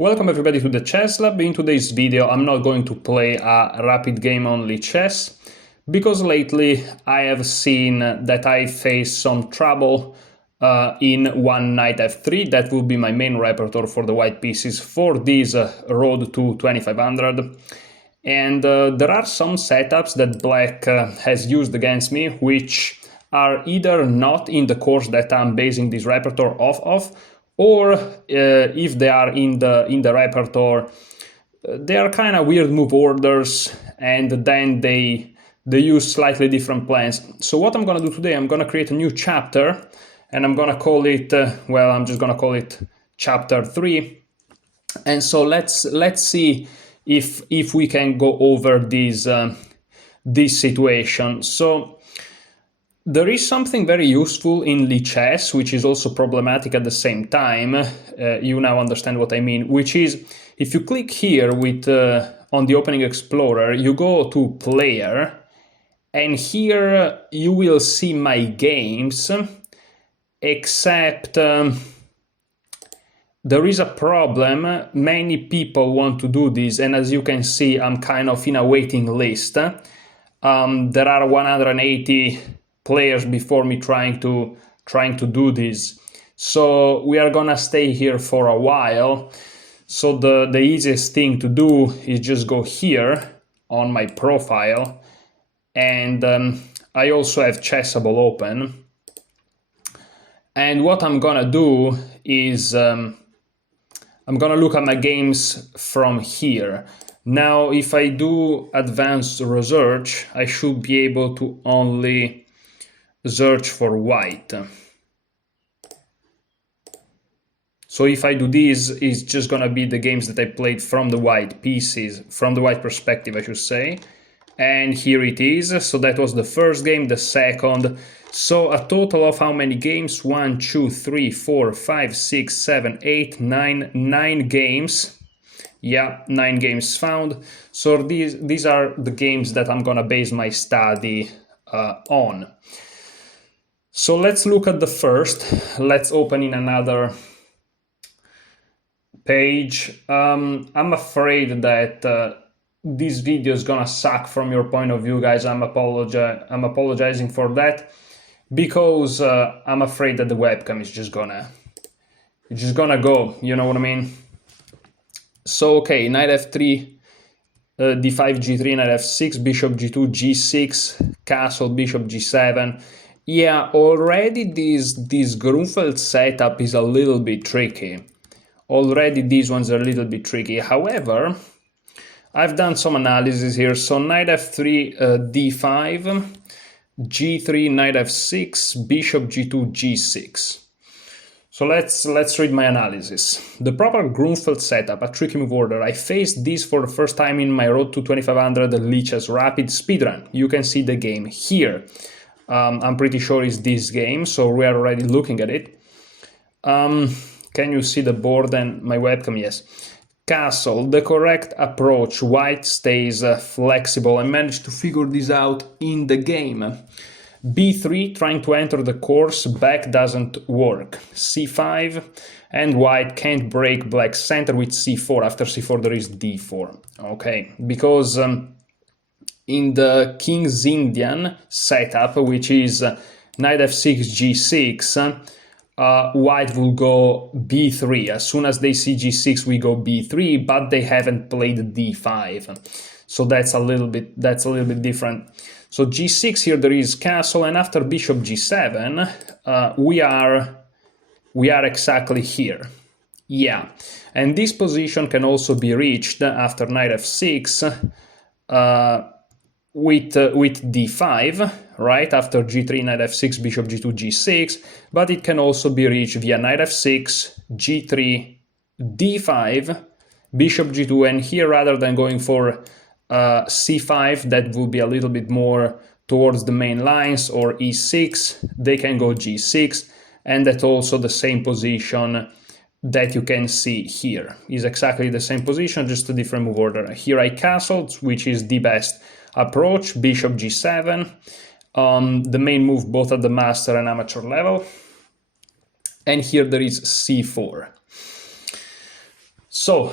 Welcome everybody to the Chess Lab. In today's video I'm not going to play a rapid game only chess because lately I have seen that I face some trouble in one knight f3. That will be my main repertoire for the white pieces for this road to 2500. And there are some setups that black has used against me which are either not in the course that I'm basing this repertoire off of, or if they are in the repertoire, they are kind of weird move orders, and then they use slightly different plans. So what I'm gonna do today, I'm gonna create a new chapter, and I'm gonna call it, well, I'm just gonna call it chapter 3. And so let's see if we can go over this situation. So there is something very useful in Lichess, which is also problematic at the same time. You now understand what I mean, which is if you click here with on the Opening Explorer, you go to Player, and here you will see my games, except there is a problem. Many people want to do this, and as you can see, I'm kind of in a waiting list. There are 180 players before me trying to do this, so we are gonna stay here for a while. So the easiest thing to do is just go here on my profile, and I also have Chessable open, and what I'm gonna do is I'm gonna look at my games from here. Now if I do advanced research, I should be able to only search for white. So if I do this, it's just gonna be the games that I played from the white pieces, from the white perspective, I should say. And here it is. So that was the first game, the second. So a total of how many games? 1, 2, 3, 4, 5, 6, 7, 8, 9 games. Yeah, 9 games found. So these are the games that I'm gonna base my study on. So let's look at the first. Let's open in another page. I'm afraid that this video is gonna suck from your point of view, guys. I'm apologizing for that, because I'm afraid that the webcam is just gonna go. You know what I mean? So okay, knight f3, d5, g3, knight f6, bishop g2, g6, castle, bishop g7. Yeah, already this Grunfeld setup is a little bit tricky. Already these ones are a little bit tricky. However, I've done some analysis here. So knight f3, d5, g3, knight f6, bishop g2, g6. So let's read my analysis. The proper Grunfeld setup, a tricky move order. I faced this for the first time in my Road to 2500 Lichess Rapid Speedrun. You can see the game here. I'm pretty sure it's this game, so we are already looking at it. Can you see the board and my webcam? Yes. Castle, the correct approach. White stays flexible. I managed to figure this out in the game. b3, trying to enter the course, back doesn't work. c5, and white can't break black's center with c4. After c4 there is d4. Okay, because in the King's Indian setup, which is knight f6, g6, white will go b3. As soon as they see g6, we go b3, but they haven't played d5. So that's a little bit different. So g6 here there is castle, and after bishop g7, we are exactly here. Yeah, and this position can also be reached after knight f6. With d5, right, after g3, knight f6, bishop g2, g6, but it can also be reached via knight f6, g3, d5, bishop g2, and here rather than going for c5, that will be a little bit more towards the main lines, or e6, they can go g6, and that's also the same position that you can see here. Is exactly the same position, just a different move order. Here I castled, which is the best approach, bishop g7, the main move both at the master and amateur level, and here there is c4. So,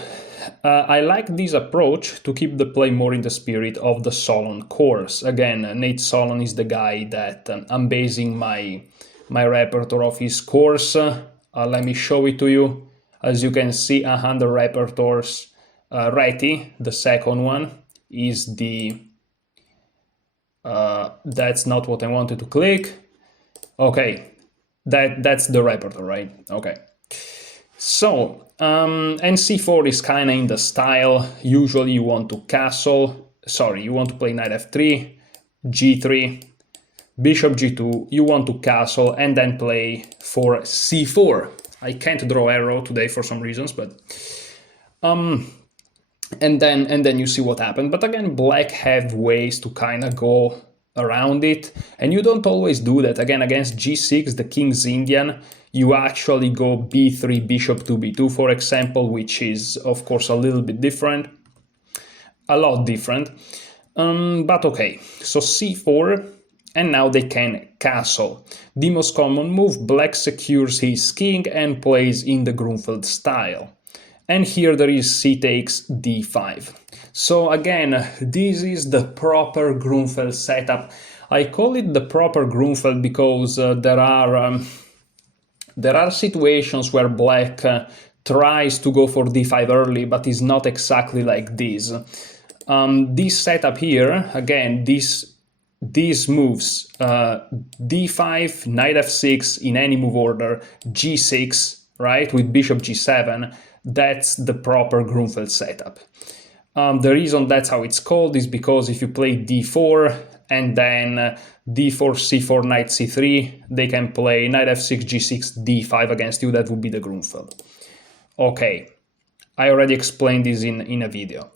I like this approach to keep the play more in the spirit of the Solon course. Again, Nate Solon is the guy that I'm basing my repertoire of his course. Let me show it to you. As you can see, 100 repertoires. Reti, the second one, is the... that's not what I wanted to click. Okay, that's the repertoire, right? Okay. So, and c4 is kind of in the style. Usually you want to castle, sorry, you want to play knight f3, g3, bishop g2, you want to castle, and then play for c4. I can't draw arrow today for some reasons, but... and then you see what happened. But again, black have ways to kind of go around it, and you don't always do that. Again, against g6, the king's Indian, you actually go b3, bishop to b2, for example, which is, of course, a little bit different, a lot different. But okay, so c4, and now they can castle. The most common move, black secures his king and plays in the Grunfeld style. And here there is c takes d5. So again, this is the proper Grunfeld setup. I call it the proper Grunfeld because there are situations where black tries to go for d5 early, but is not exactly like this. This setup here, again, these moves, d5, knight f6 in any move order, g6, right, with bishop g7, that's the proper Grunfeld setup. The reason that's how it's called is because if you play d4 and then d4, c4, knight c3, they can play knight f6, g6, d5 against you. That would be the Grunfeld. Okay, I already explained this in a video.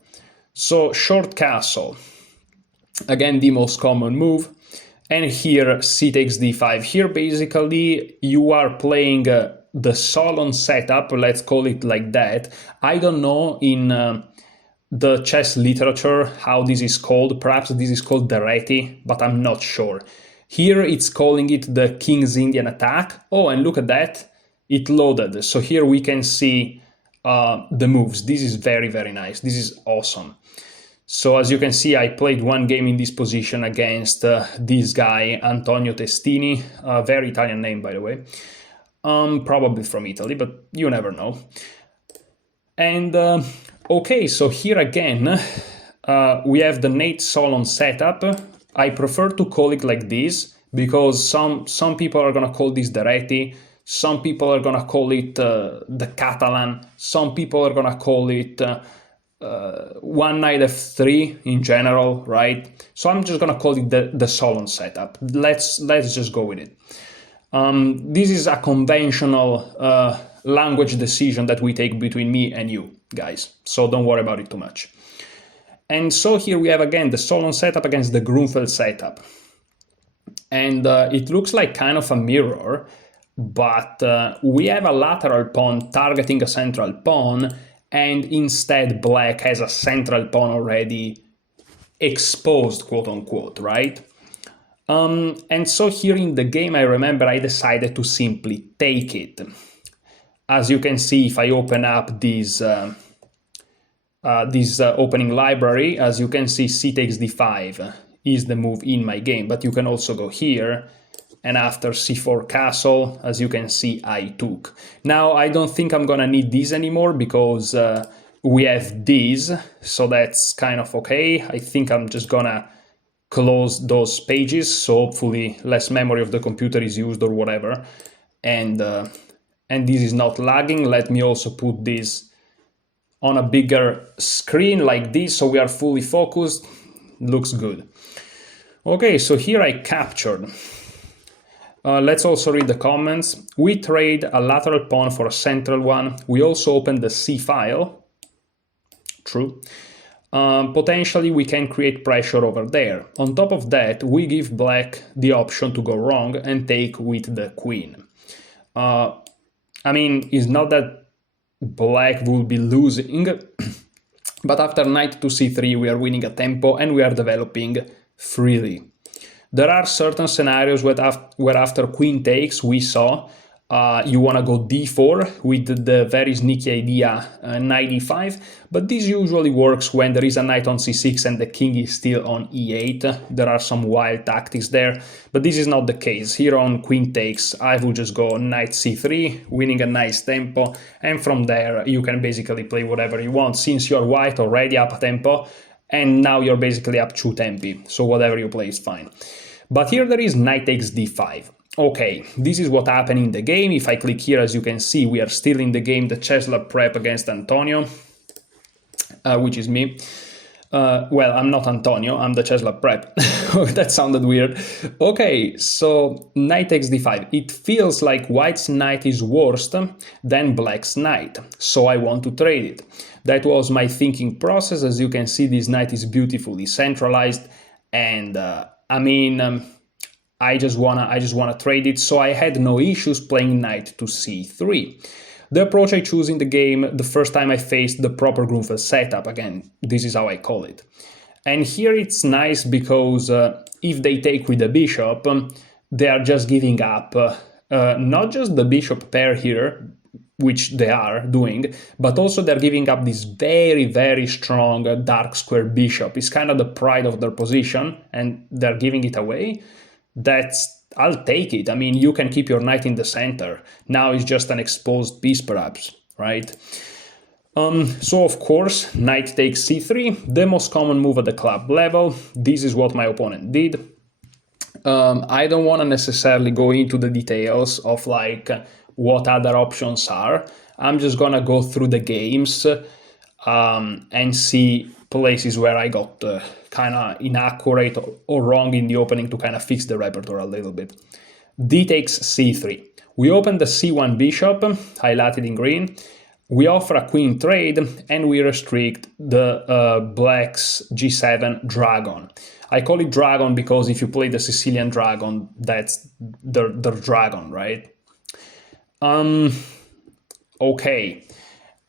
So short castle, again, the most common move. And here c takes d5. Here basically you are playing the Solon setup, let's call it like that. I don't know in the chess literature how this is called. Perhaps this is called the Reti, but I'm not sure. Here it's calling it the King's Indian attack. Oh, and look at that, it loaded. So here we can see the moves. This is very, very nice. This is awesome. So as you can see, I played one game in this position against this guy, Antonio Testini, a very Italian name, by the way. Probably from Italy, but you never know. And okay, so here again, we have the Nate Solon setup. I prefer to call it like this because some people are gonna call this the Reti, some people are gonna call it the Catalan, some people are gonna call it one knight f3 in general, right? So I'm just gonna call it the Solon setup. Let's just go with it. This is a conventional language decision that we take between me and you guys, so don't worry about it too much. And so here we have again the Solon setup against the Grunfeld setup, and it looks like kind of a mirror, but we have a lateral pawn targeting a central pawn, and instead black has a central pawn already exposed, quote unquote, right? And so here in the game, I remember I decided to simply take it. As you can see, if I open up this opening library, as you can see, c takes d5 is the move in my game, but you can also go here, and after c4 castle, as you can see, I took. Now, I don't think I'm gonna need this anymore because we have this, so that's kind of okay. I think I'm just gonna close those pages, so hopefully less memory of the computer is used or whatever, and this is not lagging. Let me also put this on a bigger screen like this so we are fully focused. Looks good. Okay, so here I captured. Let's also read the comments. We trade a lateral pawn for a central one. We also open the C file. True. Potentially we can create pressure over there. On top of that, we give black the option to go wrong and take with the queen. I mean, it's not that black will be losing, but after knight to c3 we are winning a tempo and we are developing freely. There are certain scenarios where after queen takes we saw you want to go d4 with the very sneaky idea knight e5, but this usually works when there is a knight on c6 and the king is still on e8. There are some wild tactics there, but this is not the case. Here on queen takes, I will just go knight c3, winning a nice tempo, and from there you can basically play whatever you want, since you're white already up a tempo, and now you're basically up 2 tempi, so whatever you play is fine. But here there is knight takes d5. Okay, this is what happened in the game. If I click here, as you can see, we are still in the game, the Chess Lab Prep against Antonio, which is me. Well, I'm not Antonio, I'm the Chess Lab Prep. That sounded weird. Okay, so knight takes d5. It feels like white's knight is worse than black's knight, so I want to trade it. That was my thinking process. As you can see, this knight is beautifully centralized, and I just wanna trade it, so I had no issues playing knight to c3. The approach I choose in the game the first time I faced the proper Grunfeld setup. Again, this is how I call it. And here it's nice because if they take with the bishop, they are just giving up not just the bishop pair here, which they are doing, but also they're giving up this very, very strong dark square bishop. It's kind of the pride of their position, and they're giving it away. I'll take it. I mean, you can keep your knight in the center. Now it's just an exposed piece, perhaps, right? So of course, knight takes c3, the most common move at the club level. This is what my opponent did. I don't want to necessarily go into the details of like what other options are. I'm just gonna go through the games and see places where I got kind of inaccurate or wrong in the opening to kind of fix the repertoire a little bit. D takes c3. We open the c1 bishop, highlighted in green. We offer a queen trade, and we restrict the black's g7 dragon. I call it dragon because if you play the Sicilian dragon, that's the dragon, right? Okay.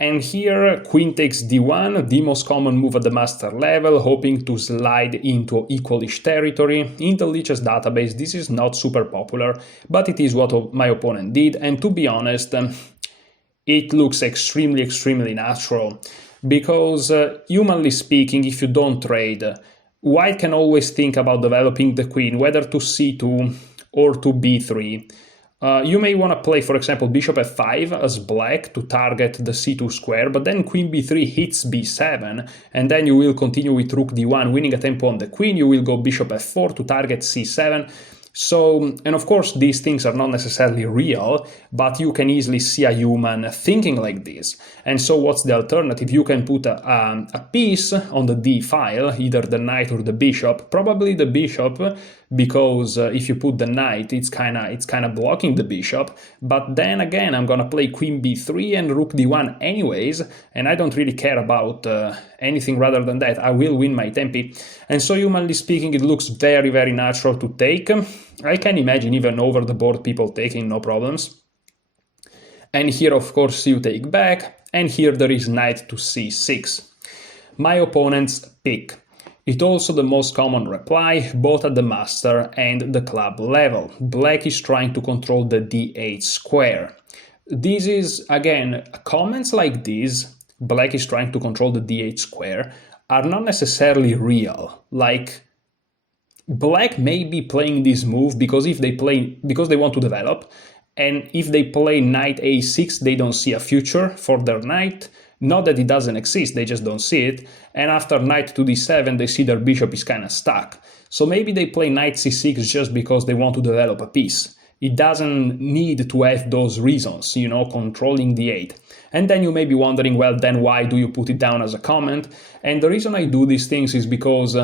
And here, queen takes d1, the most common move at the master level, hoping to slide into equalish territory. In the Lichess database, this is not super popular, but it is what my opponent did, and to be honest, it looks extremely, extremely natural, because humanly speaking, if you don't trade, white can always think about developing the queen, whether to c2 or to b3. You may want to play, for example, bishop f5 as black to target the c2 square, but then queen b3 hits b7, and then you will continue with rook d1, winning a tempo on the queen. You will go bishop f4 to target c7. So, and of course, these things are not necessarily real, but you can easily see a human thinking like this. And so what's the alternative? You can put a piece on the d file, either the knight or the bishop, probably the bishop, because if you put the knight, it's kind of blocking the bishop. But then again, I'm gonna play queen b3 and rook d1 anyways, and I don't really care about anything rather than that. I will win my tempi. And so, humanly speaking, it looks very, very natural to take. I can imagine even over the board people taking, no problems. And here, of course, you take back, and here there is knight to c6. My opponent's pick. It's also the most common reply, both at the master and the club level. Black is trying to control the d8 square. This is, again, comments like this, black is trying to control the d8 square, are not necessarily real. Like, black may be playing this move because they want to develop, and if they play knight a6, they don't see a future for their knight. Not that it doesn't exist, they just don't see it. And after knight to d7, they see their bishop is kind of stuck. So maybe they play knight c6 just because they want to develop a piece. It doesn't need to have those reasons, controlling d8. And then you may be wondering, well, then why do you put it down as a comment? And the reason I do these things is because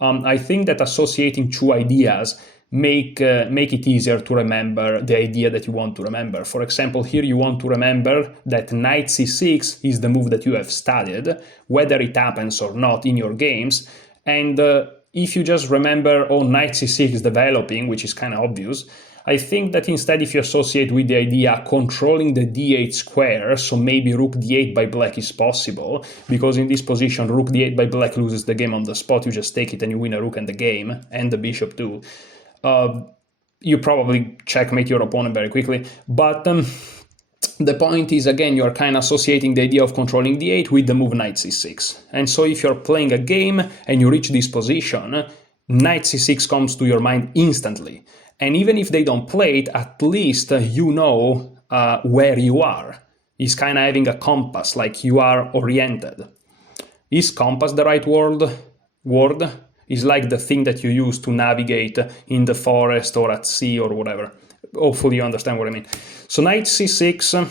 I think that associating two ideas make it easier to remember the idea that you want to remember. For example, here you want to remember that knight c6 is the move that you have studied, whether it happens or not in your games. And if you just remember, oh, knight c6 is developing, which is kind of obvious, I think that instead if you associate with the idea controlling the d8 square, so maybe rook d8 by black is possible, because in this position rook d8 by black loses the game on the spot, you just take it and you win a rook and the game, and the bishop too. you probably checkmate your opponent very quickly. But the point is, again, you're kind of associating the idea of controlling d8 with the move knight c6. And so if you're playing a game and you reach this position, knight c6 comes to your mind instantly. And even if they don't play it, at least you know where you are. It's kind of having a compass, like you are oriented. Is compass the right word? Is like the thing that you use to navigate in the forest or at sea or whatever. Hopefully you understand what I mean. So knight c6,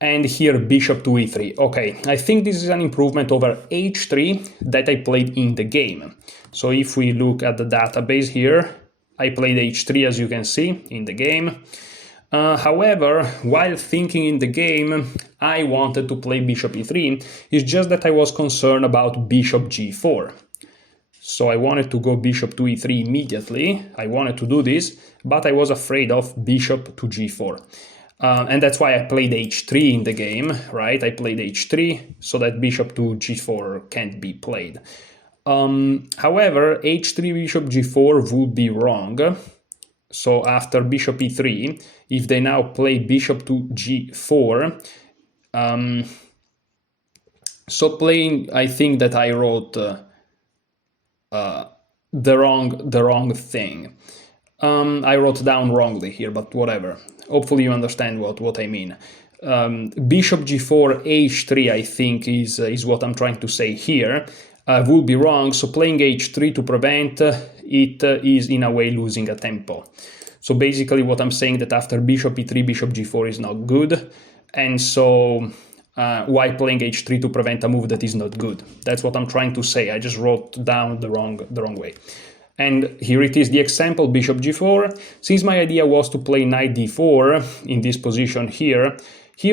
and here bishop to e3. Okay, I think this is an improvement over h3 that I played in the game. So if we look at the database here, I played h3 as you can see in the game. However, while thinking in the game, I wanted to play bishop e3. It's just that I was concerned about bishop g4. So I wanted to go bishop to e3 immediately. I wanted to do this, but I was afraid of bishop to g4. And that's why I played h3 in the game, right? I played h3 so that bishop to g4 can't be played. However, h3 bishop g4 would be wrong. So after bishop e3, if they now play bishop to g4, so playing, I think that I wrote the wrong thing. I wrote down wrongly here, but whatever. Hopefully you understand what I mean. Bishop g4, h3, I think is what I'm trying to say here. Will be wrong, so playing h3 to prevent it is in a way losing a tempo. So basically what I'm saying that after bishop e3, bishop g4 is not good, and so why playing h3 to prevent a move that is not good? That's what I'm trying to say. I just wrote down the wrong way. And here it is, the example, bishop g4. Since my idea was to play knight d4 in this position here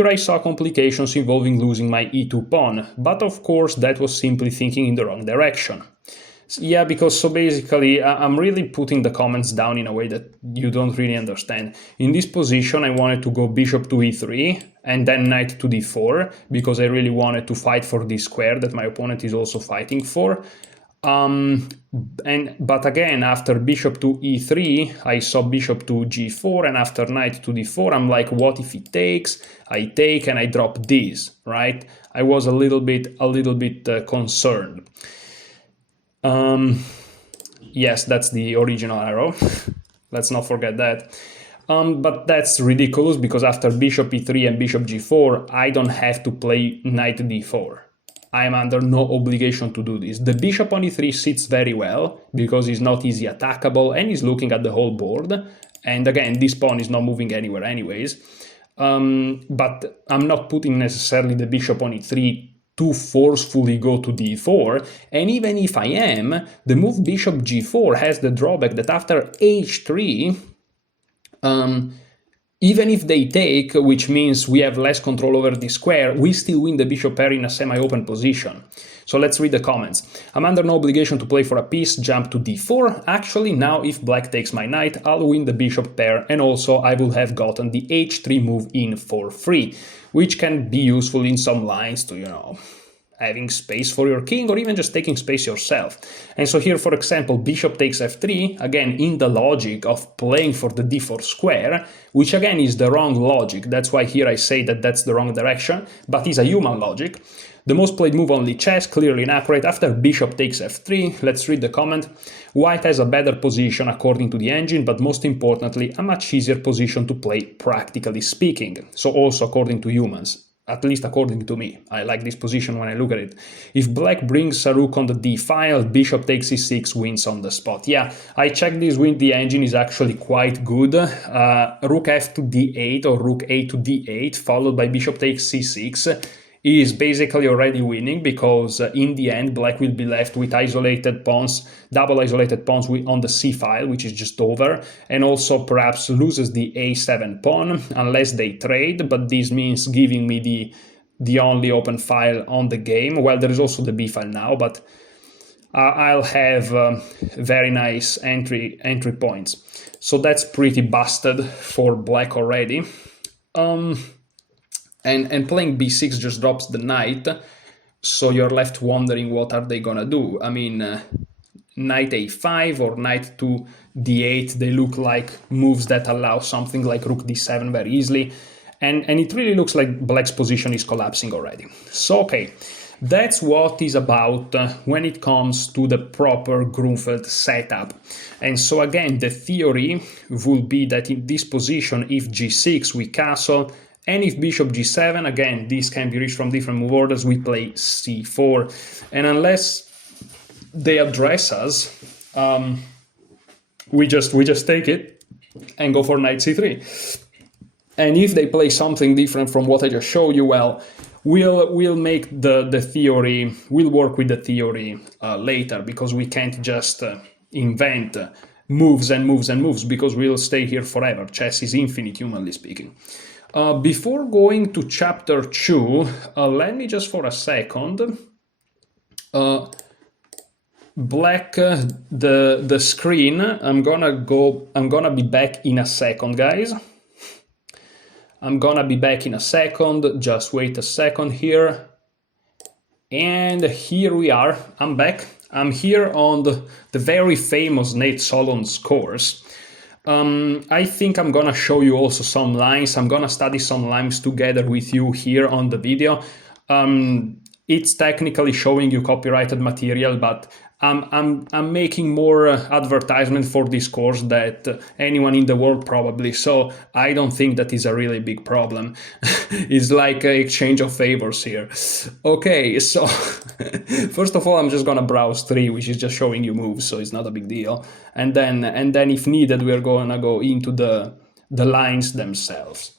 I saw complications involving losing my e2 pawn, but of course that was simply thinking in the wrong direction. Yeah, because so basically I'm really putting the comments down in a way that you don't really understand. In this position I wanted to go bishop to e3 and then knight to d4 because I really wanted to fight for this square that my opponent is also fighting for. But again, after bishop to e3, I saw bishop to g4, and after knight to d4, I'm like, what if he takes? I take and I drop this, right? I was a little bit concerned. Yes, that's the original arrow. Let's not forget that. But that's ridiculous because after bishop e3 and bishop g4, I don't have to play knight d4. I am under no obligation to do this. The bishop on e3 sits very well because it's not easy attackable and is looking at the whole board. And again, this pawn is not moving anywhere anyways. But I'm not putting necessarily the bishop on e3 to forcefully go to d4. And even if I am, the move bishop g4 has the drawback that after h3, even if they take, which means we have less control over the square, we still win the bishop pair in a semi-open position. So let's read the comments. I'm under no obligation to play for a piece, jump to d4. Actually, now if black takes my knight, I'll win the bishop pair, and also I will have gotten the h3 move in for free, which can be useful in some lines to, you know, having space for your king, or even just taking space yourself. And so here, for example, bishop takes f3, again, in the logic of playing for the d4 square, which again is the wrong logic. That's why here I say that that's the wrong direction, but is a human logic. The most played move on chess, clearly inaccurate. After bishop takes f3, let's read the comment. White has a better position according to the engine, but most importantly, a much easier position to play practically speaking. So also according to humans. At least according to me. I like this position when I look at it. If black brings a rook on the d file, bishop takes e6, wins on the spot. Yeah, I checked this with the engine, is actually quite good. Rook f to d8 or rook a to d8 followed by bishop takes c6 is basically already winning, because in the end black will be left with isolated pawns, double isolated pawns on the c file, which is just over, and also perhaps loses the a7 pawn unless they trade, but this means giving me the only open file on the game. Well, there is also the b file now, but I'll have very nice entry points. So that's pretty busted for black already. And playing b6 just drops the knight, so you're left wondering what are they gonna do. I mean, knight a5 or knight to d8, they look like moves that allow something like rook d7 very easily. And it really looks like black's position is collapsing already. So, okay, that's what is about when it comes to the proper Grunfeld setup. And so again, the theory will be that in this position, if g6, we castle, and if bishop g7, again, this can be reached from different move orders, we play c4. And unless they address us, we just take it and go for knight c3. And if they play something different from what I just showed you, well, we'll make the theory, we'll work with the theory later, because we can't just invent moves and moves and moves, because we'll stay here forever. Chess is infinite, humanly speaking. Before going to chapter 2, let me just for a second black the screen. I'm gonna be back in a second, guys. I'm gonna be back in a second, just wait a second here. And here we are, I'm back. I'm here on the very famous Nate Solon's course. I think I'm gonna show you also some lines. I'm gonna study some lines together with you here on the video. It's technically showing you copyrighted material, but I'm making more advertisement for this course than anyone in the world probably, so I don't think that is a really big problem. It's like an exchange of favors here. Okay, so first of all, I'm just gonna browse 3, which is just showing you moves, so it's not a big deal. And then if needed, we're gonna go into the lines themselves.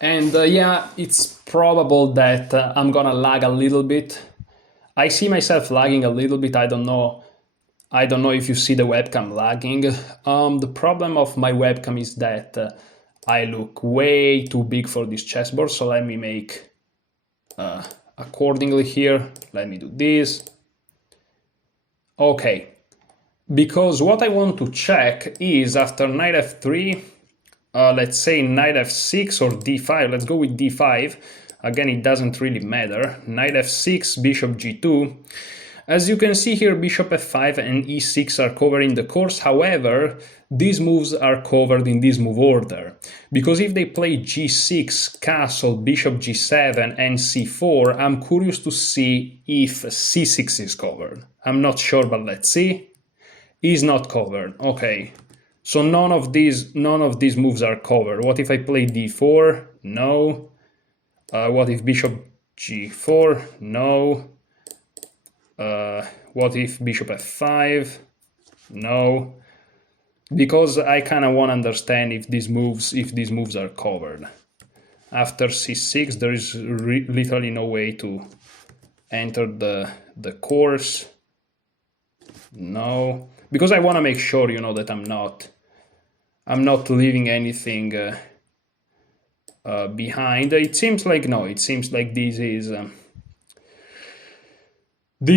And yeah, it's probable that I'm gonna lag a little bit. I see myself lagging a little bit. I don't know if you see the webcam lagging. The problem of my webcam is that I look way too big for this chessboard. So let me make accordingly here. Let me do this. Okay, because what I want to check is after knight f3, let's say knight f6 or d5. Let's go with d5. Again, it doesn't really matter. Knight f6, bishop g2. As you can see here, bishop f5 and e6 are covered in the course. However, these moves are covered in this move order. Because if they play g6, castle, bishop g7, and c4, I'm curious to see if c6 is covered. I'm not sure, but let's see. Is not covered. Okay. So none of these moves are covered. What if I play d4? No. What if bishop g4? No. What if bishop f5? No. Because I kind of want to understand if these moves are covered. After c6, there is literally no way to enter the course. No. Because I want to make sure, you know, that I'm not leaving anything behind. It seems like no. It seems like this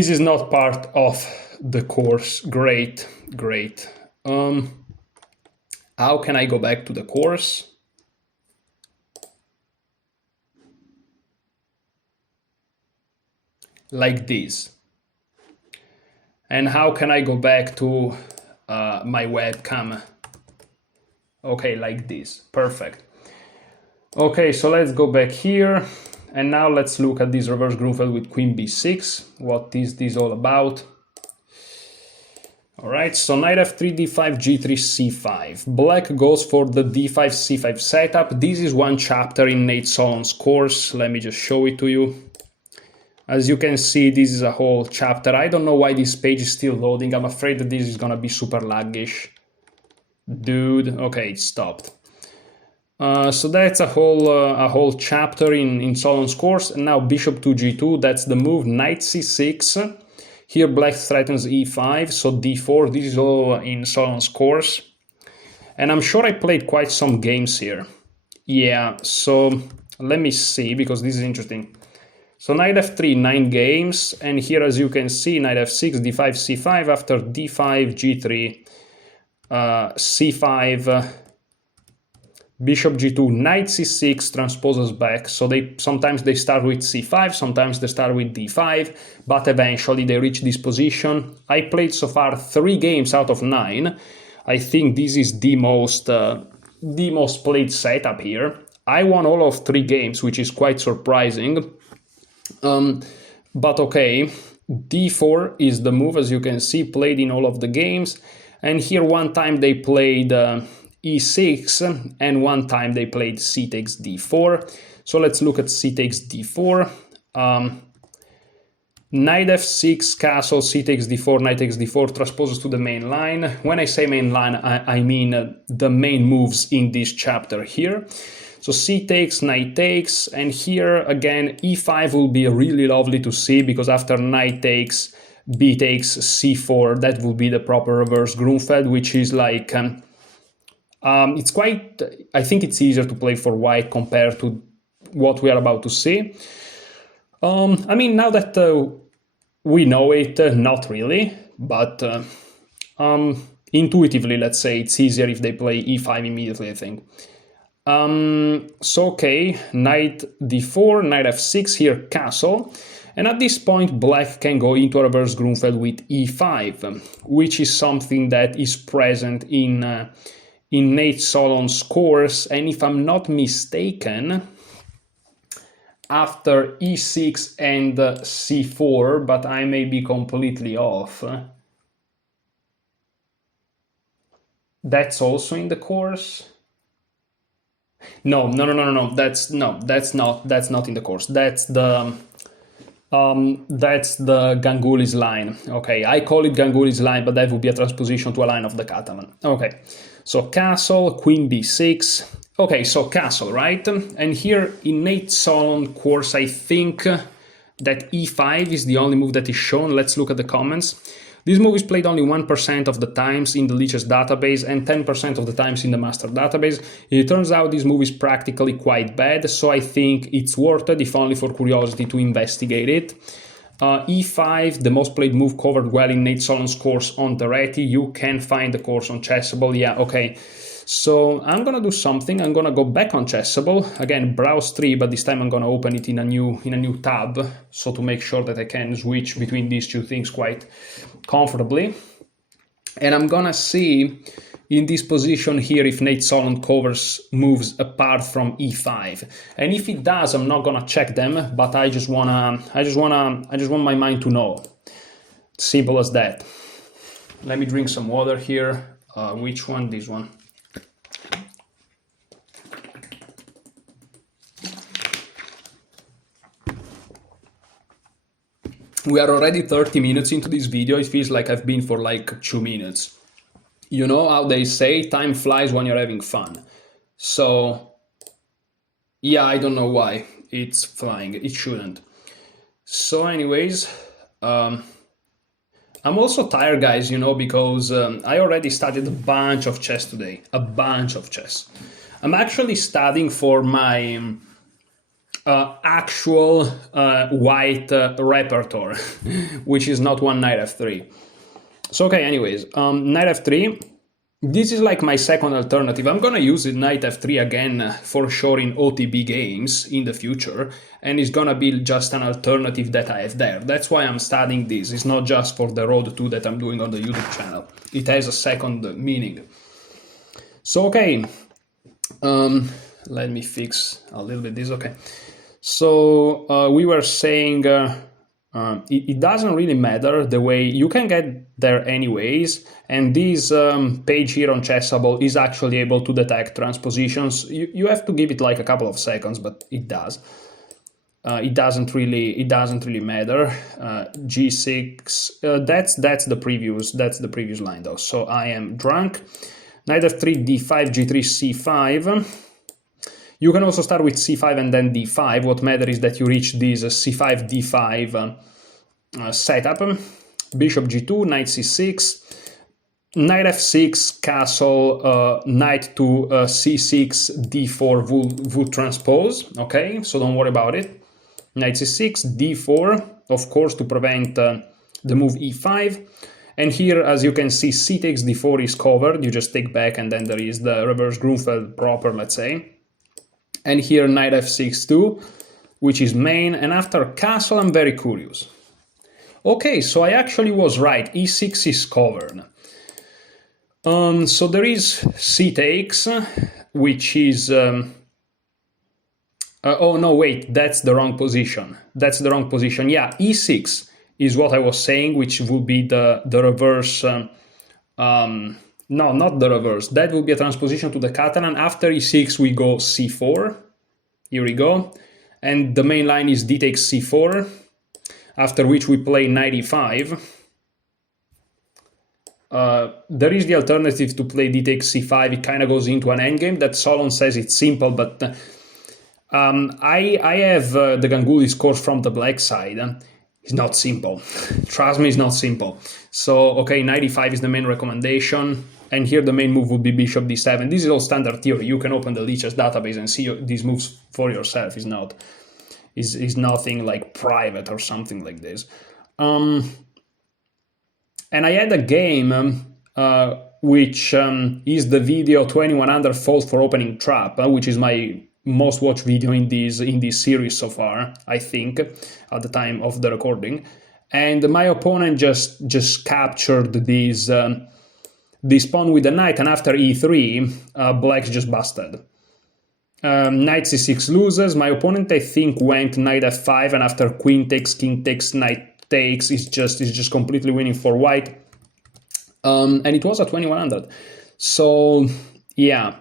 is not part of the course. Great. How can I go back to the course? Like this. And how can I go back to my webcam? Okay, like this. Perfect. Okay, so let's go back here. And now let's look at this reverse Grunfeld with queen b6. What is this all about? All right, so knight f3, d5, g3, c5. Black goes for the d5, c5 setup. This is one chapter in Nate Solon's course. Let me just show it to you. As you can see, this is a whole chapter. I don't know why this page is still loading. I'm afraid that this is gonna be super laggish. Dude, okay, it stopped. So that's a whole chapter in Solon's course. And now bishop to g2, that's the move. Knight c6. Here black threatens e5, so d4. This is all in Solon's course. And I'm sure I played quite some games here. Yeah, so let me see, because this is interesting. So knight f3, 9 games, and here as you can see, knight f6, d5, c5, after d5, g3, c5, bishop g2, knight c6 transposes back. So sometimes they start with c5, sometimes they start with d5, but eventually they reach this position. I played so far 3 games out of 9. I think this is the most played setup here. I won all of 3 games, which is quite surprising. But okay, d4 is the move, as you can see, played in all of the games. And here one time they played e6, and one time they played c takes d4. So let's look at c takes d4. Knight f6, castle, c takes d4, knight takes d4 transposes to the main line. When I say main line, I mean the main moves in this chapter here. So c takes, knight takes, and here again e5 will be really lovely to see, because after knight takes, b takes, c4, that will be the proper reverse Grunfeld, which is like, it's quite, I think it's easier to play for white compared to what we are about to see. I mean, now that we know it, not really, but intuitively, let's say, it's easier if they play e5 immediately, I think. So okay, knight d4, knight f6, here castle, and at this point black can go into a reverse Grunfeld with e5, which is something that is present in Nate Solon's course, and if I'm not mistaken, after e6 and c4, but I may be completely off. That's also in the course. No. That's not in the course. That's the Ganguly's line. Okay, I call it Ganguly's line, but that would be a transposition to a line of the Catalan. Okay, so castle, queen b6. Okay, so castle, right? And here in Nate Solon course, I think that e5 is the only move that is shown. Let's look at the comments. This move is played only 1% of the times in the Lichess database and 10% of the times in the master database. It turns out this move is practically quite bad, so I think it's worth it, if only for curiosity, to investigate it. E5, the most played move, covered well in Nate Solon's course on Terretti. You can find the course on Chessable. Yeah, okay. So I'm gonna do something. I'm gonna go back on Chessable again, browse 3, but this time I'm gonna open it in a new tab, so to make sure that I can switch between these two things quite comfortably. And I'm gonna see in this position here if Nate Solon covers moves apart from e5, and if it does, I'm not gonna check them, but I just want my mind to know. Simple as that. Let me drink some water here. Which one? This one. We are already 30 minutes into this video. It feels like I've been for like 2 minutes. You know how they say, time flies when you're having fun. So, yeah, I don't know why it's flying. It shouldn't. So anyways, I'm also tired, guys, you know, because I already studied a bunch of chess today. A bunch of chess. I'm actually studying for my actual white repertoire, which is not one knight f3. So okay, anyways, knight f3. This is like my second alternative. I'm gonna use it knight f3 again for sure in OTB games in the future, and it's gonna be just an alternative that I have there. That's why I'm studying this. It's not just for the Road 2 that I'm doing on the YouTube channel. It has a second meaning. So okay, let me fix a little bit this. Okay. So we were saying it doesn't really matter the way you can get there anyways, and this page here on Chessable is actually able to detect transpositions. You have to give it like a couple of seconds, but it does. It doesn't really matter. G6. That's the previous line though. So I am drunk. Knight f3, d5, g3, c5. You can also start with c5 and then d5. What matters is that you reach this c5, d5 setup. Bishop g2, knight c6, knight f6, castle, knight to c6, d4 would transpose. Okay, so don't worry about it. Knight c6, d4, of course, to prevent the move e5. And here, as you can see, c takes d4 is covered. You just take back, and then there is the reverse Grunfeld proper, let's say. And here knight f6 too, which is main. And after castle, I'm very curious. Okay, so I actually was right. e6 is covered. So there is c takes, which is... oh, no, wait, that's the wrong position. That's the wrong position. Yeah, e6 is what I was saying, which would be the reverse... no, not the reverse. That would be a transposition to the Catalan. After e6, we go c4. Here we go. And the main line is d takes c4, after which we play knight e5. There is the alternative to play d takes c5. It kind of goes into an endgame. That Solon says it's simple, but I have the Ganguly course from the black side. It's not simple. Trust me, it's not simple. So, okay, knight e5 is the main recommendation. And here the main move would be bishop d7. This is all standard theory. You can open the Lichess database and see these moves for yourself. Is nothing like private or something like this. And I had a game which is the video 2100 Fault for Opening Trap, which is my most watched video in this series so far, I think, at the time of the recording. And my opponent just captured this pawn with the knight, and after e3, black's just busted. Knight c6 loses. My opponent, I think, went knight f5, and after queen takes, king takes, knight takes, is just completely winning for white. And it was a 2100. So yeah,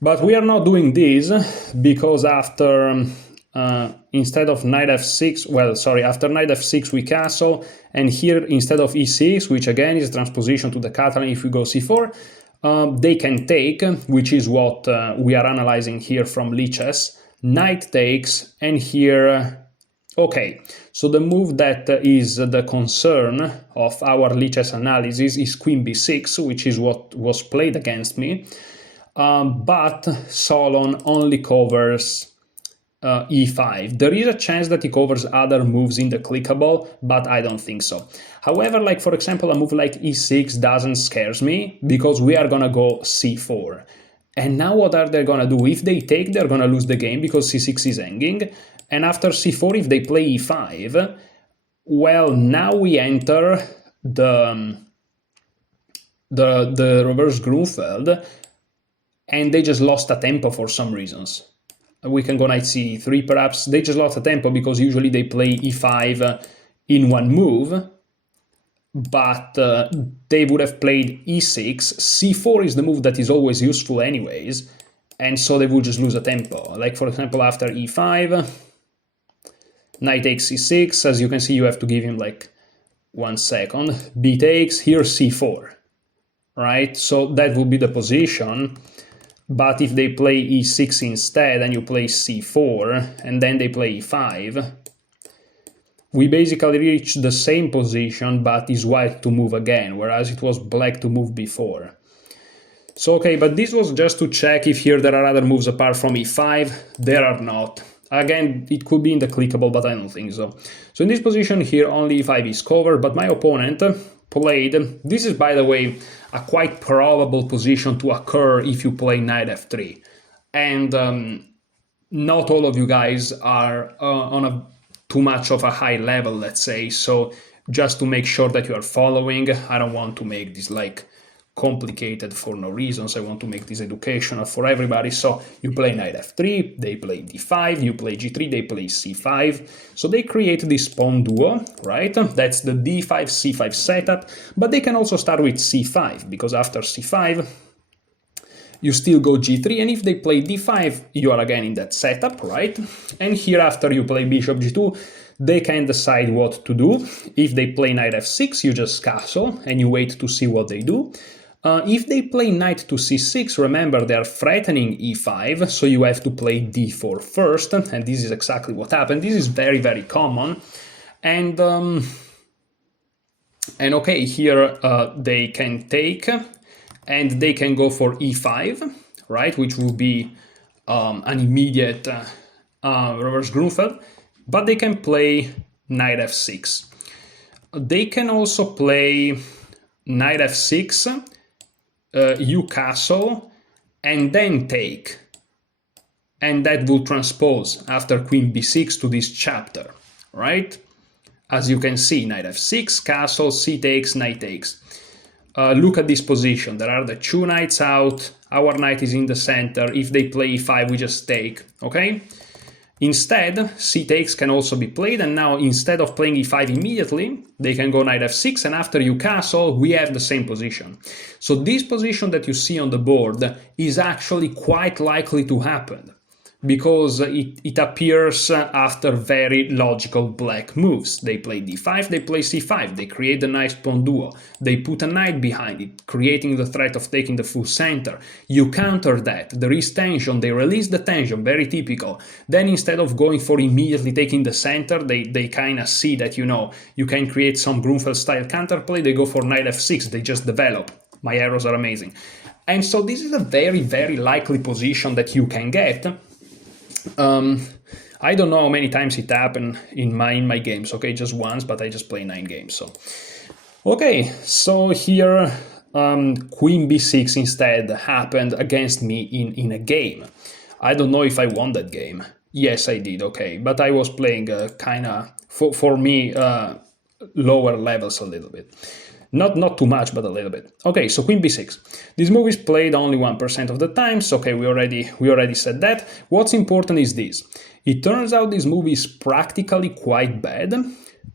but we are not doing this because after instead of knight f6, well, sorry, after knight f6 we castle, and here instead of e6, which again is a transposition to the Catalan, if we go c4, they can take, which is what we are analyzing here from Lichess. Knight takes, and here, okay, so the move that is the concern of our Lichess analysis is queen b6, which is what was played against me, but Solon only covers e5. There is a chance that he covers other moves in the clickable, but I don't think so. However, like for example, a move like e6 doesn't scares me because we are gonna go c4. And now what are they gonna do? If they take, they're gonna lose the game because c6 is hanging. And after c4, if they play e5, well, now we enter the reverse Grunfeld, and they just lost a tempo for some reasons. We can go knight c3 perhaps. They just lost a tempo because usually they play e5 in one move, but they would have played e6. c4 is the move that is always useful anyways, and so they would just lose a tempo. Like for example, after e5, knight takes c6. As you can see, you have to give him like 1 second. B takes, here c4, right? So that would be the position. But if they play e6 instead and you play c4 and then they play e5, we basically reach the same position, but it's white to move again, whereas it was black to move before. So okay, but this was just to check if here there are other moves apart from e5. There are not. Again, it could be in the clickable, but I don't think so. So in this position here, only e5 is covered, but my opponent played, this is by the way a quite probable position to occur if you play knight f3, and not all of you guys are on a too much of a high level, let's say, so just to make sure that you are following, I don't want to make this like complicated for no reasons. I want to make this educational for everybody. So you play knight f3, they play d5, you play g3, they play c5. So they create this pawn duo, right? That's the d5, c5 setup, but they can also start with c5, because after c5, you still go g3, and if they play d5, you are again in that setup, right? And here after you play bishop g2, they can decide what to do. If they play knight f6, you just castle, and you wait to see what they do. If they play knight to c6, remember they are threatening e5, so you have to play d4 first, and this is exactly what happened. This is very, very common. And okay, here they can take, and they can go for e5, right, which will be an immediate reverse Grunfeld, but they can play knight f6. They can also play knight f6, you castle, and then take. And that will transpose after queen b6 to this chapter, right? As you can see, knight f6, castle, c takes, knight takes. Look at this position. There are the two knights out. Our knight is in the center. If they play e5, we just take, okay? Instead, c takes can also be played, and now instead of playing e5 immediately, they can go knight f6, and after you castle, we have the same position. So this position that you see on the board is actually quite likely to happen, because it appears after very logical black moves. They play d5, they play c5, they create a nice pawn duo, they put a knight behind it, creating the threat of taking the full center. You counter that, there is tension, they release the tension, very typical. Then instead of going for immediately taking the center, they kind of see that, you know, you can create some Grunfeld-style counterplay, they go for knight f6, they just develop. My arrows are amazing. And so this is a very, very likely position that you can get. I don't know how many times it happened in my games, okay, just once, but I just play 9 games, so. Okay, so here queen b6 instead happened against me in a game. I don't know if I won that game. Yes, I did, okay, but I was playing kind of, for me, lower levels a little bit. Not too much, but a little bit. Okay, so queen b6. This move is played only 1% of the times. Okay, we already said that. What's important is this. It turns out this move is practically quite bad.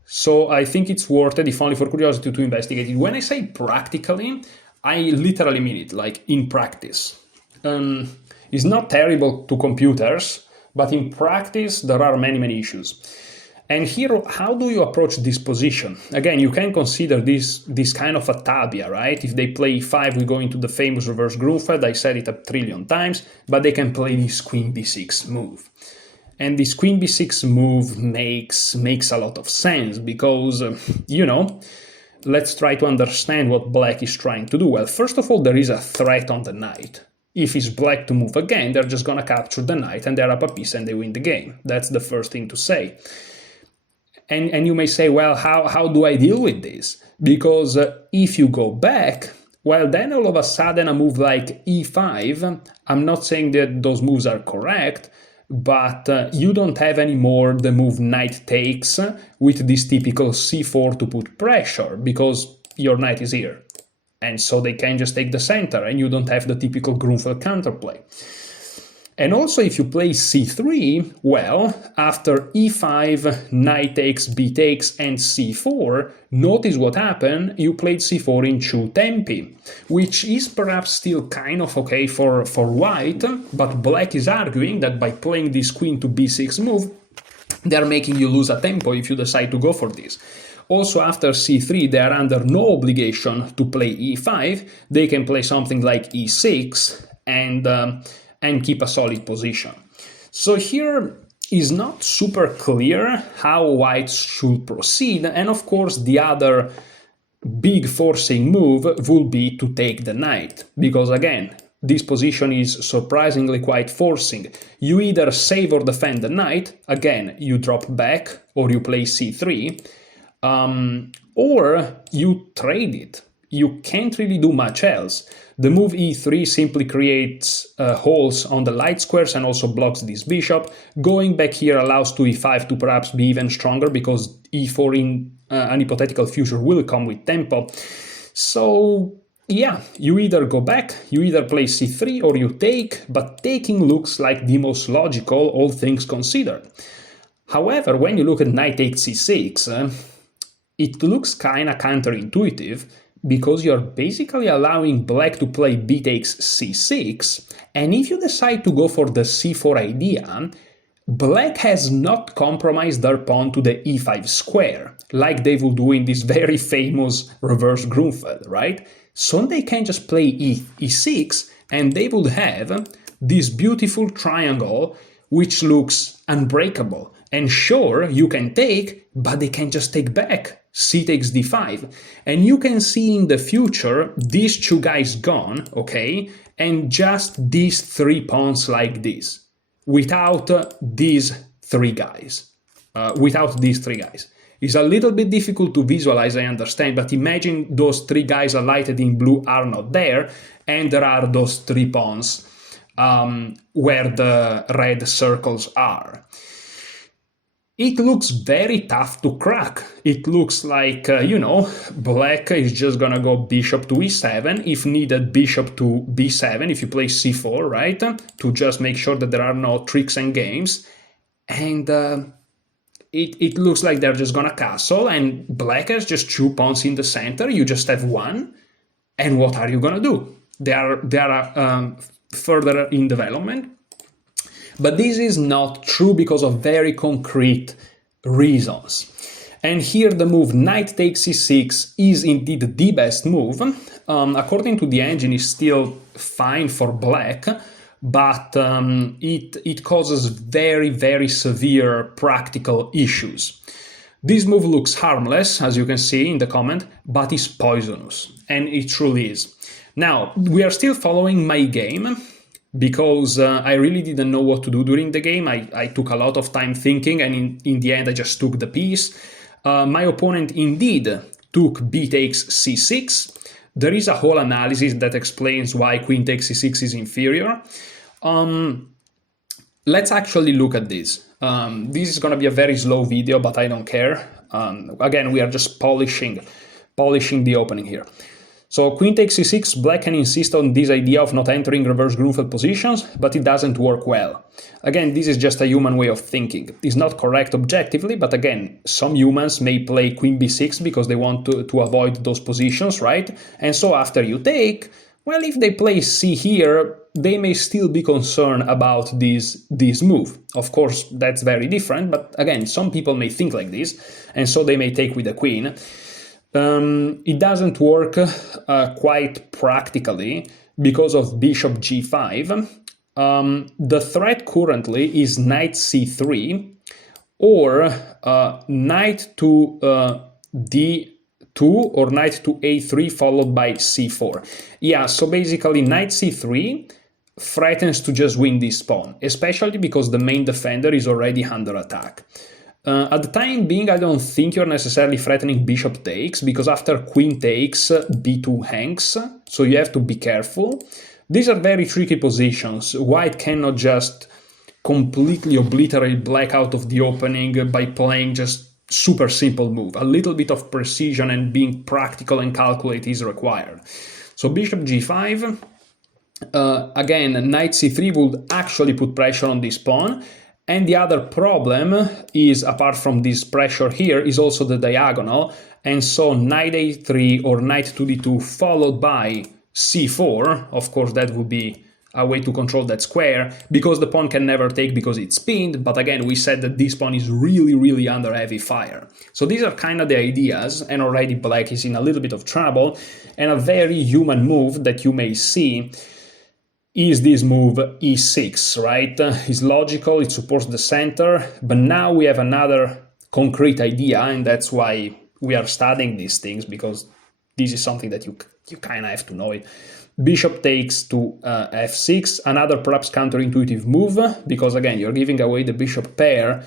So I think it's worth it, if only for curiosity, to investigate it. When I say practically, I literally mean it, like in practice. It's not terrible to computers, but in practice there are many issues. And here, how do you approach this position? Again, you can consider this kind of a tabia, right? If they play e5, we go into the famous reverse Grunfeld. I said it a trillion times, but they can play this queen b6 move. And this queen b6 move makes a lot of sense because, you know, let's try to understand what black is trying to do. Well, first of all, there is a threat on the knight. If it's black to move again, they're just going to capture the knight and they're up a piece and they win the game. That's the first thing to say. And you may say, well, how do I deal with this? Because if you go back, well, then all of a sudden a move like e5, I'm not saying that those moves are correct, but you don't have anymore the move knight takes with this typical c4 to put pressure, because your knight is here. And so they can just take the center, and you don't have the typical Grunfeld counterplay. And also, if you play c3, well, after e5, knight takes, b takes, and c4, notice what happened. You played c4 in 2 tempi, which is perhaps still kind of okay for white, but black is arguing that by playing this queen to b6 move, they're making you lose a tempo if you decide to go for this. Also, after c3, they are under no obligation to play e5. They can play something like e6 and keep a solid position. So here is not super clear how white should proceed, and of course the other big forcing move will be to take the knight, because again, this position is surprisingly quite forcing. You either save or defend the knight, again, you drop back, or you play c3, or you trade it. You can't really do much else. The move e3 simply creates holes on the light squares and also blocks this bishop. Going back here allows to e5 to perhaps be even stronger, because e4 in an hypothetical future will come with tempo. So yeah, you either go back, you either play c3 or you take, but taking looks like the most logical, all things considered. However, when you look at knight takes c6, it looks kinda counterintuitive, because you're basically allowing black to play b takes c6, and if you decide to go for the c4 idea, black has not compromised their pawn to the e5 square, like they will do in this very famous reverse Grunfeld, right? So they can just play e6, and they would have this beautiful triangle which looks unbreakable. And sure, you can take, but they can just take back. C takes d5. And you can see in the future these 2 guys gone, okay? And just these 3 pawns like this. Without these 3 guys. It's a little bit difficult to visualize, I understand, but imagine those 3 guys highlighted in blue are not there, and there are those 3 pawns where the red circles are. It looks very tough to crack. It looks like, black is just gonna go bishop to e7, if needed bishop to b7, if you play c4, right? To just make sure that there are no tricks and games. And it looks like they're just gonna castle, and black has just 2 pawns in the center, you just have 1, and what are you gonna do? They are further in development. But this is not true because of very concrete reasons. And here the move knight takes c6 is indeed the best move. According to the engine, it's still fine for black, but it causes very, very severe practical issues. This move looks harmless, as you can see in the comment, but is poisonous, and it truly is. Now, we are still following my game, because I really didn't know what to do during the game. I took a lot of time thinking, and in the end I just took the piece. My opponent indeed took b takes c6. There is a whole analysis that explains why queen takes c6 is inferior. Let's actually look at this. This is going to be a very slow video, but I don't care. Again, we are just polishing the opening here. So queen takes c6, black can insist on this idea of not entering reverse Grunfeld positions, but it doesn't work well. Again, this is just a human way of thinking. It's not correct objectively, but again, some humans may play queen b6 because they want to avoid those positions, right? And so after you take, well, if they play c here, they may still be concerned about this move. Of course, that's very different, but again, some people may think like this, and so they may take with the queen. It doesn't work quite practically because of bishop g5. The threat currently is knight c3 or knight to d2 or knight to a3 followed by c4. Yeah, so basically knight c3 threatens to just win this pawn, especially because the main defender is already under attack. At the time being, I don't think you're necessarily threatening bishop takes, because after queen takes, b2 hangs, so you have to be careful. These are very tricky positions. White cannot just completely obliterate black out of the opening by playing just super simple move. A little bit of precision and being practical and calculate is required. So bishop g5, again, knight c3 would actually put pressure on this pawn. And the other problem is, apart from this pressure here, is also the diagonal. And so knight a3 or knight to d2 followed by c4, of course that would be a way to control that square, because the pawn can never take because it's pinned, but again we said that this pawn is really, really under heavy fire. So these are kind of the ideas, and already black is in a little bit of trouble, and a very human move that you may see is this move e6, right? It's logical, it supports the center, but now we have another concrete idea, and that's why we are studying these things, because this is something that you kind of have to know it. Bishop takes to f6, another perhaps counterintuitive move, because again, you're giving away the bishop pair,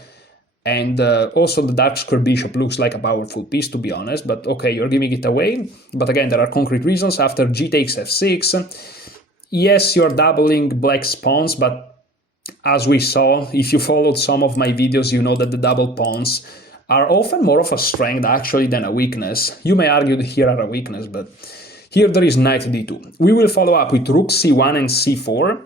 and also the dark square bishop looks like a powerful piece, to be honest, but okay, you're giving it away. But again, there are concrete reasons. After g takes f6, yes, you're doubling black's pawns, but as we saw, if you followed some of my videos, you know that the double pawns are often more of a strength actually than a weakness. You may argue that here are a weakness, but here there is knight d2. We will follow up with rook c1 and c4.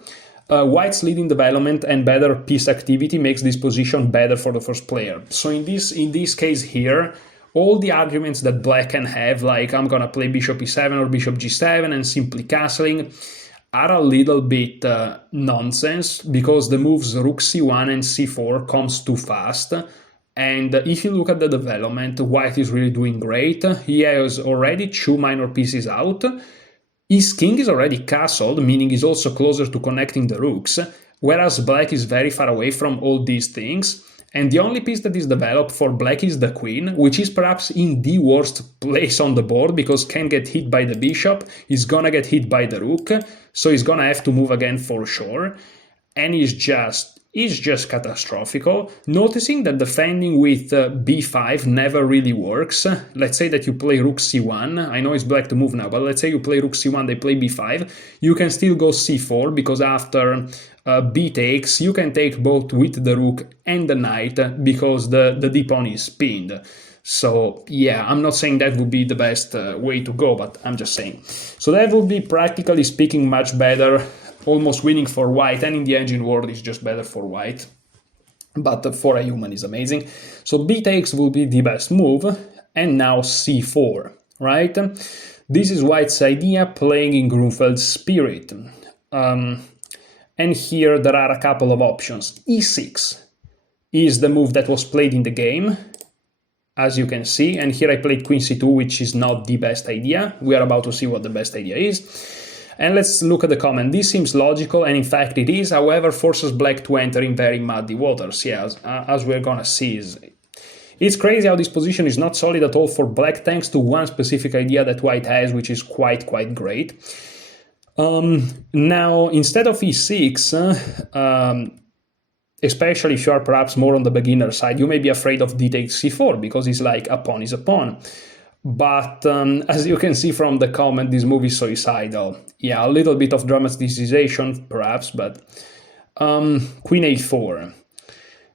White's leading development and better piece activity makes this position better for the first player. So in this case here, all the arguments that black can have, like I'm gonna play bishop e7 or bishop g7 and simply castling, are a little bit nonsense, because the moves rook c1 and c4 comes too fast. And if you look at the development, white is really doing great. He has already 2 minor pieces out. His king is already castled, meaning he's also closer to connecting the rooks, whereas black is very far away from all these things. And the only piece that is developed for black is the queen, which is perhaps in the worst place on the board, because can get hit by the bishop, he's gonna get hit by the rook, so he's gonna have to move again for sure. And he's just is just catastrophical. Noticing that defending with b5 never really works. Let's say that you play rook c1. I know it's black to move now, but let's say you play rook c1, they play b5. You can still go c4, because after b takes, you can take both with the rook and the knight, because the d-pawn is pinned. So yeah, I'm not saying that would be the best way to go, but I'm just saying. So that would be, practically speaking, much better, almost winning for white, and in the engine world is just better for white, but for a human is amazing. So b takes will be the best move, and now c4, right? This is white's idea, playing in Grunfeld's spirit. And here there are a couple of options. e6 is the move that was played in the game, as you can see, and here I played queen c2, which is not the best idea. We are about to see what the best idea is. And let's look at the comment. This seems logical, and in fact it is, however, forces black to enter in very muddy waters. Yeah, as we're gonna see. It's crazy how this position is not solid at all for black, thanks to one specific idea that white has, which is quite great. Now, instead of e6, especially if you are perhaps more on the beginner side, you may be afraid of d takes c4, because it's like a pawn is a pawn. But as you can see from the comment, this move is suicidal. Yeah, a little bit of dramatization perhaps, but queen a4.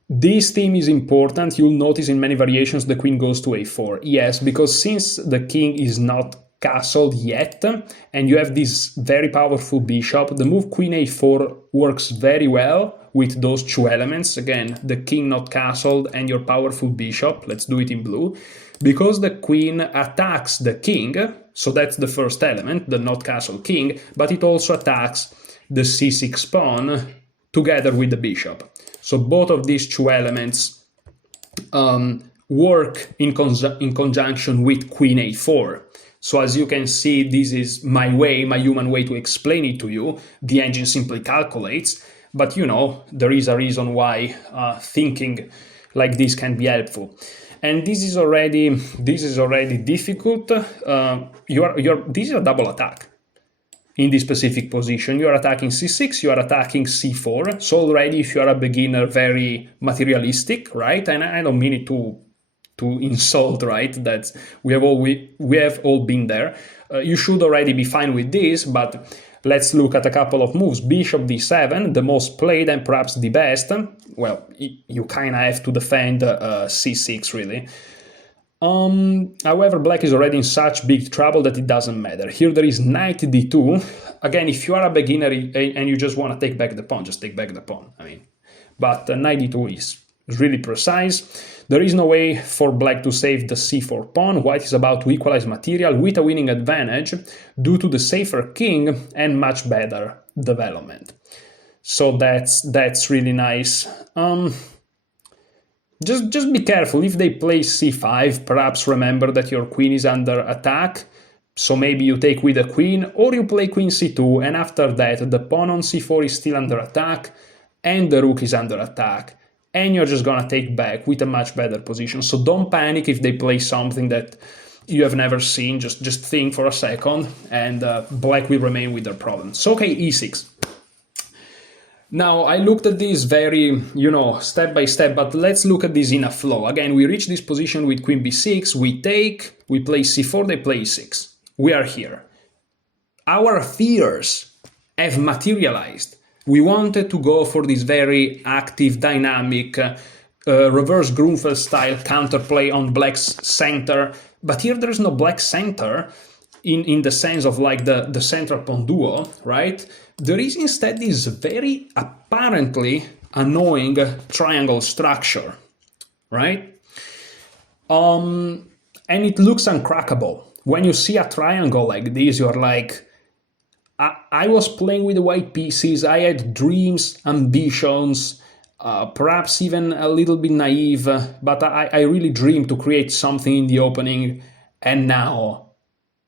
This theme is important. You'll notice in many variations the queen goes to a4. Yes, because since the king is not castled yet, and you have this very powerful bishop, the move queen a4 works very well with those two elements. Again, the king not castled and your powerful bishop. Let's do it in blue. Because the queen attacks the king, so that's the first element, the not castled king, but it also attacks the c6 pawn together with the bishop. So both of these two elements work in conjunction with queen a4. So as you can see, this is my human way to explain it to you. The engine simply calculates, but you know, there is a reason why thinking like this can be helpful. And this is already difficult. This is a double attack. In this specific position, you are attacking c6, you are attacking c4. So already, if you are a beginner, very materialistic, right? And I don't mean it to insult, right? That we have all been there. You should already be fine with this, but let's look at a couple of moves. Bishop d7, the most played and perhaps the best. Well, you kind of have to defend c6, really. However, black is already in such big trouble that it doesn't matter. Here there is knight d2. Again, if you are a beginner and you just want to take back the pawn, just take back the pawn. I mean, but knight d2 is really precise. There is no way for black to save the c4 pawn. White is about to equalize material with a winning advantage due to the safer king and much better development. So that's really nice. Just be careful. If they play c5, perhaps remember that your queen is under attack. So maybe you take with the queen, or you play queen c2, and after that the pawn on c4 is still under attack, and the rook is under attack. And you're just gonna take back with a much better position. So don't panic if they play something that you have never seen. Just think for a second, and black will remain with their problem. So okay, e6. Now, I looked at this very, step by step, but let's look at this in a flow. Again, we reach this position with queen b6, we take, we play c4, they play e6. We are here. Our fears have materialized. We wanted to go for this very active, dynamic, reverse Grunfeld style counterplay on black's center, but here there is no black center in the sense of like the central pawn duo, right? There is instead this very apparently annoying triangle structure, right? And it looks uncrackable. When you see a triangle like this, you're like, I was playing with the white pieces, I had dreams, ambitions, perhaps even a little bit naive, but I really dreamed to create something in the opening, and now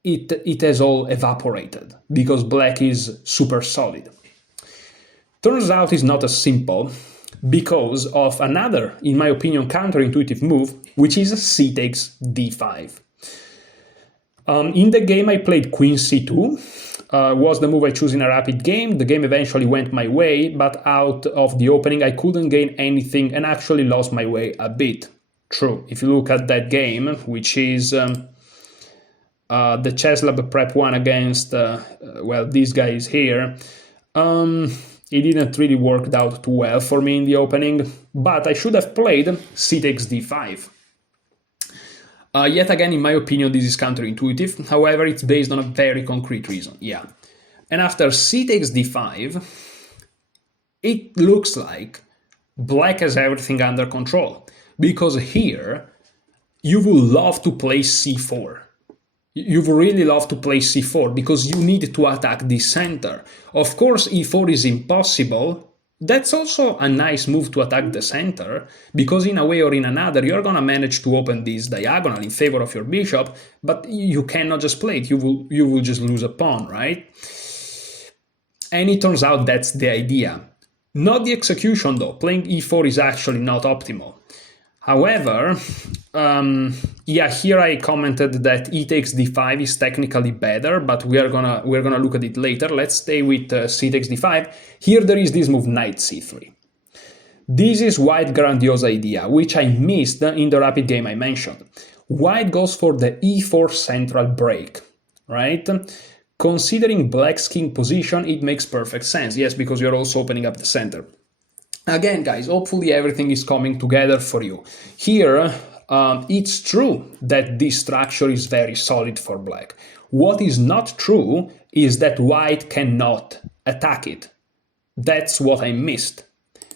it has all evaporated because black is super solid. Turns out it's not as simple because of another, in my opinion, counterintuitive move, which is c takes d5. In the game I played queen c2, was the move I chose in a rapid game. The game eventually went my way, but out of the opening I couldn't gain anything and actually lost my way a bit. True, if you look at that game, which is the Chess Lab Prep 1 against, well, this guy is here, it didn't really work out too well for me in the opening, but I should have played c takes d5. Yet again, in my opinion, this is counterintuitive. However, it's based on a very concrete reason. Yeah. And after c takes d5, it looks like black has everything under control. Because here, you will love to play c4. You would really love to play c4 because you need to attack the center. Of course, e4 is impossible. That's also a nice move to attack the center, because in a way or in another, you're gonna manage to open this diagonal in favor of your bishop, but you cannot just play it, you will just lose a pawn, right? And it turns out that's the idea. Not the execution though, playing e4 is actually not optimal. However, yeah, here I commented that e takes d5 is technically better, but we're gonna look at it later. Let's stay with c takes d5. Here there is this move knight c3. This is White's grandiose idea, which I missed in the rapid game I mentioned. White goes for the e4 central break, right? Considering black's king position, it makes perfect sense. Yes, because you're also opening up the center. Again, guys, hopefully everything is coming together for you. Here, it's true that this structure is very solid for black. What is not true is that white cannot attack it. That's what I missed.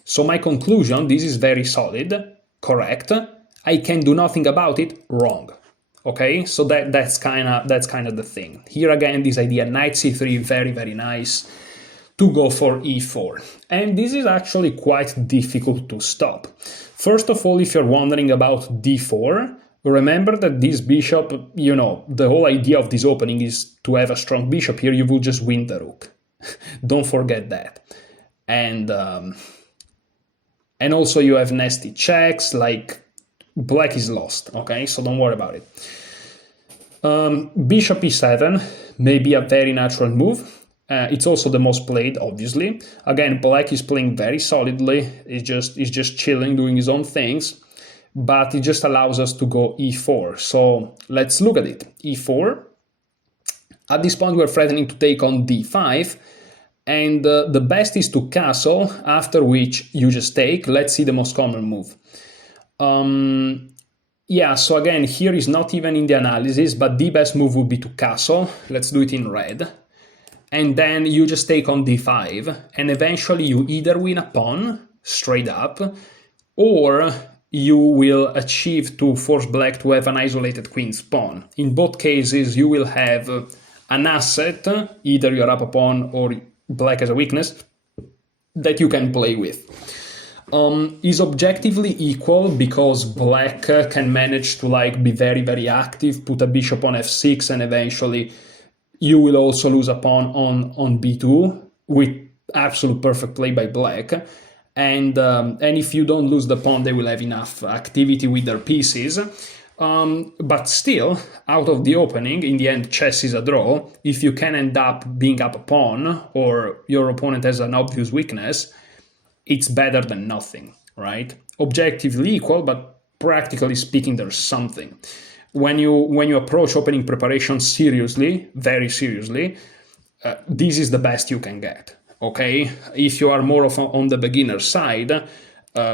So my conclusion, this is very solid, correct. I can do nothing about it, wrong. Okay, so that's kind of the thing. Here again, this idea, knight c3, very, very nice. To go for e4. And this is actually quite difficult to stop. First of all, if you're wondering about d4, remember that this bishop, you know, the whole idea of this opening is to have a strong bishop here, you will just win the rook. Don't forget that. And also you have nasty checks, like black is lost, okay? So don't worry about it. Bishop e7 may be a very natural move. It's also the most played, obviously. Again, black is playing very solidly. He's just chilling, doing his own things. But it just allows us to go e4. So let's look at it. e4. At this point, we're threatening to take on d5. And the best is to castle, after which you just take. Let's see the most common move. Yeah, so again, here is not even in the analysis, but the best move would be to castle. Let's do it in red. And then you just take on d5, and eventually you either win a pawn, straight up, or you will achieve to force black to have an isolated queen's pawn. In both cases, you will have an asset, either you're up a pawn or black has a weakness, that you can play with. Is objectively equal because black can manage to be very, very active, put a bishop on f6, and eventually you will also lose a pawn on b2 with absolute perfect play by black. And if you don't lose the pawn, they will have enough activity with their pieces. But still, out of the opening, in the end, chess is a draw. If you can end up being up a pawn, or your opponent has an obvious weakness, it's better than nothing, right? Objectively equal, but practically speaking, there's something. When you approach opening preparation seriously, very seriously, this is the best you can get, okay? If you are more on the beginner side,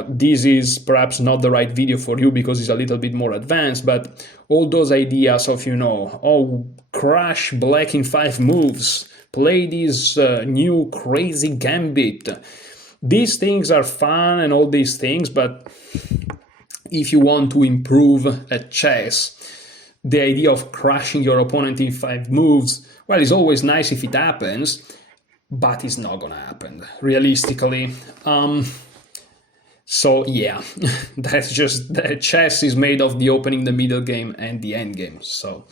this is perhaps not the right video for you because it's a little bit more advanced, but all those ideas of, crash black in 5 moves, play this new crazy gambit, these things are fun and all these things, but if you want to improve at chess, the idea of crushing your opponent in 5 moves, well, it's always nice if it happens, but it's not gonna happen, realistically. So yeah, that's just, the chess is made of the opening, the middle game, and the end game, so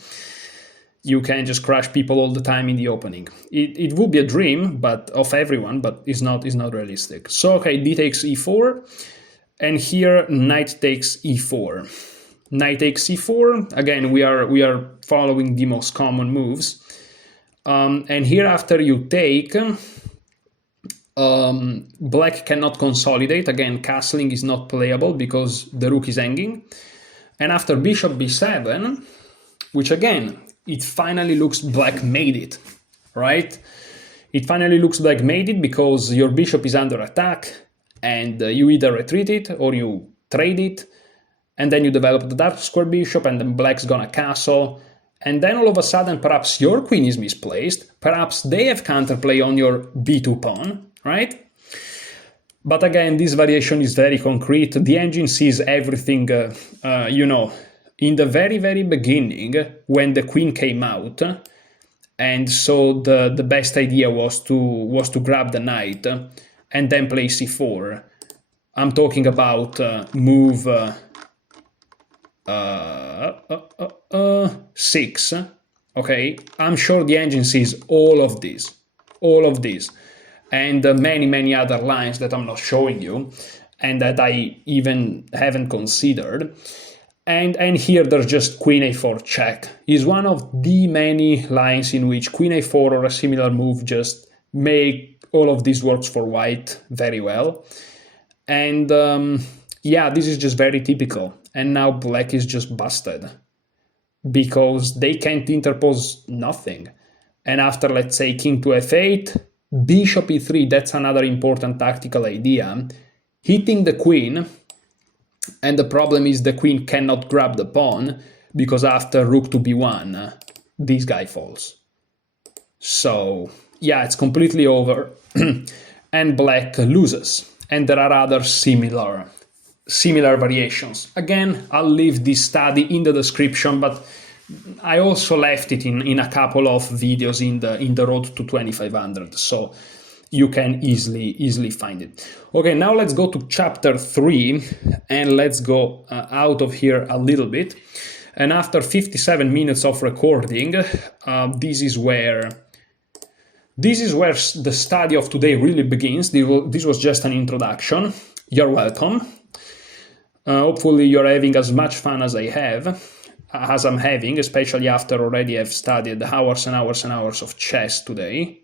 you can just crush people all the time in the opening. It would be a dream of everyone, but it's not realistic. So okay, d takes e4, and here knight takes e4. Knight takes e4. Again, we are following the most common moves. And here after you take, black cannot consolidate. Again, castling is not playable because the rook is hanging. And after bishop b7, which again, it finally looks black made it, right? It finally looks black made it because your bishop is under attack and you either retreat it or you trade it, and then you develop the dark square bishop and then black's gonna castle, and then all of a sudden perhaps your queen is misplaced, perhaps they have counterplay on your b2 pawn, right? But again, this variation is very concrete. The engine sees everything, you know, in the very, very beginning when the queen came out, and so the best idea was to grab the knight and then play c4. I'm talking about move 6. Okay, I'm sure the engine sees all of this, and many other lines that I'm not showing you and that I even haven't considered. And here there's just queen a4 check. Is one of the many lines in which queen a4 or a similar move just make all of this works for white very well. And yeah, this is just very typical. And now black is just busted because they can't interpose nothing. And after, let's say, king to f8, bishop e3, that's another important tactical idea. Hitting the queen, and the problem is the queen cannot grab the pawn because after rook to b1, this guy falls. So yeah, it's completely over and black loses. And there are other similar variations. Again, I'll leave this study in the description, but I also left it in a couple of videos in the road to 2500, so you can easily find it. Okay, now let's go to chapter 3 and let's go out of here a little bit. And after 57 minutes of recording, this is where the study of today really begins. This was just an introduction. You're welcome. Hopefully you're having as much fun as I'm having, especially after already I've studied hours and hours and hours of chess today.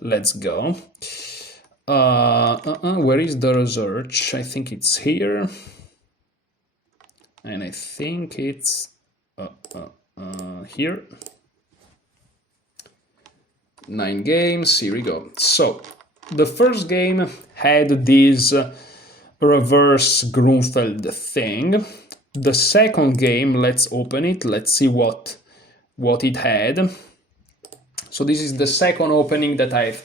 Let's go. Where is the research? I think it's here. And I think it's here. 9 games, here we go. So, the first game had this reverse Grunfeld thing. The second game, let's open it, let's see what it had. So this is the second opening that I've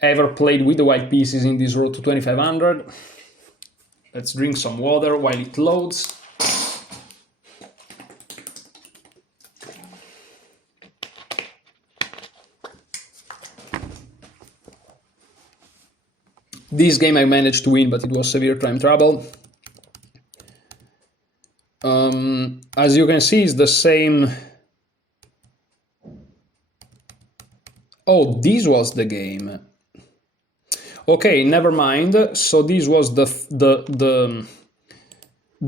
ever played with the white pieces in this road to 2500. Let's drink some water while it loads. This game I managed to win, but it was severe time trouble. As you can see, it's the same. Oh, this was the game. Okay, never mind. So this was the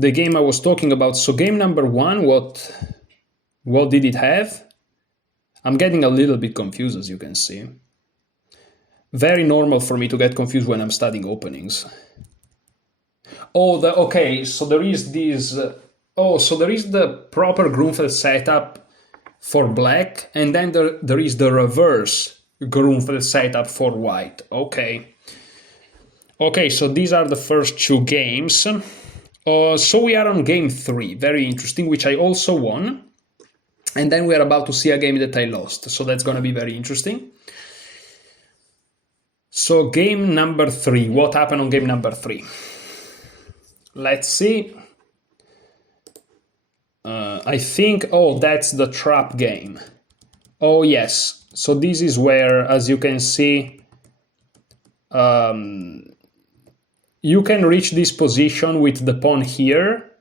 game I was talking about. So game number 1, what did it have? I'm getting a little bit confused, as you can see. Very normal for me to get confused when I'm studying openings. Oh, okay, so there is this. So there is the proper Grunfeld setup for black, and then there is the reverse Grunfeld setup for white. Okay, so these are the first 2 games. So we are on game 3, very interesting, which I also won. And then we are about to see a game that I lost, so that's going to be very interesting. So game number 3, what happened on game number 3? Let's see. I think, that's the trap game. Oh yes, so this is where, as you can see, you can reach this position with the pawn here,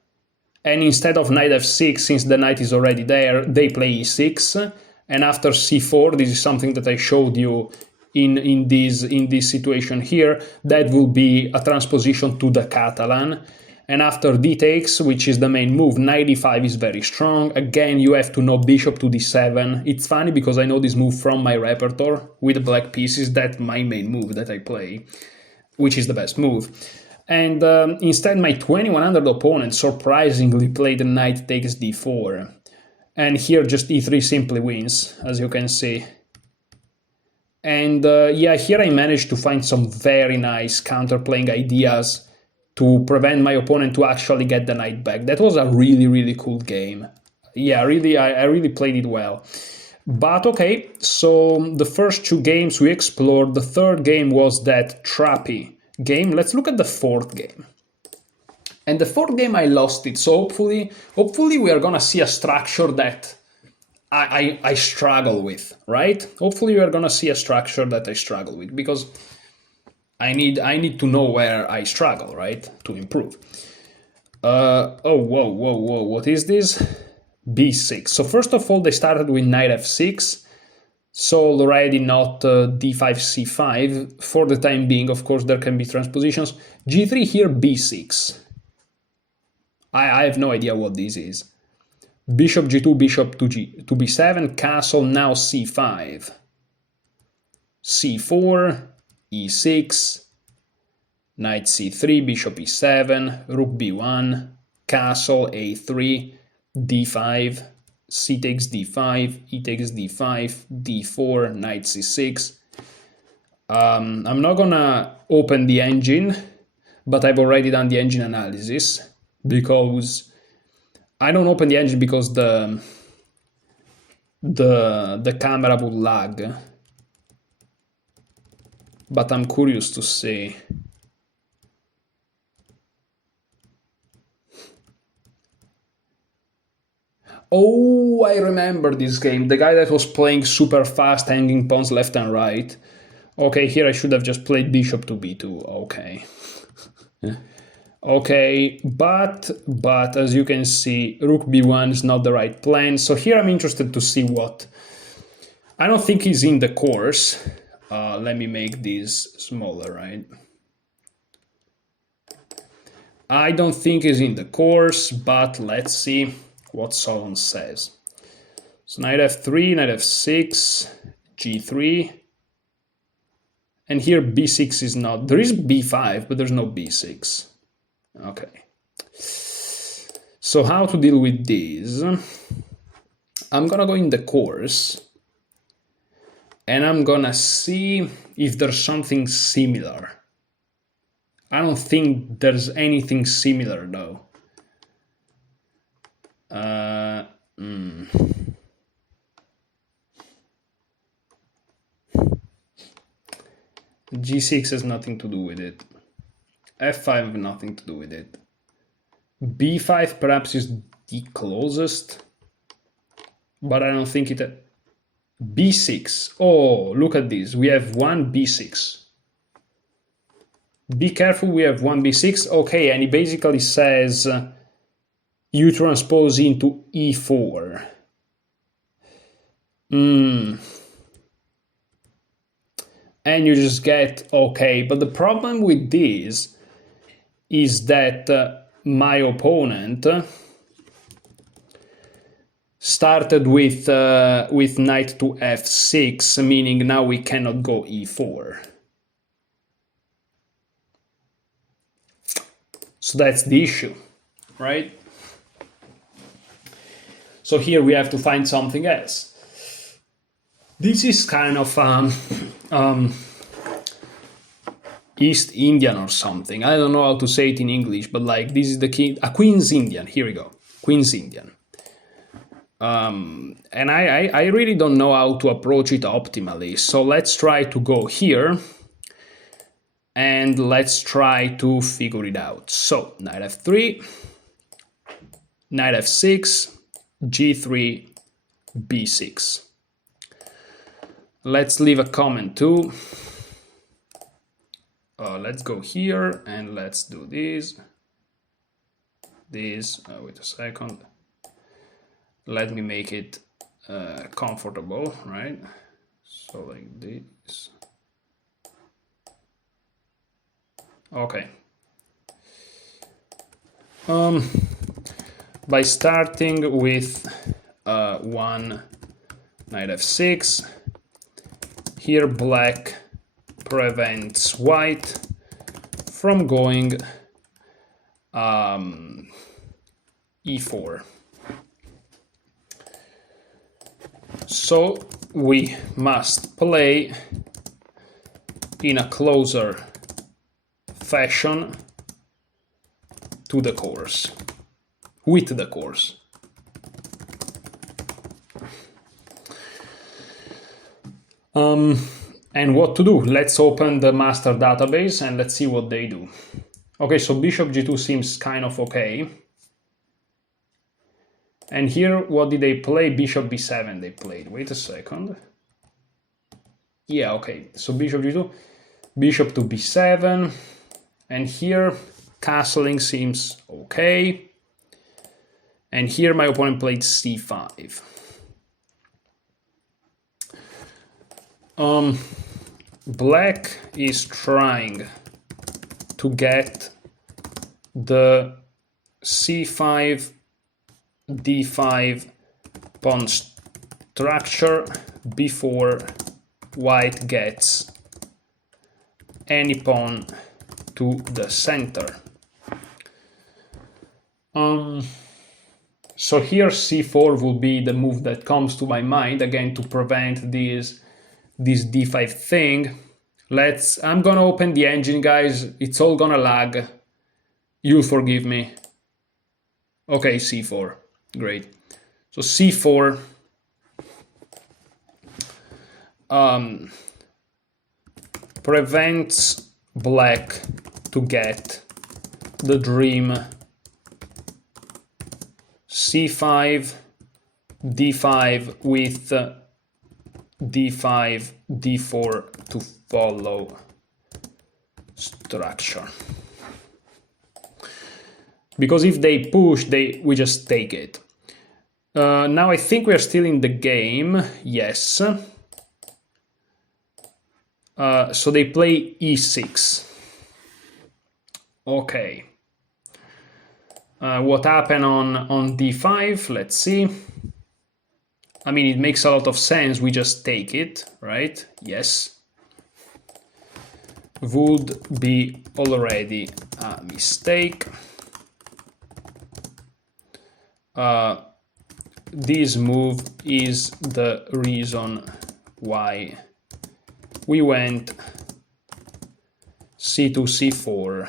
and instead of knight f6, since the knight is already there, they play e6, and after c4, this is something that I showed you in this situation here, that will be a transposition to the Catalan, And after d takes, which is the main move, knight e5 is very strong. Again, you have to know bishop to d7. It's funny because I know this move from my repertoire with black pieces. That's my main move that I play, which is the best move. And instead, my 2100 opponent surprisingly played knight takes d4. And here just e3 simply wins, as you can see. And yeah, here I managed to find some very nice counterplaying ideas to prevent my opponent to actually get the knight back. That was a really, really cool game. Yeah, really, I really played it well. But okay, so the first two games we explored. The third game was that trappy game. Let's look at the fourth game. And the fourth game I lost it, so hopefully we are gonna see a structure that I struggle with, right? Hopefully we are gonna see a structure that I struggle with, because I need to know where I struggle, right? To improve. Oh, whoa, what is this? b6. So first of all, they started with knight f6. So already not d5, c5. For the time being, of course, there can be transpositions. g3 here, b6. I have no idea what this is. Bishop g2, bishop to b7, castle, now c5. c4, e6, knight c3, bishop e7, rook b1, castle a3, d5, c takes d5, e takes d5, d4, knight c6. I'm not gonna open the engine, but I've already done the engine analysis, because I don't open the engine because the camera would lag. But I'm curious to see. Oh, I remember this game. The guy that was playing super fast, hanging pawns left and right. Okay, here I should have just played bishop to b2. Okay. Okay, but as you can see, rook b1 is not the right plan. So here I'm interested to see what. I don't think he's in the course. Let me make this smaller, right? I don't think he's in the course, but let's see what Solon says. So knight f3, knight f6, g3. And here b6 is not. There is b5, but there's no b6. Okay. So how to deal with this? I'm gonna go in the course, and I'm gonna see if there's something similar. I don't think there's anything similar though. G6 has nothing to do with it. F5 has nothing to do with it. B5 perhaps is the closest, but I don't think it. B6. Oh, look at this. We have one B6. Be careful, we have one b6. Okay, and he basically says you transpose into e4. And you just get okay. But the problem with this is that my opponent started with knight to f6, meaning now we cannot go e4. So that's the issue, right? So here we have to find something else. This is kind of East Indian or something. I don't know how to say it in English, but like this is the king, a Queen's Indian. Here we go, Queen's Indian. And I really don't know how to approach it optimally. So let's try to go here. And let's try to figure it out. So knight f3, knight f6, g3, b6. Let's leave a comment too. Let's go here and let's do this. Wait a second. Let me make it comfortable, right? So like this. Okay. By starting with one knight f6. Here black prevents white from going e4. So we must play in a closer fashion to the course, with the course. And what to do? Let's open the master database and let's see what they do. Okay, so bishop g2 seems kind of okay. And here, what did they play? Bishop b7 they played. Wait a second. Yeah, okay. So bishop g2, bishop to b7. And here, castling seems okay. And here my opponent played c5. Black is trying to get the c5, d5 pawn structure before white gets any pawn to the center. So here c4 will be the move that comes to my mind, again, to prevent this d5 thing. I'm gonna open the engine, guys. It's all gonna lag. You'll forgive me. Okay, c4. Great. So c4 prevents black to get the dream c5, d5 with d5, d4 to follow structure. Because if they push, we just take it. Now I think we are still in the game. Yes. So they play e6. Okay. What happened on d5? Let's see. I mean, it makes a lot of sense. We just take it, right? Yes. Would be already a mistake. This move is the reason why we went c2, c4,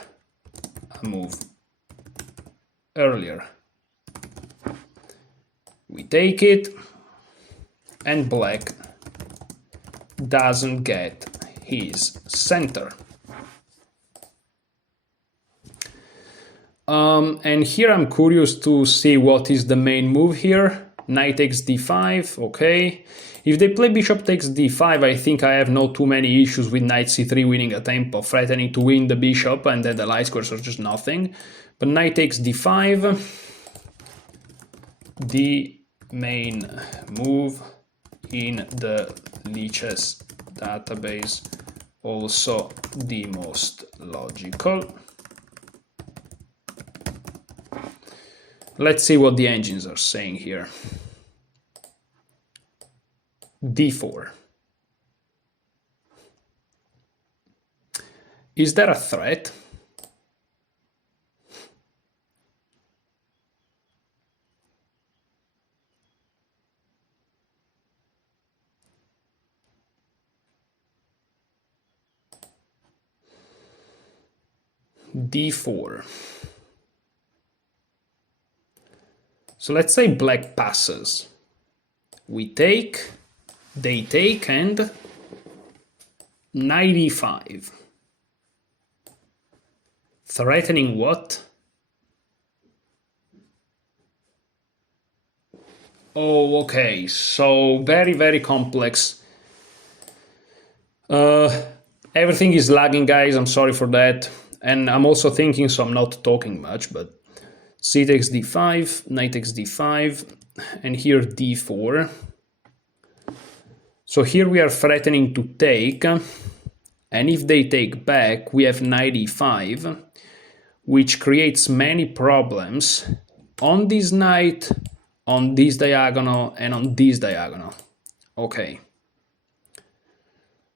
a move earlier. We take it, and black doesn't get his center. And here I'm curious to see what is the main move here. Knight takes d5, okay. If they play bishop takes d5, I think I have not too many issues with knight c3 winning a tempo, threatening to win the bishop, and then the light squares are just nothing. But knight takes d5, the main move in the Lichess database, also the most logical. Let's see what the engines are saying here. d4. Is there a threat? d4. So let's say black passes. We take, they take, and knight e5. Threatening what? Oh, okay, so very, very complex. Everything is lagging, guys, I'm sorry for that. And I'm also thinking, so I'm not talking much, but c takes d5, knight takes d5, and here d4. So here we are threatening to take, and if they take back, we have knight e5. which creates many problems on this knight, on this diagonal, and on this diagonal. Okay.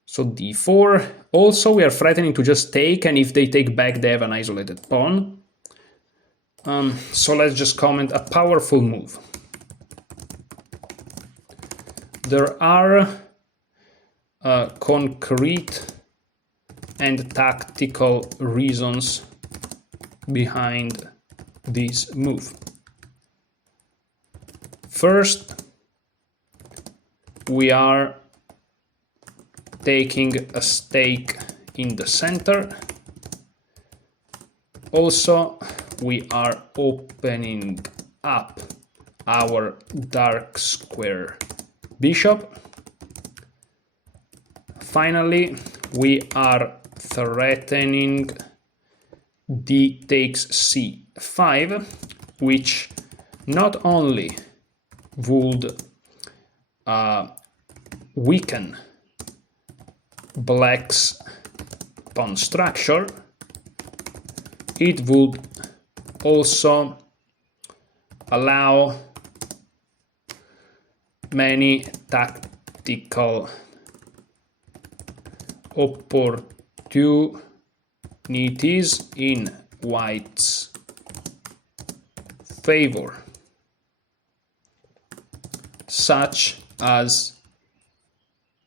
So d4. Also, we are threatening to just take, and if they take back, they have an isolated pawn. So let's just comment a powerful move. There are concrete and tactical reasons behind this move. First, we are taking a stake in the center. Also, we are opening up our dark square bishop. Finally, we are threatening d takes c5, which not only would weaken black's pawn structure, it would also allow many tactical opportunities in white's favor, such as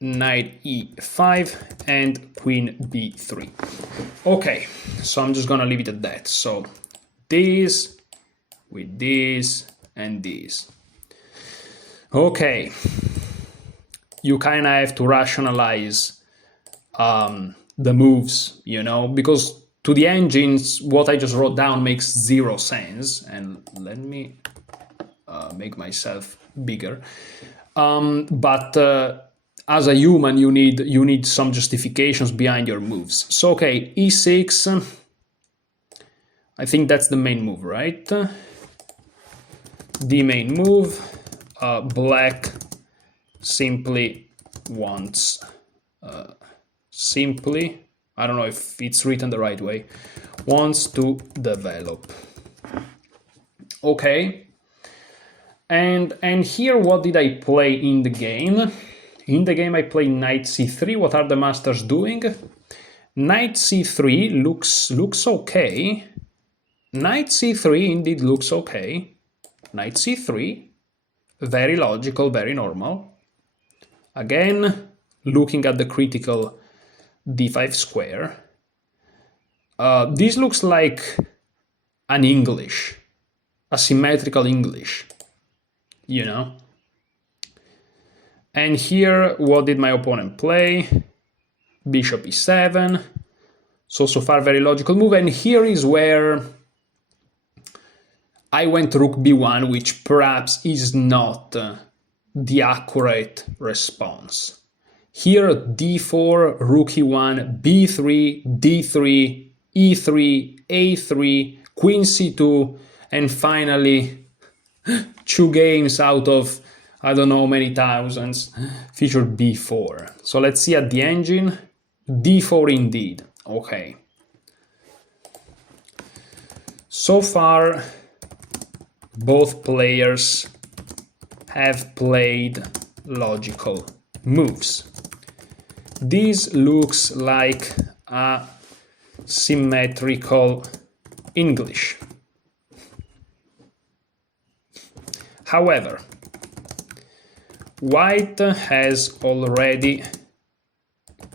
knight e5 and queen b3. Okay, so I'm just gonna leave it at that. So this with this and this. Okay, you kind of have to rationalize the moves, you know, because to the engines, what I just wrote down makes zero sense. And let me make myself bigger. But as a human, you need some justifications behind your moves. So okay, e6. I think that's the main move, right? The main move. Black simply wants I don't know if it's written the right way, wants to develop. Okay. And here, what did I play in the game? In the game, I play knight c3. What are the masters doing? Knight c3 looks okay. Knight c3 indeed looks okay. Knight c3, very logical, very normal. Again, looking at the critical d5 square. This looks like an English, a symmetrical English, you know? And here, what did my opponent play? Bishop e7. So far, very logical move. And here is where I went rook b1, which perhaps is not the accurate response. Here, d4, rook e1, b3, d3, e3, a3, queen c2, and finally, 2 games out of I don't know many thousands, featured b4. So let's see at the engine, d4 indeed. Okay. So far, both players have played logical moves. This looks like a symmetrical English. However, white has already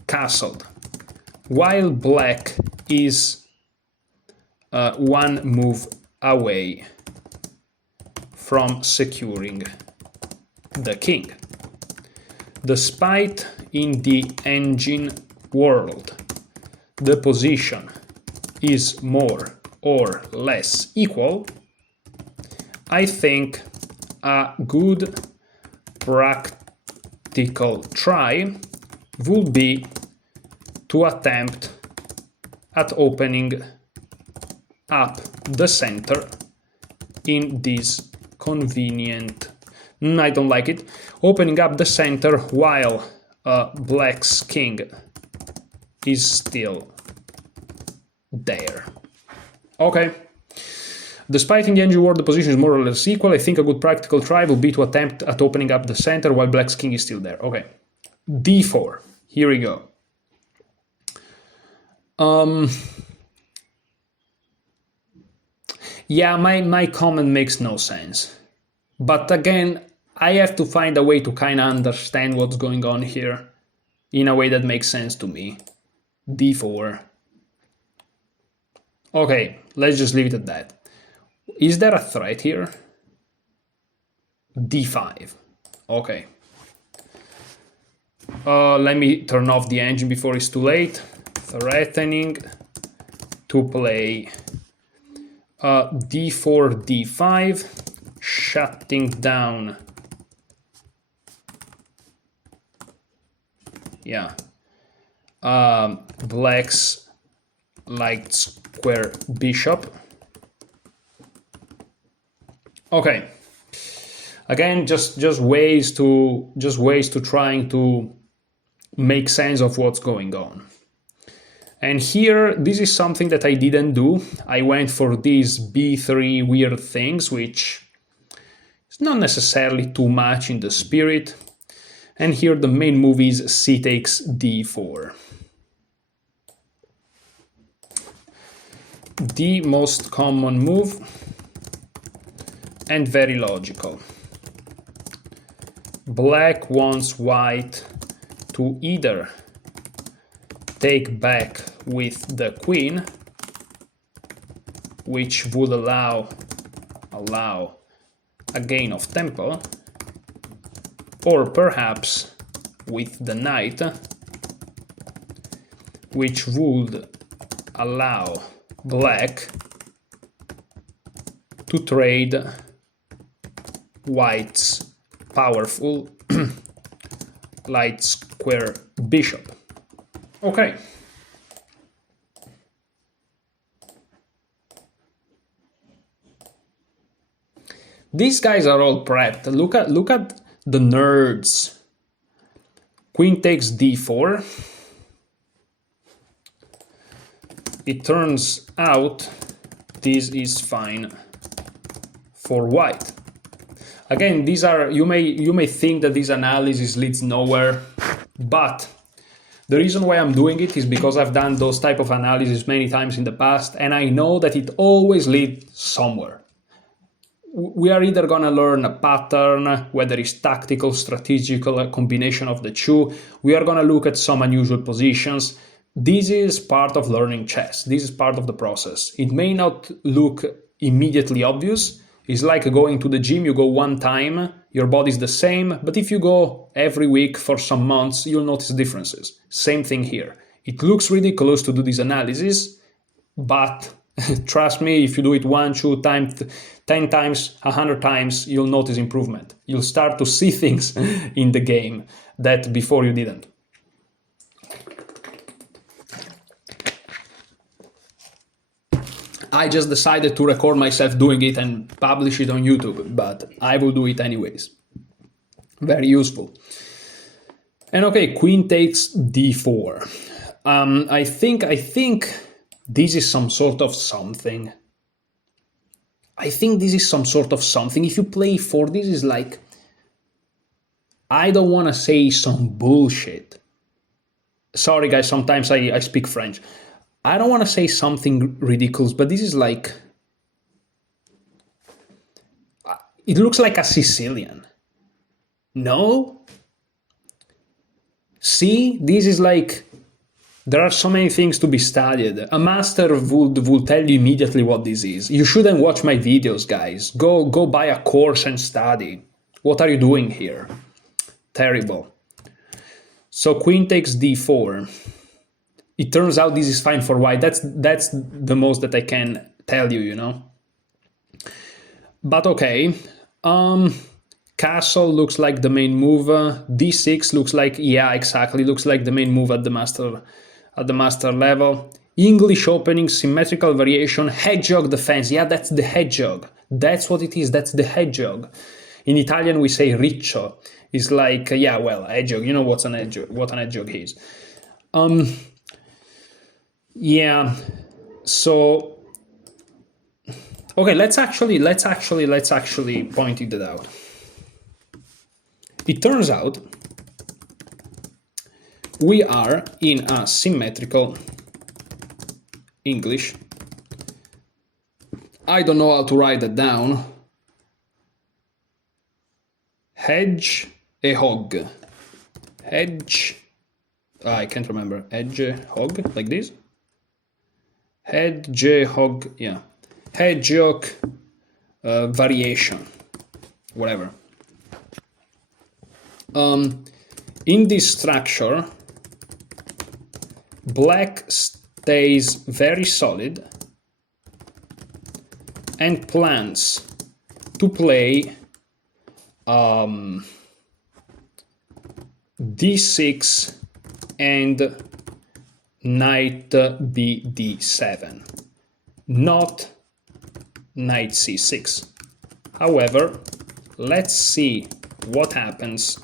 castled, while black is 1 move away from securing the king. Despite in the engine world, the position is more or less equal, I think a good practical try would be to attempt at opening up the center in this convenient, I don't like it, opening up the center while black's king is still there. Okay. Despite in the engine war the position is more or less equal, I think a good practical try would be to attempt at opening up the center while black's king is still there. Okay. d4. Here we go. Yeah, my comment makes no sense. But again, I have to find a way to kind of understand what's going on here in a way that makes sense to me. d4. Okay, let's just leave it at that. Is there a threat here? d5. Okay. Let me turn off the engine before it's too late. Threatening to play d4, d5, shutting down. Yeah. Black's light square bishop. Okay. Again, just ways to trying to make sense of what's going on. And here, this is something that I didn't do. I went for these b3 weird things, which is not necessarily too much in the spirit. And here the main move is c takes d4. The most common move and very logical. Black wants white to either take back with the queen, which would allow a gain of tempo, or perhaps with the knight, which would allow black to trade white's powerful light square bishop. Okay. These guys are all prepped. Look at the nerds. Queen takes d4. It turns out this is fine for white. Again, these are, you may think that this analysis leads nowhere, but the reason why I'm doing it is because I've done those type of analysis many times in the past, and I know that it always leads somewhere. We are either gonna learn a pattern, whether it's tactical, strategical, a combination of the two. We are gonna look at some unusual positions. This is part of learning chess. This is part of the process. It may not look immediately obvious. It's like going to the gym, you go one time, your body's the same, but if you go every week for some months, you'll notice differences. Same thing here. It looks ridiculous to do this analysis, but trust me, if you do it 1, 2 times, 10 times, 100 times, you'll notice improvement. You'll start to see things in the game that before you didn't. I just decided to record myself doing it and publish it on YouTube, but I will do it anyways. Very useful. And okay, queen takes d4. I think this is some sort of something. If you play e4, this is like, I don't want to say some bullshit. Sorry guys, sometimes I speak French. I don't want to say something ridiculous, but this is like, it looks like a Sicilian. No? See, this is like, there are so many things to be studied. A master will tell you immediately what this is. You shouldn't watch my videos, guys. Go buy a course and study. What are you doing here? Terrible. So queen takes d4. It turns out this is fine for white. That's the most that I can tell you, you know. But okay. Castle looks like the main move. D6 looks like, yeah, exactly. Looks like the main move at the master level. English opening, symmetrical variation, hedgehog defense. Yeah, that's the hedgehog. That's what it is. That's the hedgehog. In Italian, we say riccio. It's like, yeah, well, hedgehog. You know what an hedgehog is. Yeah, so Okay, let's actually point it out. It turns out we are in a symmetrical English. I don't know how to write that down. Hedgehog. I can't remember. Hedgehog, like this. Hedgehog, yeah. Hedgehog variation, whatever. In this structure, black stays very solid and plans to play d6 and knight bd7, not knight c6. However, let's see what happens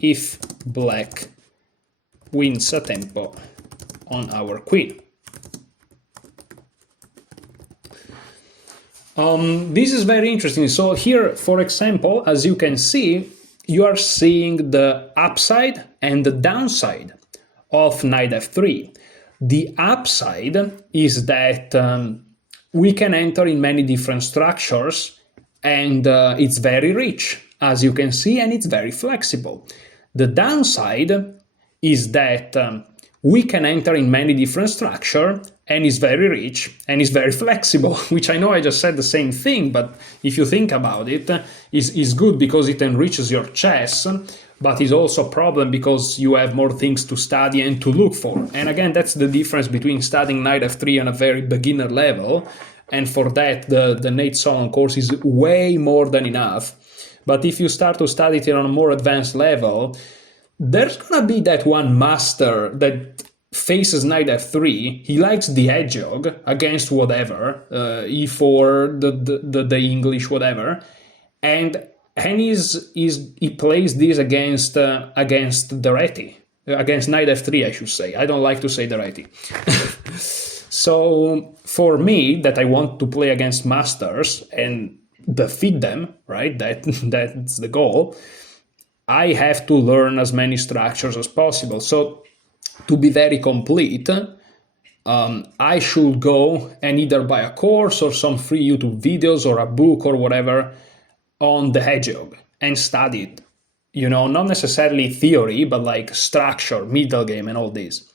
if black wins a tempo on our queen. This is very interesting. So here, for example, as you can see, you are seeing the upside and the downside of knight f3. The upside is that we can enter in many different structures, and it's very rich, as you can see, and it's very flexible. The downside is that we can enter in many different structures, and it's very rich and it's very flexible, which I know I just said the same thing, but if you think about it, is good because it enriches your chess, but is also a problem because you have more things to study and to look for. And again, that's the difference between studying knight f3 on a very beginner level, and for that the Nate Solon course is way more than enough. But if you start to study it on a more advanced level, there's gonna be that one master that faces knight f3, he likes the hedgehog against whatever, e4, the English, whatever, and he plays this against the reti, against knight f3, I should say. I don't like to say the reti. So for me, that I want to play against masters and defeat them, right? That's the goal. I have to learn as many structures as possible. So to be very complete, I should go and either buy a course or some free YouTube videos or a book or whatever on the hedgehog and study it. You know, not necessarily theory, but like structure, middle game, and all this.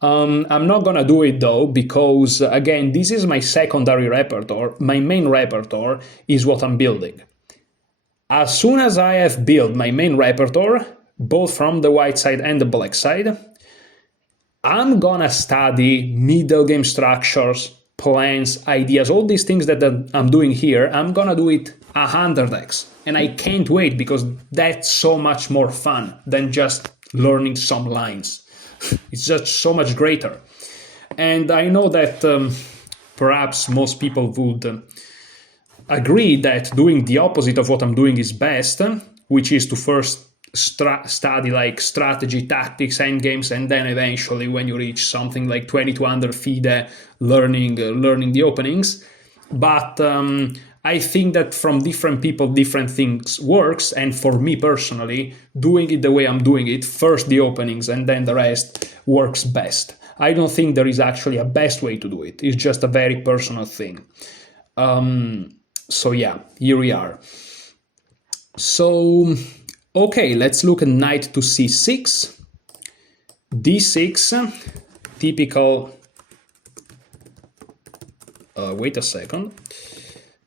I'm not gonna do it though, because again, this is my secondary repertoire. My main repertoire is what I'm building. As soon as I have built my main repertoire, both from the white side and the black side, I'm gonna study middle game structures, plans, ideas, all these things that I'm doing here. I'm gonna do it 100x, and I can't wait because that's so much more fun than just learning some lines. It's just so much greater. And I know that perhaps most people would agree that doing the opposite of what I'm doing is best, which is to first study like strategy, tactics, endgames, and then eventually when you reach something like 2200 FIDE, learning the openings. But I think that from different people, different things works, and for me personally, doing it the way I'm doing it, first the openings and then the rest, works best. I don't think there is actually a best way to do it. It's just a very personal thing. So yeah, here we are. So, okay, let's look at knight to c6, d6, typical, wait a second,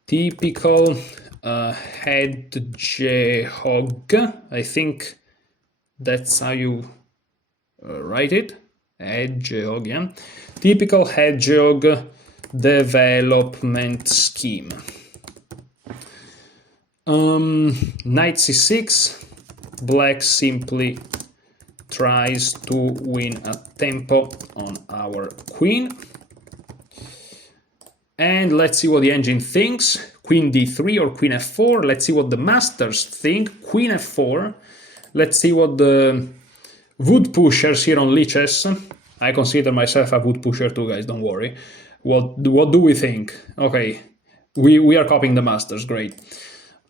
typical hedgehog, I think that's how you write it, hedgehog, yeah, typical hedgehog development scheme. Knight c6, black simply tries to win a tempo on our queen. And let's see what the engine thinks. Queen d3 or queen f4. Let's see what the masters think. Queen f4. Let's see what the wood pushers here on Lichess. I consider myself a wood pusher too, guys, don't worry. What do we think? Okay, We are copying the masters, great.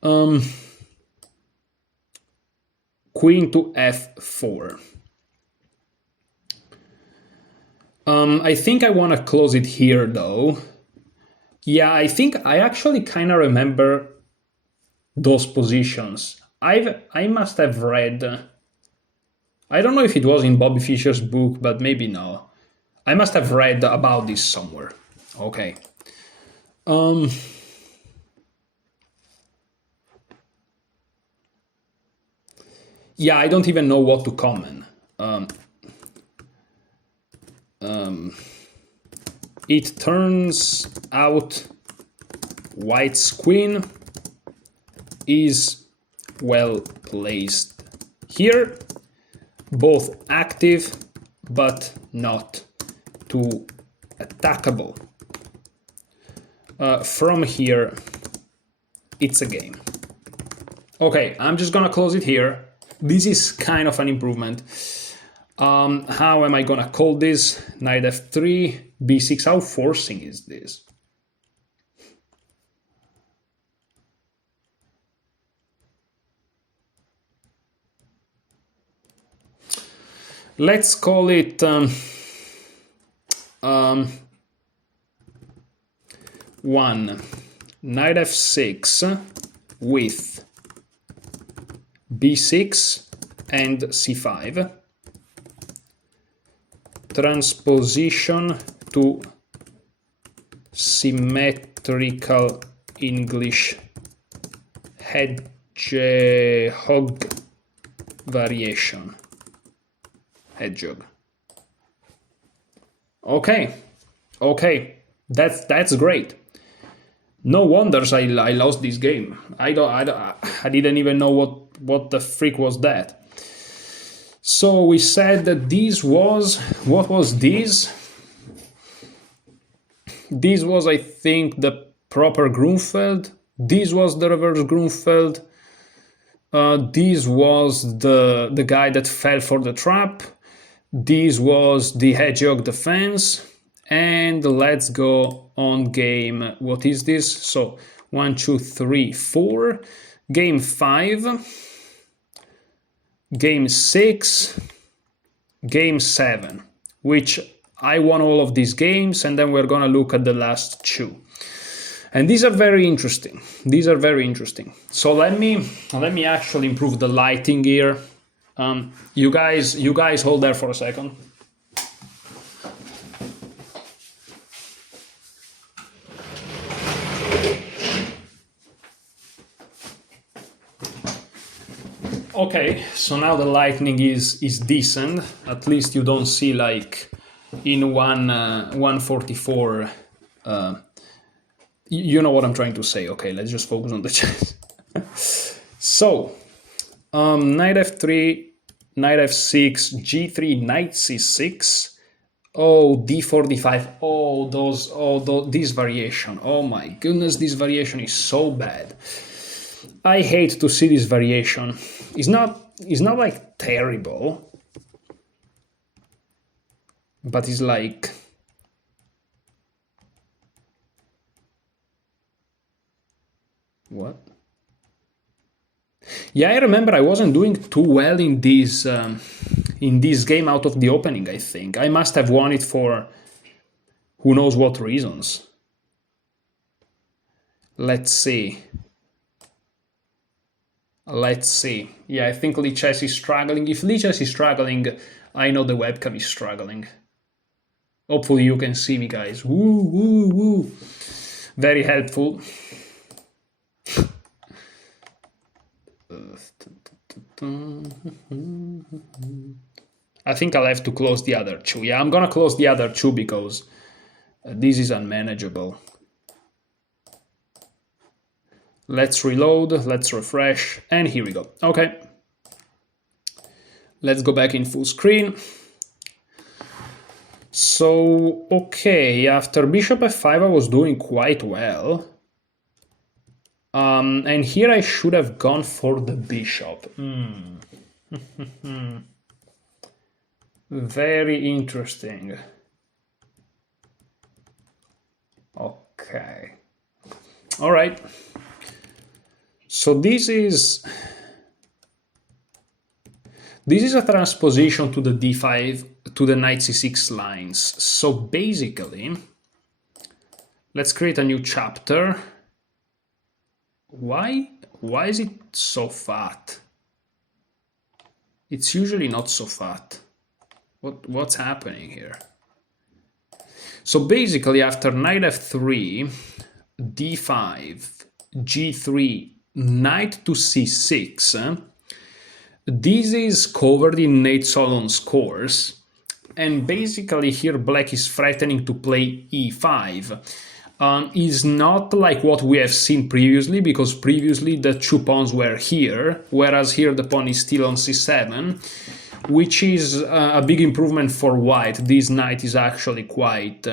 Queen to f4. I think I want to close it here though. Yeah, I think I actually kind of remember those positions. I must have read, I don't know if it was in Bobby Fischer's book, but maybe no. I must have read about this somewhere. Okay. Yeah, I don't even know what to comment. It turns out White's queen is well placed here, both active but not too attackable. From here, it's a game. Okay, I'm just gonna close it here. This is kind of an improvement. How am I gonna call this? Knight f3, b6. How forcing is this? Let's call it 1. Knight f6 with b6 and c5. Transposition to symmetrical English hedgehog variation. Hedgehog. Okay, that's great. No wonders I lost this game. I didn't even know what the freak was that. So we said that this was, what was this? This was, I think, the proper Grunfeld. This was the reverse Grunfeld. This was the guy that fell for the trap. This was the hedgehog defense. And let's go on game. What is this? So 1, 2, 3, 4. Game 5. Game 6. Game 7. Which I won all of these games, and then we're gonna look at the last 2. And these are very interesting. These are very interesting. So let me actually improve the lighting here. You guys hold there for a second. Okay, so now the lighting is decent. At least you don't see like in 144. You know what I'm trying to say. Okay, let's just focus on the chess. So, knight f3, knight f6, g3, knight c6. Oh, d4, d5. This variation. Oh my goodness, this variation is so bad. I hate to see this variation. It's not like terrible, but it's like, what? Yeah, I remember I wasn't doing too well in this game out of the opening, I think. I must have won it for who knows what reasons. Let's see. Yeah, I think Lichess is struggling. If Lichess is struggling, I know the webcam is struggling. Hopefully you can see me, guys. Woo, woo, woo. Very helpful. I think I'll have to close the other 2. Yeah, I'm gonna close the other 2 because this is unmanageable. Let's reload, let's refresh, and here we go. Okay. Let's go back in full screen. So, okay, after bishop f5 I was doing quite well. And here I should have gone for the bishop. Very interesting. Okay. All right. So this is a transposition to the d5, to the knight c6 lines. So basically, let's create a new chapter. Why is it so fat? It's usually not so fat. What's happening here? So basically, after knight f3, d5, g3, knight to c6, this is covered in Nate Solon's course, and basically here black is threatening to play e5. Is not like what we have seen previously, because previously the two pawns were here, whereas here the pawn is still on c7, which is a big improvement for white. This knight is actually quite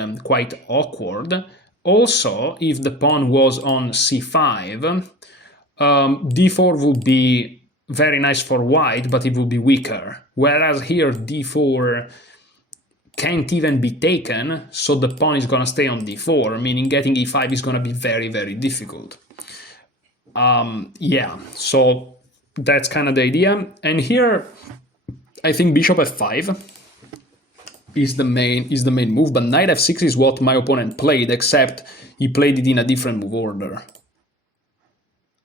awkward. Also, if the pawn was on c5, d4 would be very nice for white, but it would be weaker. Whereas here d4 can't even be taken, so the pawn is gonna stay on d4, meaning getting e5 is gonna be very, very difficult. Yeah, so that's kind of the idea. And here, I think bishop f5 is the main move, but knight f6 is what my opponent played, except he played it in a different move order.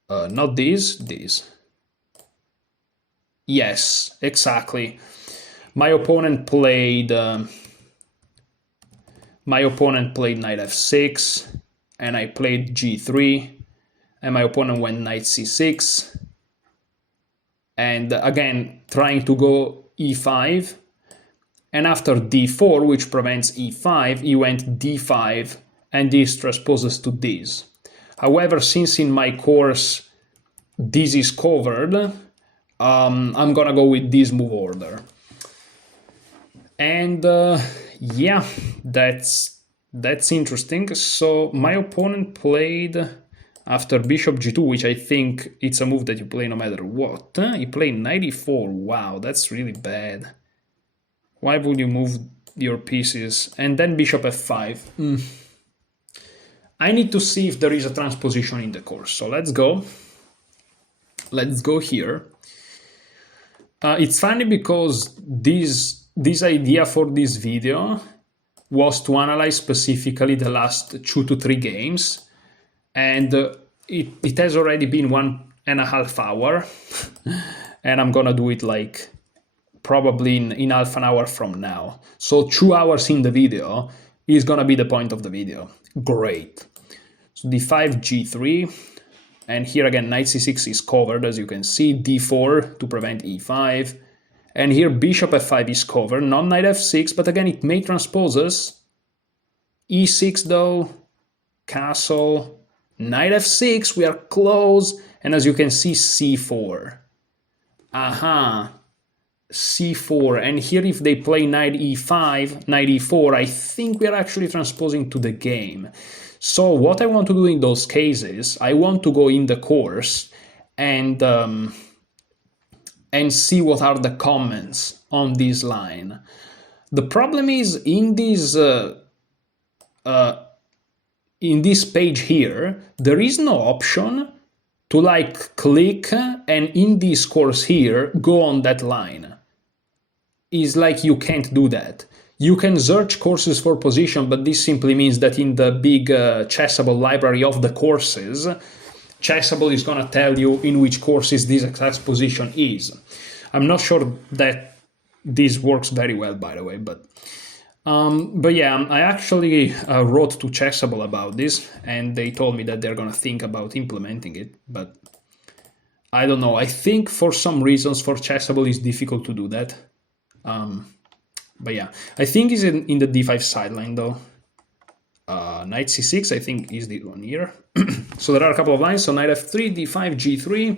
Not this. Yes, exactly. My opponent played knight f6, and I played g3, and my opponent went knight c6, and again trying to go e5, and after d4, which prevents e5, he went d5, and this transposes to this. However, since in my course this is covered, I'm gonna go with this move order. And yeah, that's interesting. So my opponent played, after bishop g2, which I think it's a move that you play no matter what, he played knight e4. Wow, that's really bad. Why would you move your pieces? And then bishop f5. I need to see if there is a transposition in the course. So let's go. Let's go here. It's funny because this idea for this video was to analyze specifically the last 2 to 3 games, and it has already been 1.5 hours, and I'm gonna do it like probably in half an hour from now. So 2 hours in the video is gonna be the point of the video. Great. So d5, g3, and here again knight c6 is covered, as you can see, d4 to prevent e5, and here bishop f5 is covered, not knight f6, but again it may transpose us. e6 though, castle, knight f6, we are close, and as you can see, c4. C4, and here if they play knight e5, knight e4, I think we are actually transposing to the game. So what I want to do in those cases, I want to go in the course and see what are the comments on this line. The problem is in this page here, there is no option to like click and in this course here go on that line. It's like you can't do that. You can search courses for position, but this simply means that in the big Chessable library of the courses, Chessable is going to tell you in which courses this exact position is. I'm not sure that this works very well, by the way, but yeah, I actually wrote to Chessable about this, and they told me that they're going to think about implementing it, but I don't know. I think for some reasons for Chessable it's difficult to do that. But yeah, I think it's in the d5 sideline though. Knight c6, I think, is the one here. So there are a couple of lines. So knight f3, d5, g3,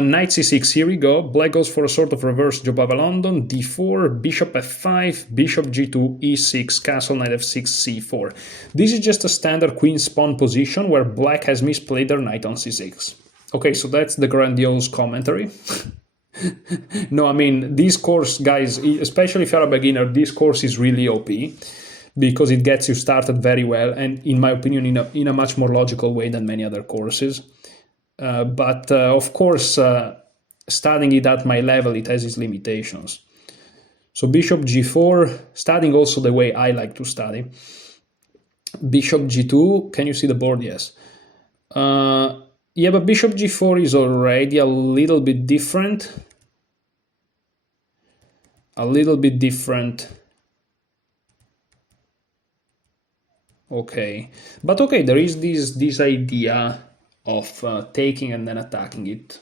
knight c6. Here we go. Black goes for a sort of reverse Joe London. d4, bishop f5, bishop g2, e6, castle, knight f6, c4. This is just a standard queen's pawn position where black has misplayed their knight on c6. Okay, so that's the grandiose commentary. No, I mean, this course, guys, especially if you're a beginner, this course is really OP. because it gets you started very well, and in my opinion, in a much more logical way than many other courses. But of course, studying it at my level, it has its limitations. So bishop g4, studying also the way I like to study. Bishop g2, can you see the board? Yes. Yeah, but bishop g4 is already a little bit different. A little bit different. Okay, but okay, there is this idea of taking and then attacking it,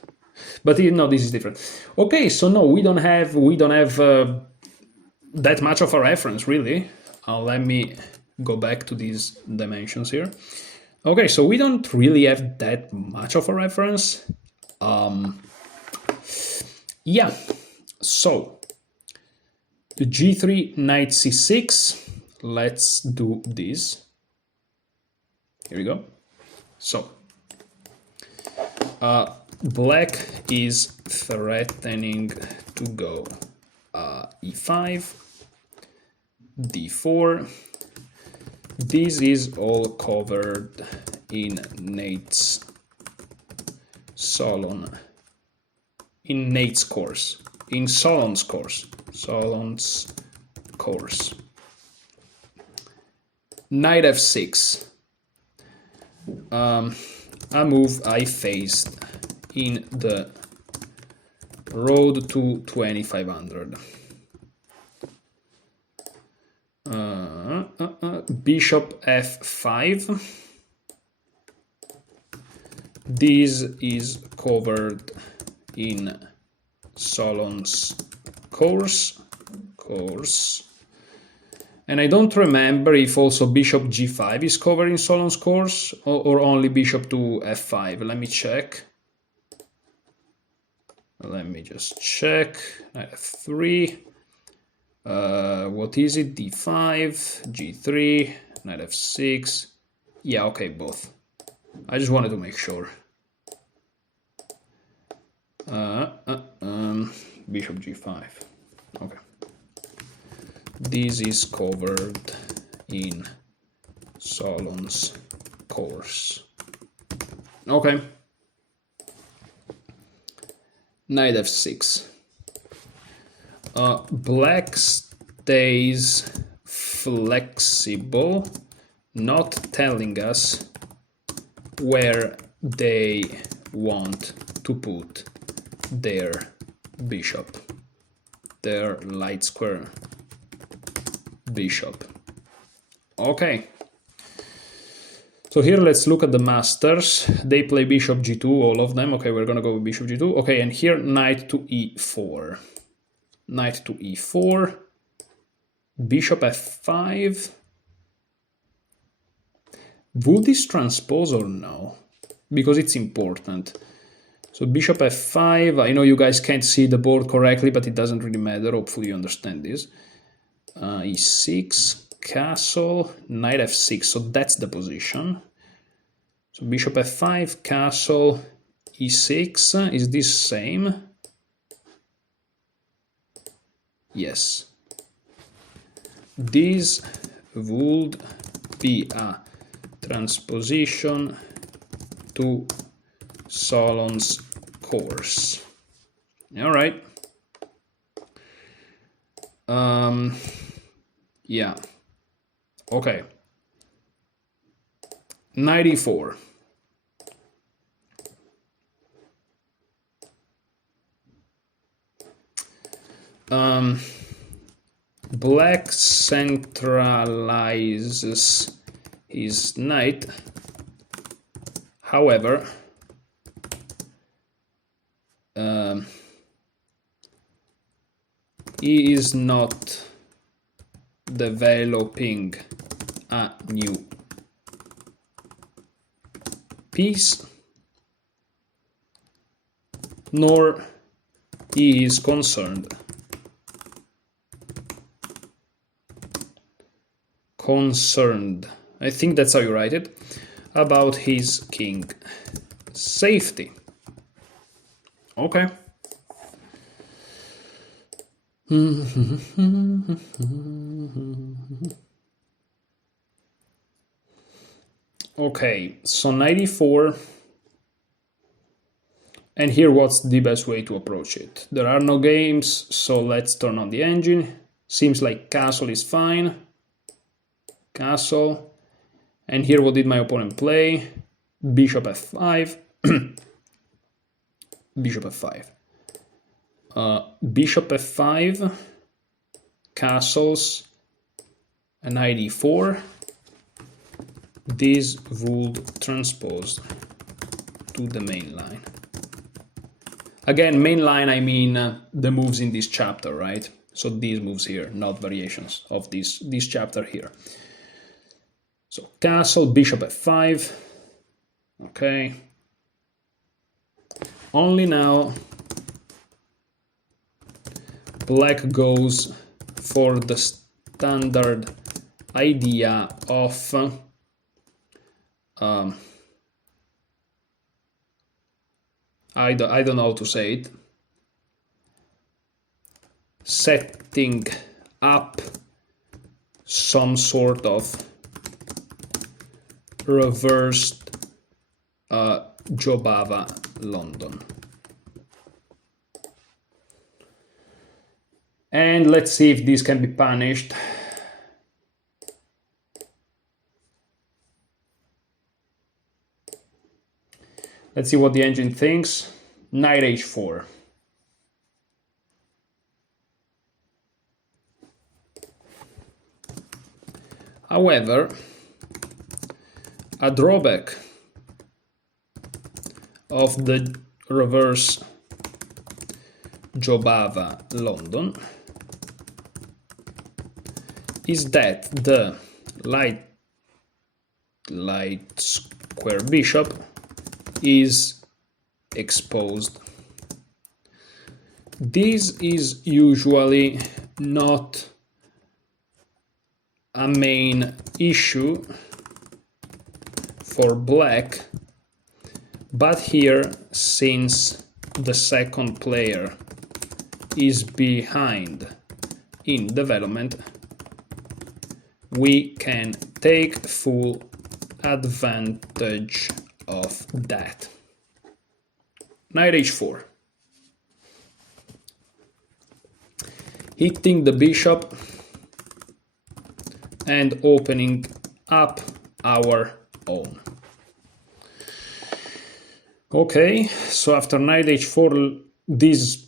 but no, this is different. Okay, so no, we don't have that much of a reference, really. Let me go back to these dimensions here. Okay, so we don't really have that much of a reference. Yeah, so g3, knight c6. Let's do this. Here we go. So black is threatening to go e5, d4. This is all covered in Nate's Solon's course. Knight f6. A move I faced in the road to 2500. Bishop f5. This is covered in Solon's course. And I don't remember if also bishop g5 is covered in Solon's course, or only bishop to f5. Let me check. Let me just check. Knight f3. What is it? d5, g3, knight f6. Yeah, okay, both. I just wanted to make sure. Bishop g5. Okay. This is covered in Solon's course. Okay. Knight f6. Black stays flexible, not telling us where they want to put their bishop, their light square bishop. Okay. So here let's look at the masters. They play bishop g2, all of them. Okay, we're gonna go with bishop g2. Okay, and here knight to e4. Knight to e4. Bishop f5. Would this transpose or no? Because it's important. So bishop f5. I know you guys can't see the board correctly, but it doesn't really matter. Hopefully you understand this. E6, castle, knight f6. So that's the position. So bishop f5, castle, e6. Is this same? Yes. This would be a transposition to Solon's course. All right. Yeah. Okay. Knight e4. Black centralizes his knight. However, he is not developing a new piece, nor he is concerned I think that's how you write it, about his king safety. Okay. Okay, so knight e4. And here, what's the best way to approach it? There are no games, so let's turn on the engine. Seems like castle is fine. Castle. And here, what did my opponent play? Bishop f5. Bishop f5. Bishop f5. Castles. And knight e4. This would transpose to the main line. Again, main line, I mean the moves in this chapter, right? So these moves here, not variations of this chapter here. So castle, bishop f5. Okay. Only now black goes for the standard idea of I don't know how to say it. Setting up some sort of reversed Jobava London. And let's see if this can be punished. Let's see what the engine thinks. Knight h4. However, a drawback of the reverse Jobava London is that the light square bishop is exposed. This is usually not a main issue for black, but here, since the second player is behind in development, we can take full advantage of that. Knight h4. Hitting the bishop and opening up our own. Okay, so after knight h4, this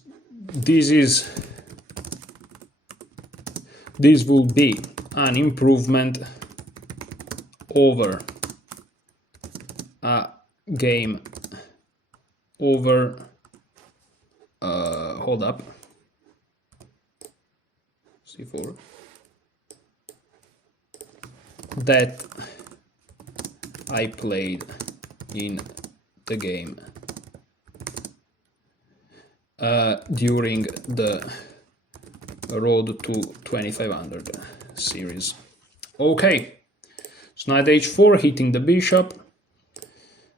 will be an improvement over a game over hold up, c4, that I played in the game during the Road to 2500 series. Okay, so knight h4, hitting the bishop.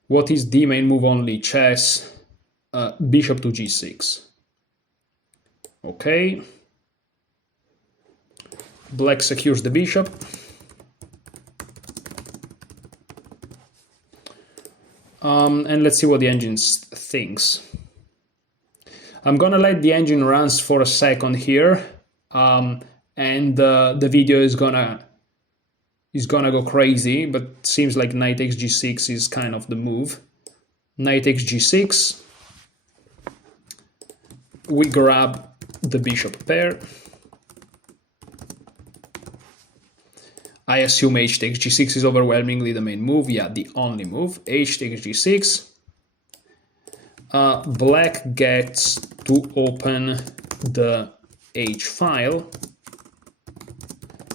What is the main move only chess? Bishop to g6. Okay. Black secures the bishop. And let's see what the engine thinks. I'm gonna let the engine runs for a second here, and the video is gonna go crazy, but it seems like knight takes g6 is kind of the move. Knight takes g6. We grab the bishop pair. I assume h takes g6 is overwhelmingly the main move. Yeah, the only move. H takes g6. Black gets to open the h file,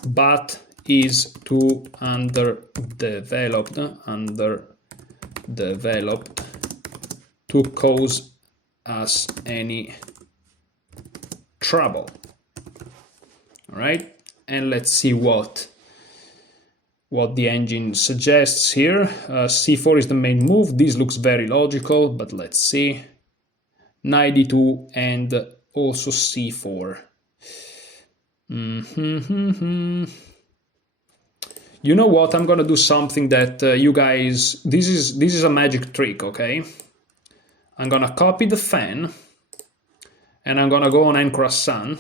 but is too underdeveloped to cause us any trouble. All right, and let's see what the engine suggests here. c4 is the main move. This looks very logical, but let's see. Knight d2 and also c4. you know what? I'm gonna do something that you guys. This is a magic trick, okay? I'm gonna copy the fan, and I'm gonna go on n-croissant.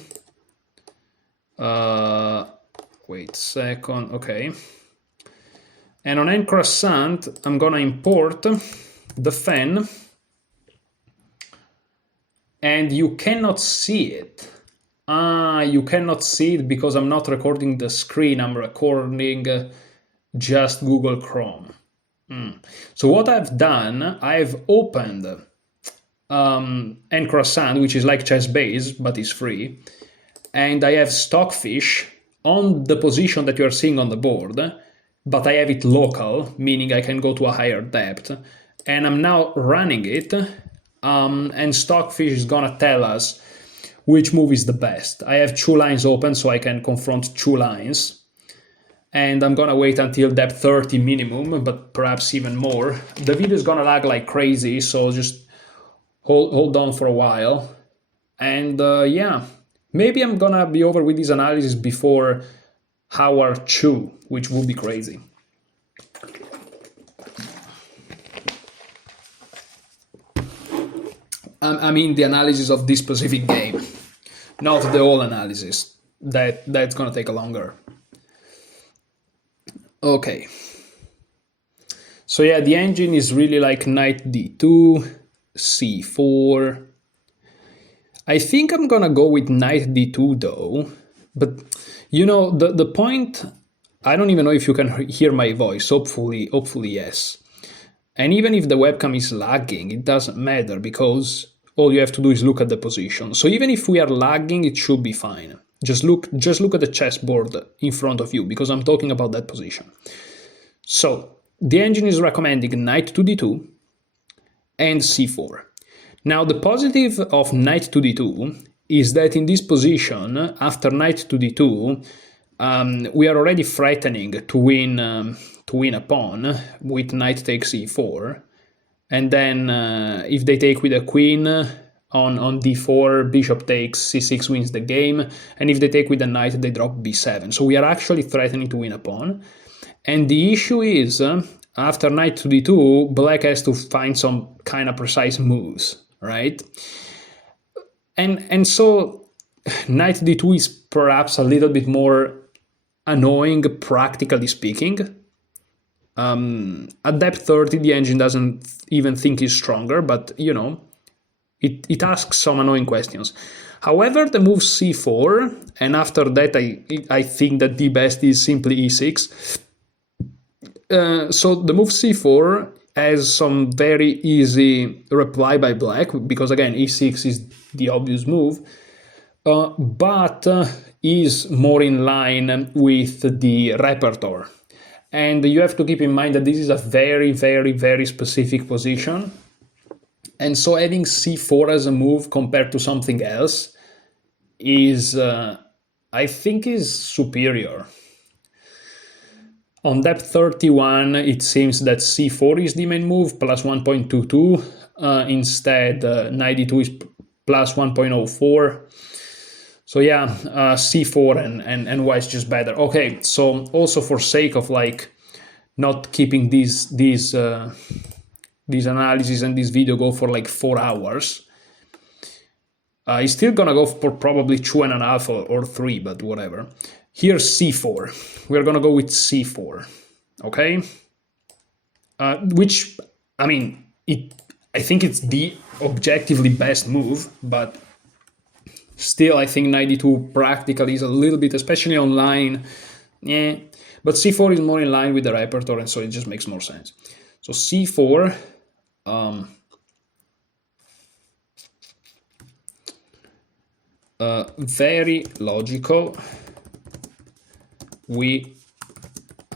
Wait a second. Okay. And on n-croissant, I'm gonna import the fan, and you cannot see it. You cannot see it because I'm not recording the screen, I'm recording just Google Chrome. So what I've done, I've opened n-croissant, which is like Chessbase, but is free, and I have Stockfish on the position that you're seeing on the board, but I have it local, meaning I can go to a higher depth, and I'm now running it, and Stockfish is gonna tell us which move is the best. I have 2 lines open so I can confront 2 lines, and I'm gonna wait until depth 30 minimum, but perhaps even more. The video is gonna lag like crazy, so just hold on for a while. And yeah, maybe I'm gonna be over with this analysis before hour 2, which would be crazy. I mean the analysis of this specific game, not the whole analysis. That's gonna take a longer. Okay. So yeah, the engine is really like knight d2, c4. I think I'm gonna go with knight d2 though, but you know the point. I don't even know if you can hear my voice. Hopefully yes. And even if the webcam is lagging, it doesn't matter because all you have to do is look at the position. So even if we are lagging, it should be fine. Just look at the chessboard in front of you because I'm talking about that position. So the engine is recommending knight to d2 and c4. Now the positive of knight to d2 is that in this position, after knight to d2, we are already threatening to win a pawn with knight takes e4, and then if they take with a queen on d4, bishop takes c6 wins the game, and if they take with a knight, they drop b7. So we are actually threatening to win a pawn, and the issue is after knight to d2, black has to find some kind of precise moves, right? And so knight d2 is perhaps a little bit more annoying, practically speaking. At depth 30, the engine doesn't even think it's stronger, but you know, it asks some annoying questions. However, the move c4, and after that, I think that the best is simply e6. So the move c4 has some very easy reply by black, because again, e6 is the obvious move, but is more in line with the repertoire. And you have to keep in mind that this is a very, very, very specific position. And so having c4 as a move compared to something else is, I think, is superior. On depth 31, it seems that c4 is the main move, plus 1.22. Instead, knight d2 is plus 1.04. So yeah, c4 and y is just better. Okay, so also for sake of like not keeping these analysis and this video go for like 4 hours, it's still gonna go for probably 2.5 or 3, but whatever. Here's c4. We're gonna go with c4, okay? Which, I mean, I think it's the objectively best move, but still, I think knight d2 practically is a little bit, especially online, yeah. But c4 is more in line with the repertoire, and so it just makes more sense. So c4, very logical. We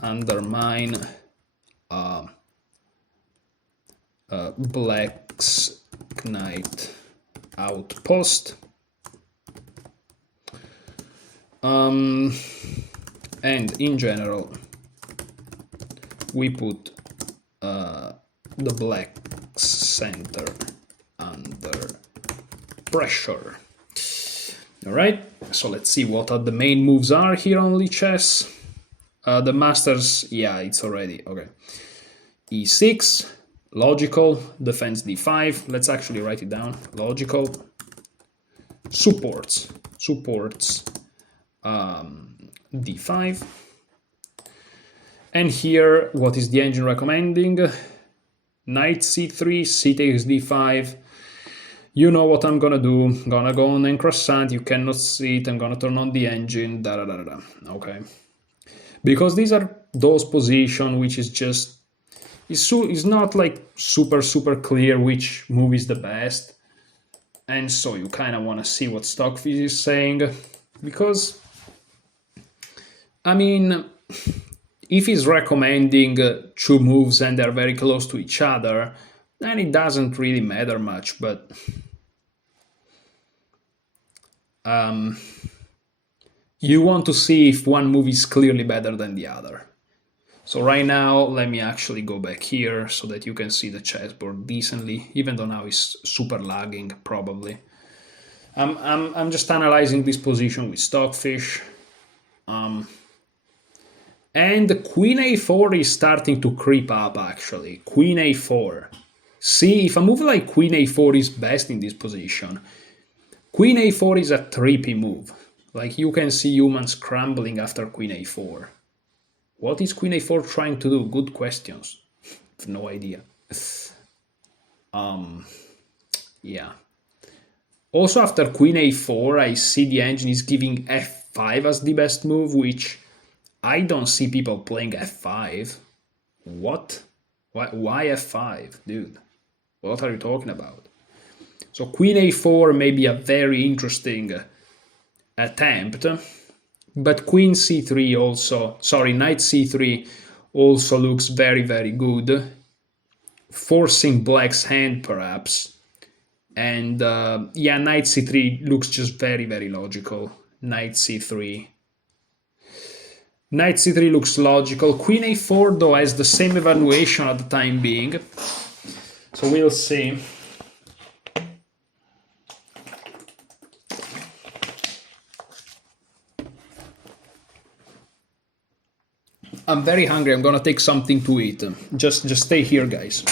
undermine black's knight outpost. And in general, we put the black's center under pressure. All right, so let's see what the main moves are here on Lichess. The masters, yeah, it's already, okay. E6, logical, defense d5. Let's actually write it down. Logical, supports d5. And here, what is the engine recommending? Knight c3, c takes d5. You know what I'm gonna do. I'm gonna go on and croissant. You cannot see it. I'm gonna turn on the engine. Da da da da. Okay. Because these are those positions which is just it's not like super clear which move is the best, and so you kind of want to see what Stockfish is saying, because I mean, if he's recommending two moves and they're very close to each other, then it doesn't really matter much. But you want to see if one move is clearly better than the other. So right now, let me actually go back here so that you can see the chessboard decently, even though now it's super lagging, probably. I'm just analyzing this position with Stockfish. And Queen a4 is starting to creep up, actually. Queen a4. See, if a move like Queen a4 is best in this position, Queen a4 is a trippy move. Like, you can see humans scrambling after Queen a4. What is Queen a4 trying to do? Good questions. No idea. Yeah. Also, after Queen a4, I see the engine is giving f5 as the best move, which I don't see people playing f5. What? Why f5, dude? What are you talking about? So Queen a4 may be a very interesting attempt, but Queen c3 also, sorry, Knight c3 also looks very good, forcing Black's hand perhaps. And yeah, Knight c3 looks just very logical. Knight c3. Knight c3 looks logical. Queen a4 though has the same evaluation at the time being, so we'll see. I'm very hungry. I'm gonna take something to eat. Just stay here, guys.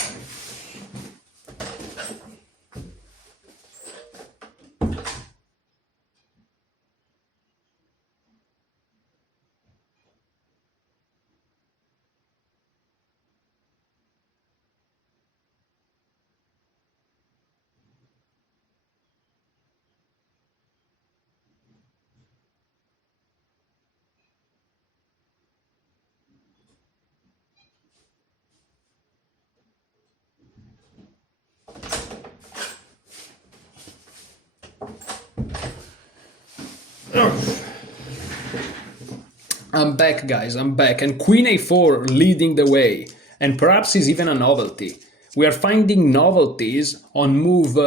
I'm back, guys, I'm back, and Queen a4 leading the way, and perhaps is even a novelty. We are finding novelties on move,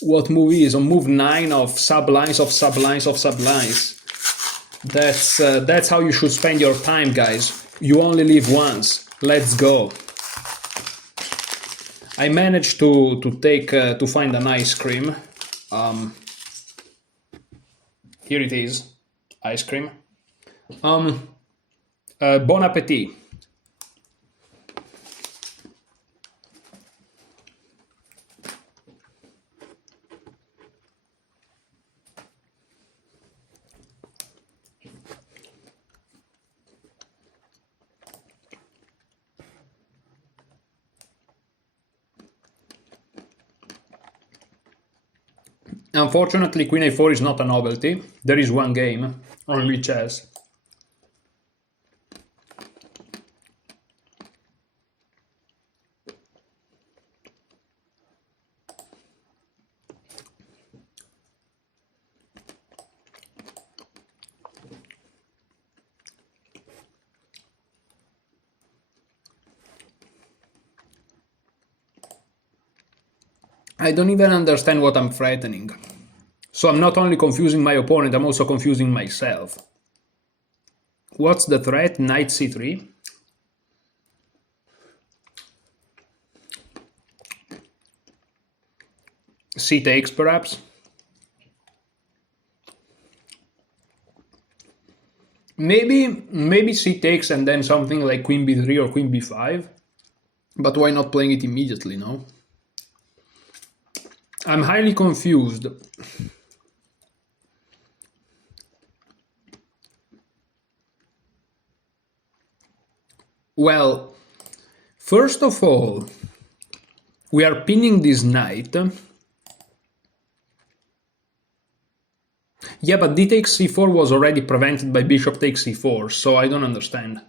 what move is, on move 9 of sublines of sublines of sublines. That's how you should spend your time, guys. You only live once. Let's go. I managed to find an ice cream. Here it is, ice cream. Bon appetit. Unfortunately, Queen a4 is not a novelty. There is one game, only chess. I don't even understand what I'm threatening. So I'm not only confusing my opponent, I'm also confusing myself. What's the threat? Knight c3? C takes, perhaps? Maybe c takes and then something like queen b3 or queen b5. But why not playing it immediately, no? I'm highly confused. Well, first of all, we are pinning this knight. Yeah, but d takes c4 was already prevented by bishop takes c4, so I don't understand.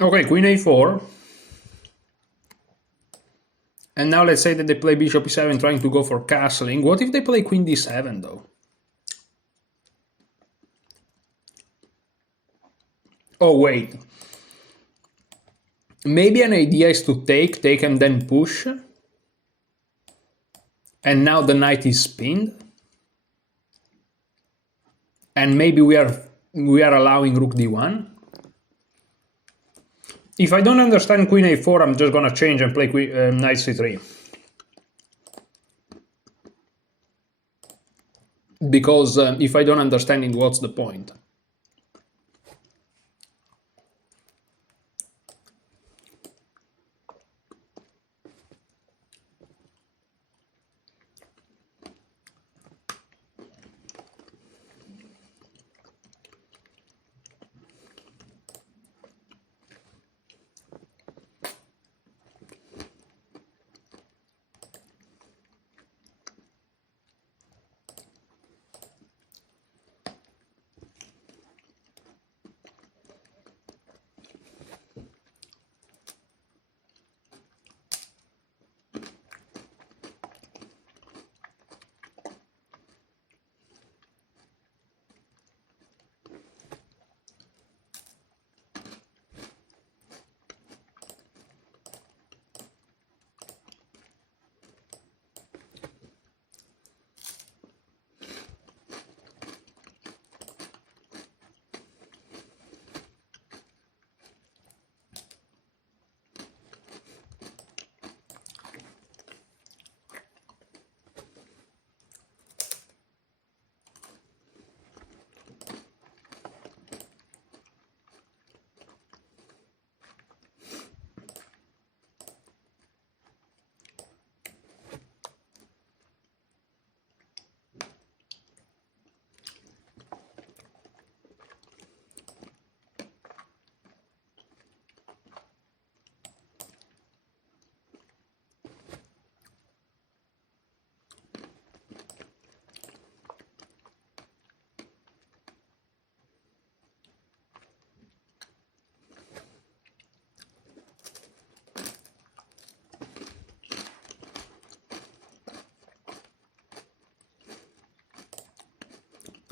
Okay, queen a4. And now let's say that they play bishop e7 trying to go for castling. What if they play queen d7 though? Oh wait. Maybe an idea is to take and then push. And now the knight is pinned. And maybe we are allowing rook d1. If I don't understand queen a4, I'm just gonna change and play knight c3. Because if I don't understand it, what's the point?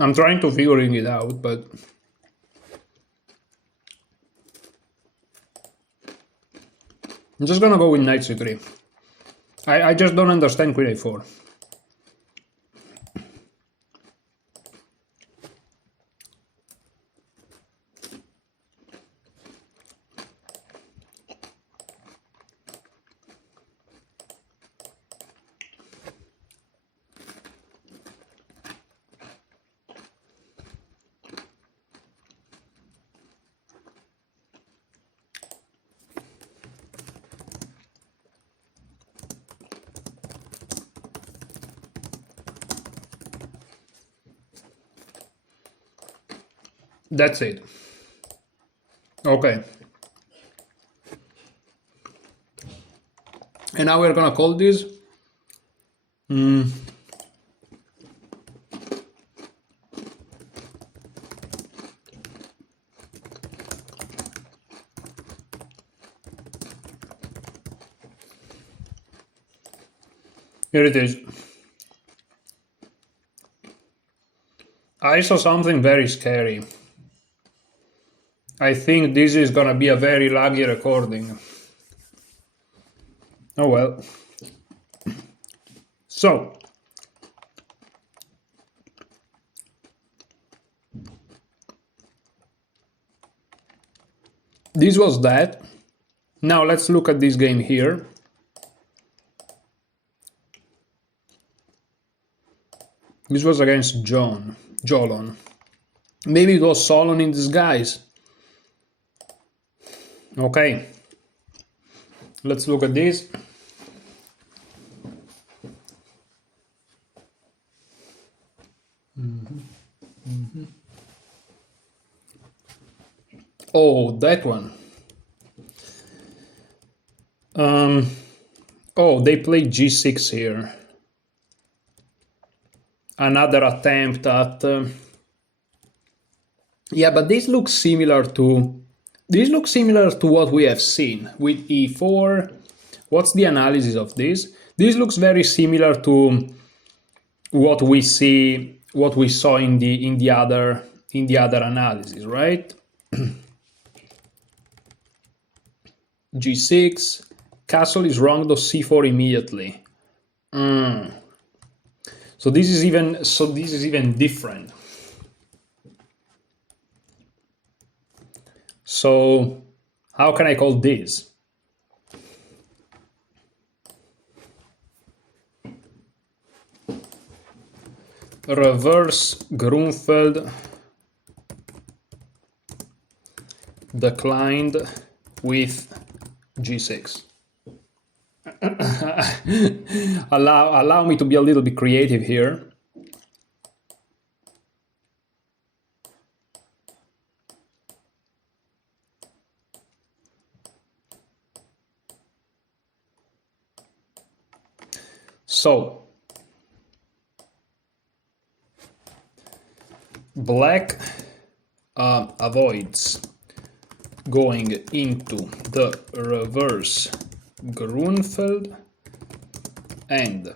I'm trying to figuring it out, but I'm just gonna go with knight c3. I just don't understand queen a4. That's it. Okay. And now we're gonna call this. Here it is. I saw something very scary. I think this is gonna be a very laggy recording. Oh well. So, this was that. Now let's look at this game here. This was against Jolon. Maybe it was Solon in disguise. Okay. Let's look at this. Oh, that one. Oh, they played g6 here. Another attempt at... yeah, but this looks similar to... This looks similar to what we have seen with e4. What's the analysis of this? This looks very similar to what we saw in the other analysis, right? g6, castle is wrong, though c4 immediately. So this is even different. So how can I call this? Reverse Grunfeld declined with g6. allow me to be a little bit creative here. So black avoids going into the reverse Grunfeld and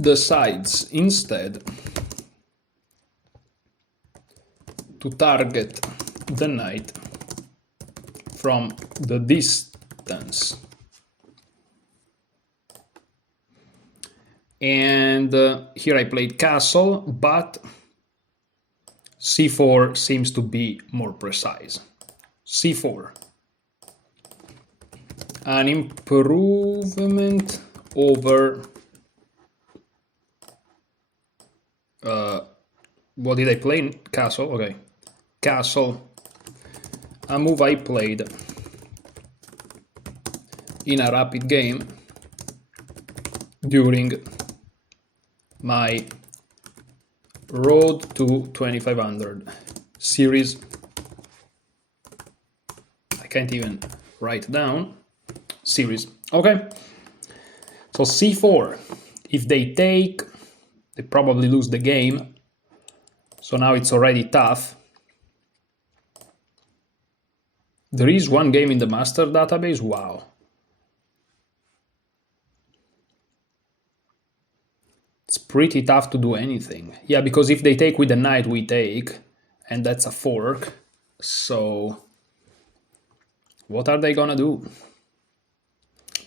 decides instead to target the knight from the distance. And here I played castle, but c4 seems to be more precise. c4. An improvement over... what did I play? Castle, okay. Castle. A move I played in a rapid game during my Road to 2500 series. I can't even write down. Series. Okay. So c4. If they take, they probably lose the game. So now it's already tough. There is one game in the master database. Wow. It's pretty tough to do anything. Yeah, because if they take with the knight, we take, and that's a fork. So what are they gonna do?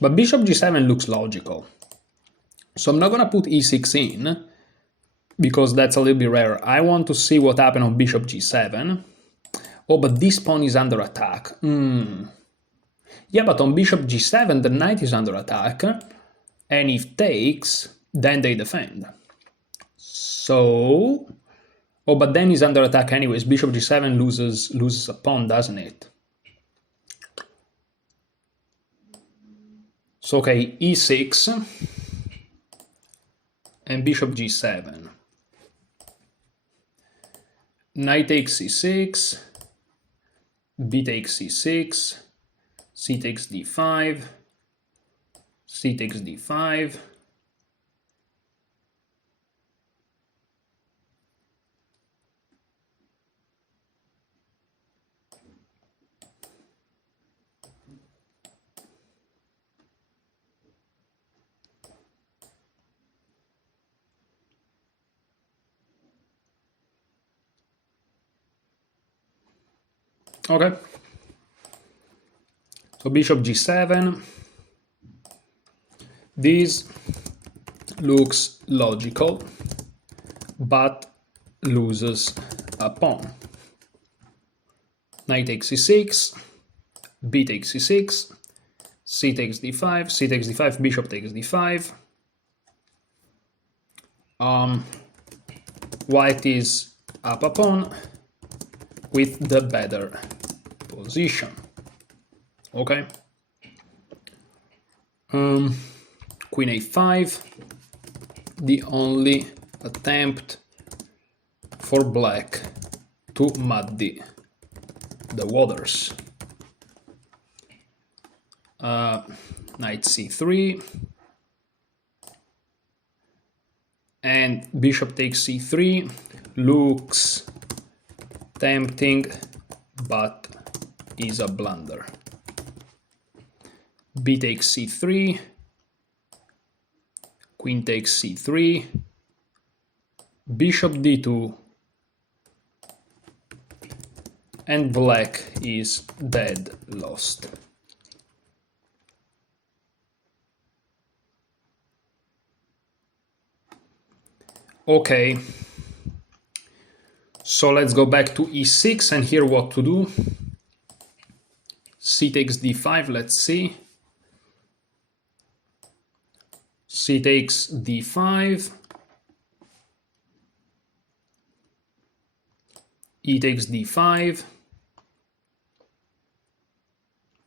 But bishop g7 looks logical. So I'm not gonna put e6 in, because that's a little bit rare. I want to see what happened on bishop g7. Oh, but this pawn is under attack. Yeah, but on bishop g7, the knight is under attack. And if takes, then they defend. So... oh, but then he's under attack anyways. Bishop g7 loses a pawn, doesn't it? So, okay, e6 and bishop g7. Knight takes c6, b takes c6, c takes d5, c takes d5. Okay. So bishop g7. This looks logical, but loses a pawn. Knight takes c6, b takes c6, c takes d5, c takes d5, bishop takes d5. white is up a pawn with the better position. Okay. Queen a5, the only attempt for black to muddy the waters. Knight c3, and bishop takes c3 looks tempting, but is a blunder. B takes c3, queen takes c3, bishop d2, and black is dead lost. Okay, so let's go back to e6 and hear what to do. C takes d5, let's see. C takes d5. E takes d5.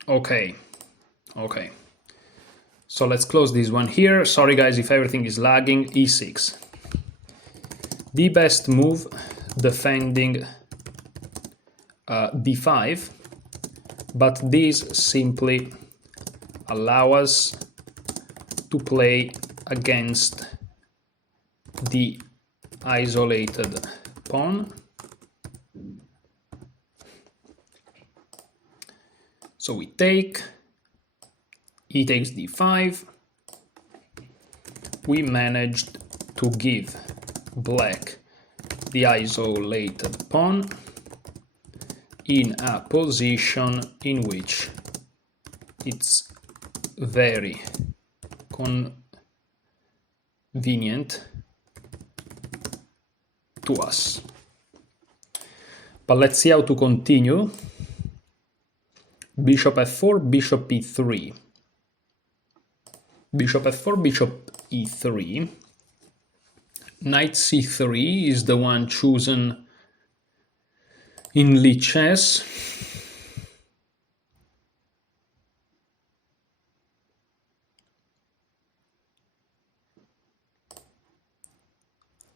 Okay. So let's close this one here. Sorry guys if everything is lagging. e6. The best move, defending d5, but this simply allows us to play against the isolated pawn. So we take, e takes d5. We managed to give black the isolated pawn in a position in which it's very convenient to us. But let's see how to continue. Bishop f4, bishop e3. Bishop f4, bishop e3. Knight c3 is the one chosen in Lichess.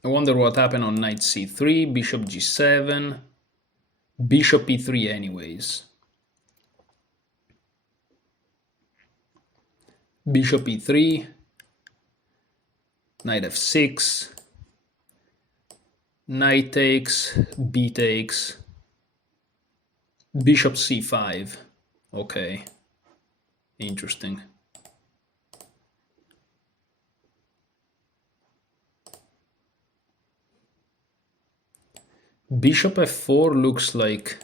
I wonder what happened on knight c3, bishop g7, bishop e3 anyways. Bishop e3, knight f6, knight takes, b takes, bishop c5. Okay, interesting. Bishop f4 looks like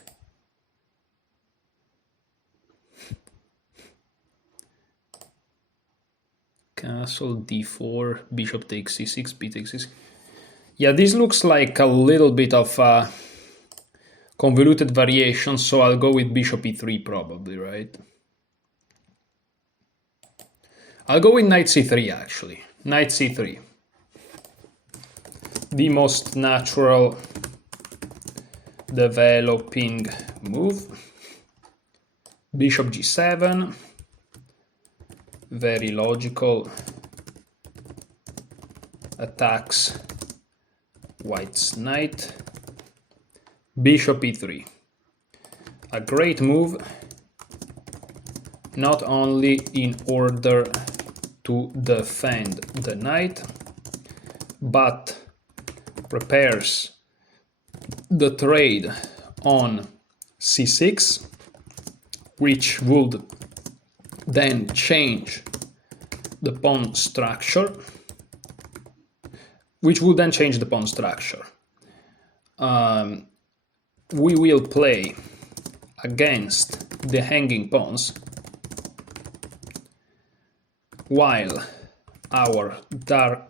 castle d4, bishop takes c6, b takes c6. Yeah, this looks like a little bit of a convoluted variation, so I'll go with bishop e3 probably, right? I'll go with knight c3 actually. Knight c3. The most natural developing move. Bishop g7. Very logical. Attacks white's knight. Bishop e3. A great move, not only in order to defend the knight, but prepares the trade on c6, which would then change the pawn structure. We will play against the hanging pawns, while our dark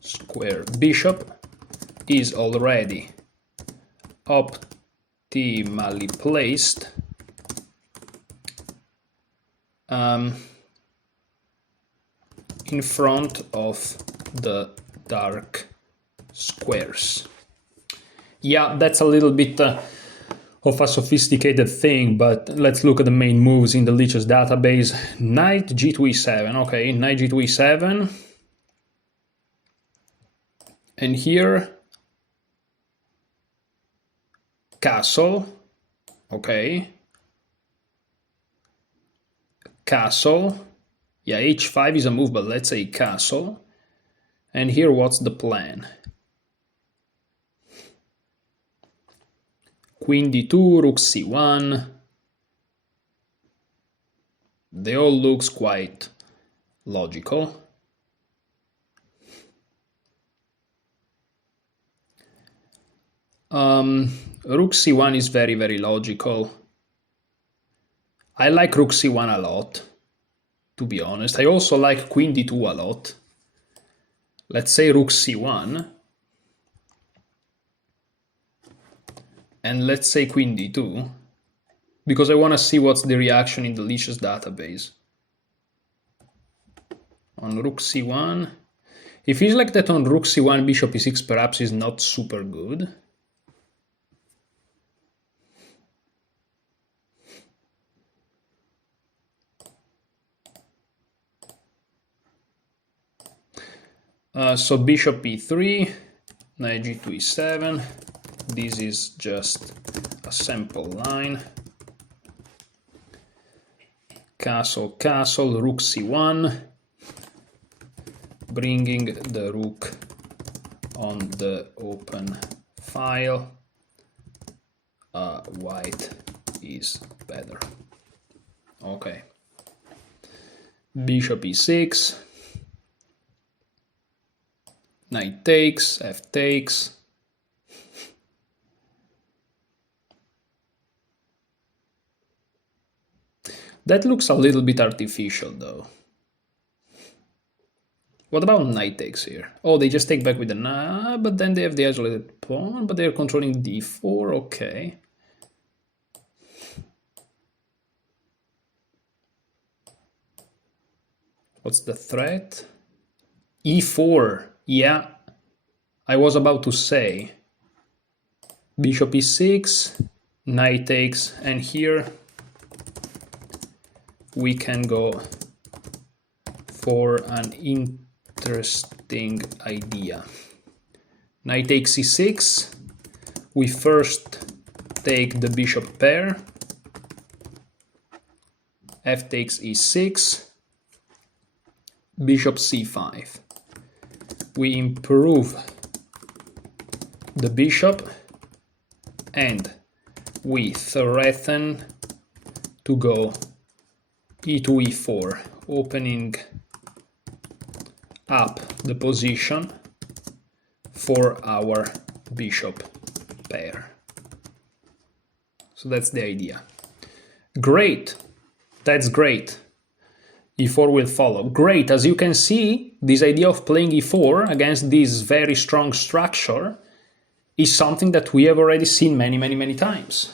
square bishop is already optimally placed in front of the dark squares. Yeah, that's a little bit of a sophisticated thing, but let's look at the main moves in the Lichess database. Knight g to e7, okay, knight g to e7. And here, castle, okay. Castle, yeah, h5 is a move, but let's say castle. And here, what's the plan? Queen d2, rook c1. They all looks quite logical. Rook c1 is very, very logical. I like rook c1 a lot, to be honest. I also like queen d2 a lot. Let's say rook c1. And let's say queen d2, because I want to see what's the reaction in the Lichess database. On rook c1, it feels like that on rook c1, bishop e6 perhaps is not super good. So bishop e3, knight g to e7. This is just a sample line. Castle, castle, rook c1, bringing the rook on the open file. White is better. Okay. Bishop e6. Knight takes, f takes. That looks a little bit artificial though. What about knight takes here? Oh, they just take back with the knight, but then they have the isolated pawn, but they're controlling d4, okay. What's the threat? e4, yeah, I was about to say. Bishop e6, knight takes, and here we can go for an interesting idea. Knight takes e6, we first take the bishop pair, f takes e6, bishop c5. We improve the bishop and we threaten to go e to e4, opening up the position for our bishop pair. So that's the idea. Great, that's great. e4 will follow. Great, as you can see, this idea of playing e4 against this very strong structure is something that we have already seen many times.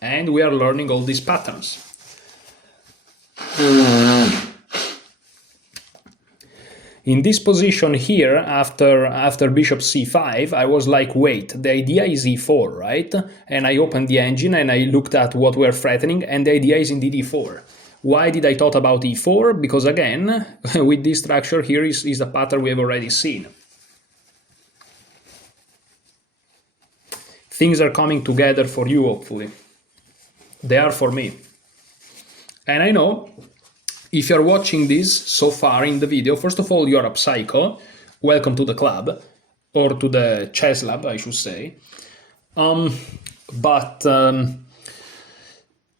And we are learning all these patterns. In this position here, after bishop c5, I was like, wait, the idea is e4, right? And I opened the engine and I looked at what we're threatening, and the idea is indeed e4. Why did I thought about e4? Because again, with this structure here is a pattern we have already seen. Things are coming together for you, hopefully. They are for me. And I know, if you're watching this so far in the video, first of all, you're a psycho. Welcome to the club, or to the chess lab, I should say.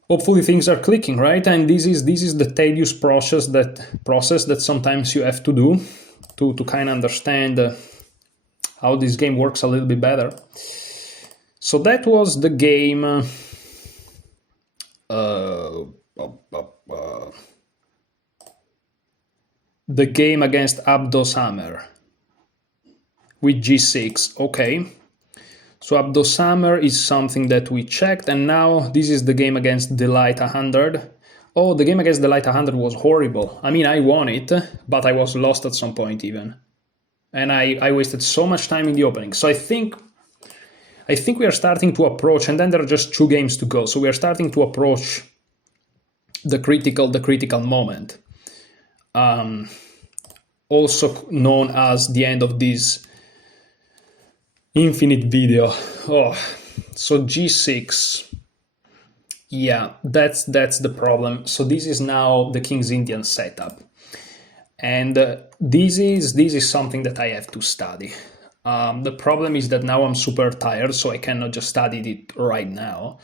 Hopefully things are clicking, right? And this is the tedious process that sometimes you have to do to kind of understand how this game works a little bit better. So that was the game. The game against Abdo-Samer with g6. Okay. So Abdo-Samer is something that we checked, and now this is the game against Delight 100. Oh, the game against Delight 100 was horrible. I mean, I won it, but I was lost at some point even. and I wasted so much time in the opening. So I think we are starting to approach, and then there are just 2 games to go. So we are starting to approach the critical moment, also known as the end of this infinite video. Oh, so g6. Yeah, that's the problem. So this is now the King's Indian setup, and this is something that I have to study. The problem is that now I'm super tired, so I cannot just study it right now.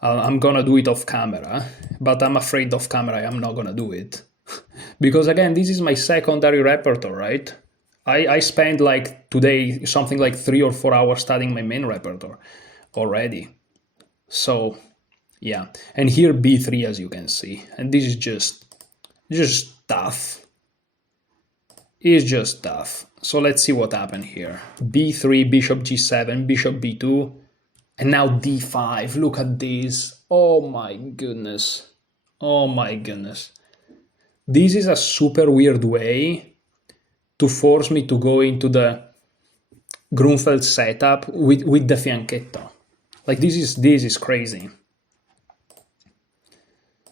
I'm gonna do it off camera, but I'm afraid off camera I'm not gonna do it. Because again, this is my secondary repertoire, right? I spent like today something like 3 or 4 hours studying my main repertoire already. So yeah, and here b3 as you can see, and this is just tough. It's just tough. So let's see what happened here. b3, bishop g7, bishop b2, and now d5. Look at this. Oh my goodness. Oh my goodness. This is a super weird way to force me to go into the Grunfeld setup with the fianchetto. Like this is crazy.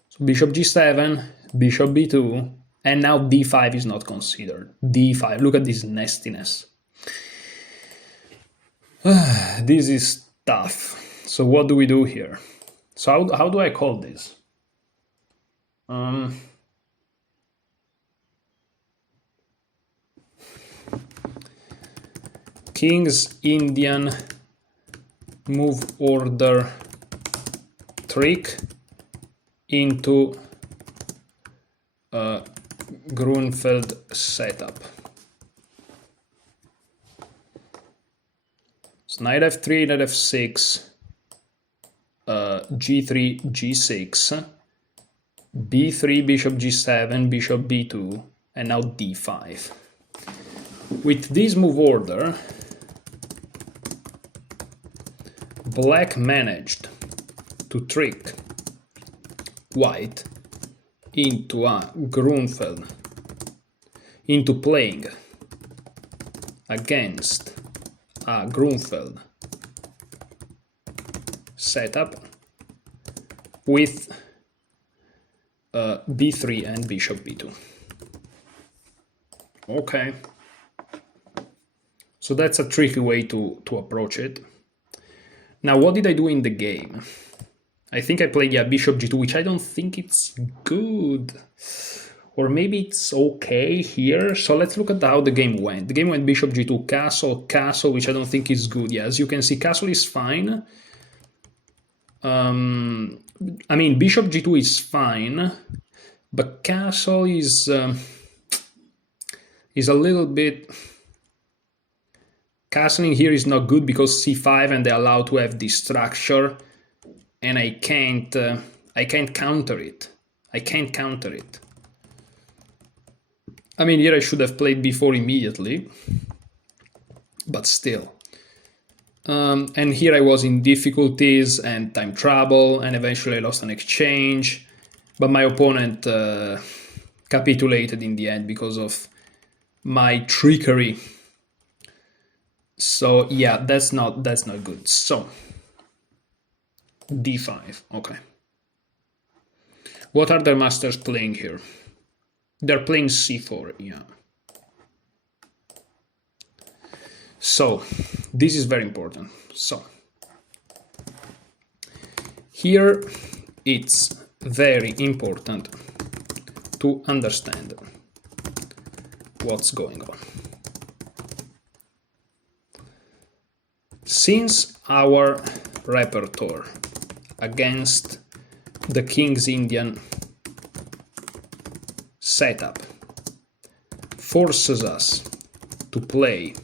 So bishop g7, bishop b2, and now d5 is not considered. d5, look at this nastiness. This is tough. So what do we do here? So how do I call this? King's Indian move order trick into Grunfeld setup. So knight f3, knight f6, g3, g6, b3, bishop g7, bishop b2, and now d5. With this move order, Black managed to trick White into a Grunfeld, into playing against a Grunfeld setup with b3 and bishop b2. Okay. So that's a tricky way to approach it. Now, what did I do in the game? I think I played, yeah, bishop g2, which I don't think it's good. Or maybe it's okay here. So let's look at how the game went. The game went bishop g2, castle, which I don't think is good. Yeah, as you can see, castle is fine. I mean, bishop g2 is fine, but castle is a little bit... Castling here is not good because c5 and they allow to have this structure, and I can't counter it. I can't counter it. I mean, here I should have played b4 immediately, but still. And here I was in difficulties and time trouble, and eventually I lost an exchange, but my opponent capitulated in the end because of my trickery. So yeah, that's not good. So d5, okay. What are their masters playing here? They're playing c4, yeah. So this is very important. So here it's very important to understand what's going on. Since our repertoire against the King's Indian setup forces us to play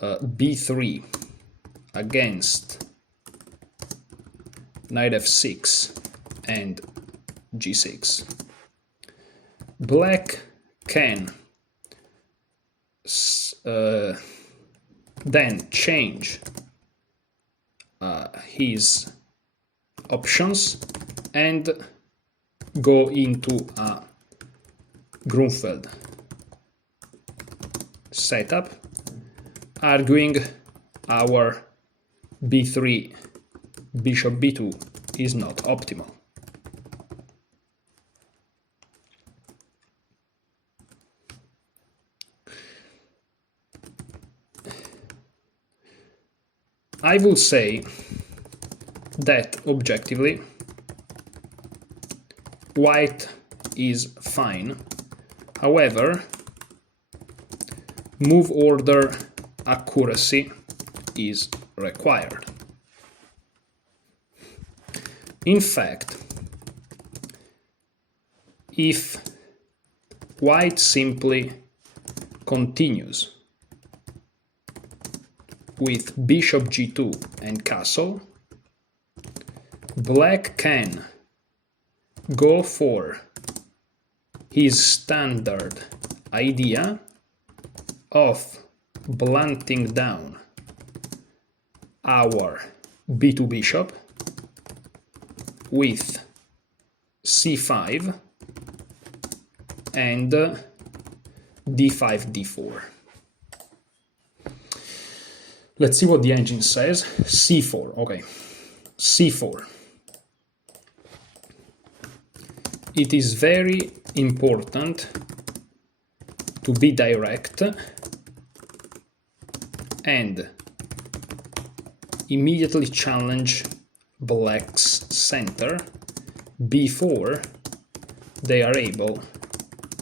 b3 against knight f6 and g6, Black can then change his options and go into a Grunfeld setup, arguing our b3, bishop b2 is not optimal. I will say that objectively white is fine. However, move order accuracy is required. In fact, if white simply continues with bishop g2 and castle, black can go for his standard idea of blunting down our b2 bishop with c5 and d5, d4. Let's see what the engine says. c4, okay. c4. It is very important to be direct and immediately challenge black's center before they are able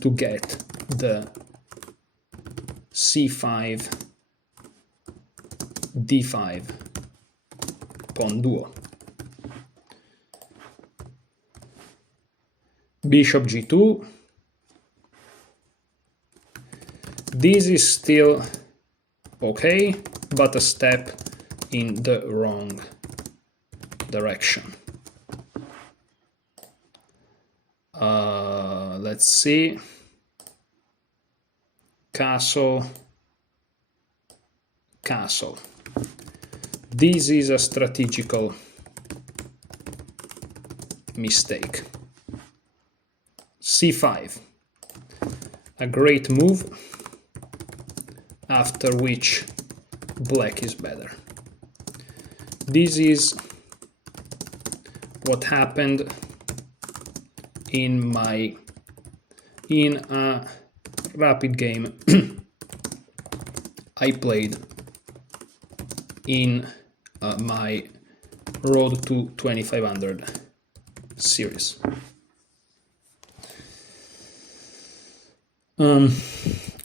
to get the c5, d5 pawn duo. Bishop g2. This is still okay, but a step in the wrong direction. Let's see. Castle, castle. This is a strategical mistake. c5, a great move, after which black is better. This is what happened in a rapid game I played in my Road to 2500 series.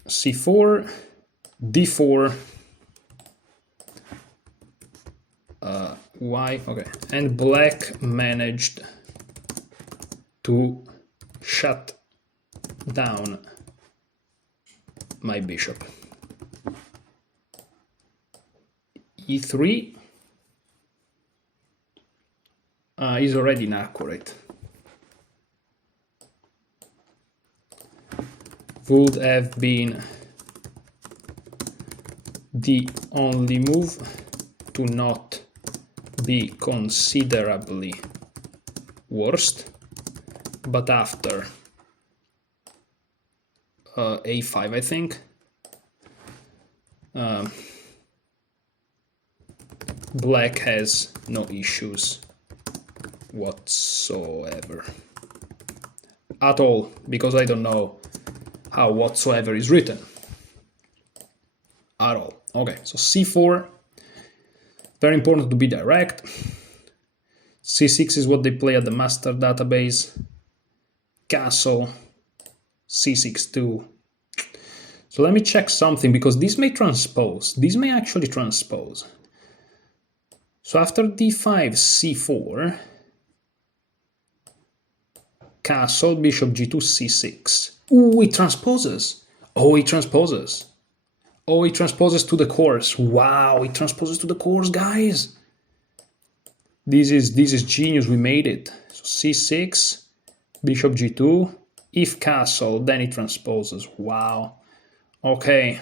c4, d4, y, okay, and black managed to shut down my bishop. e3 is already inaccurate. Would have been the only move to not be considerably worse, but after a5, I think, black has no issues whatsoever at all, because I don't know how whatsoever is written at all. Okay, so c4, very important to be direct. c6 is what they play at the master database. Castle, c6-2. So let me check something, because this may transpose. This may actually transpose. So after d5, c4, castle, bishop g2, c6. Ooh, it transposes. Oh, it transposes. Oh, it transposes to the course. Wow, it transposes to the course, guys. This is genius. We made it. So c6, bishop g2. If castle, then it transposes. Wow. Okay.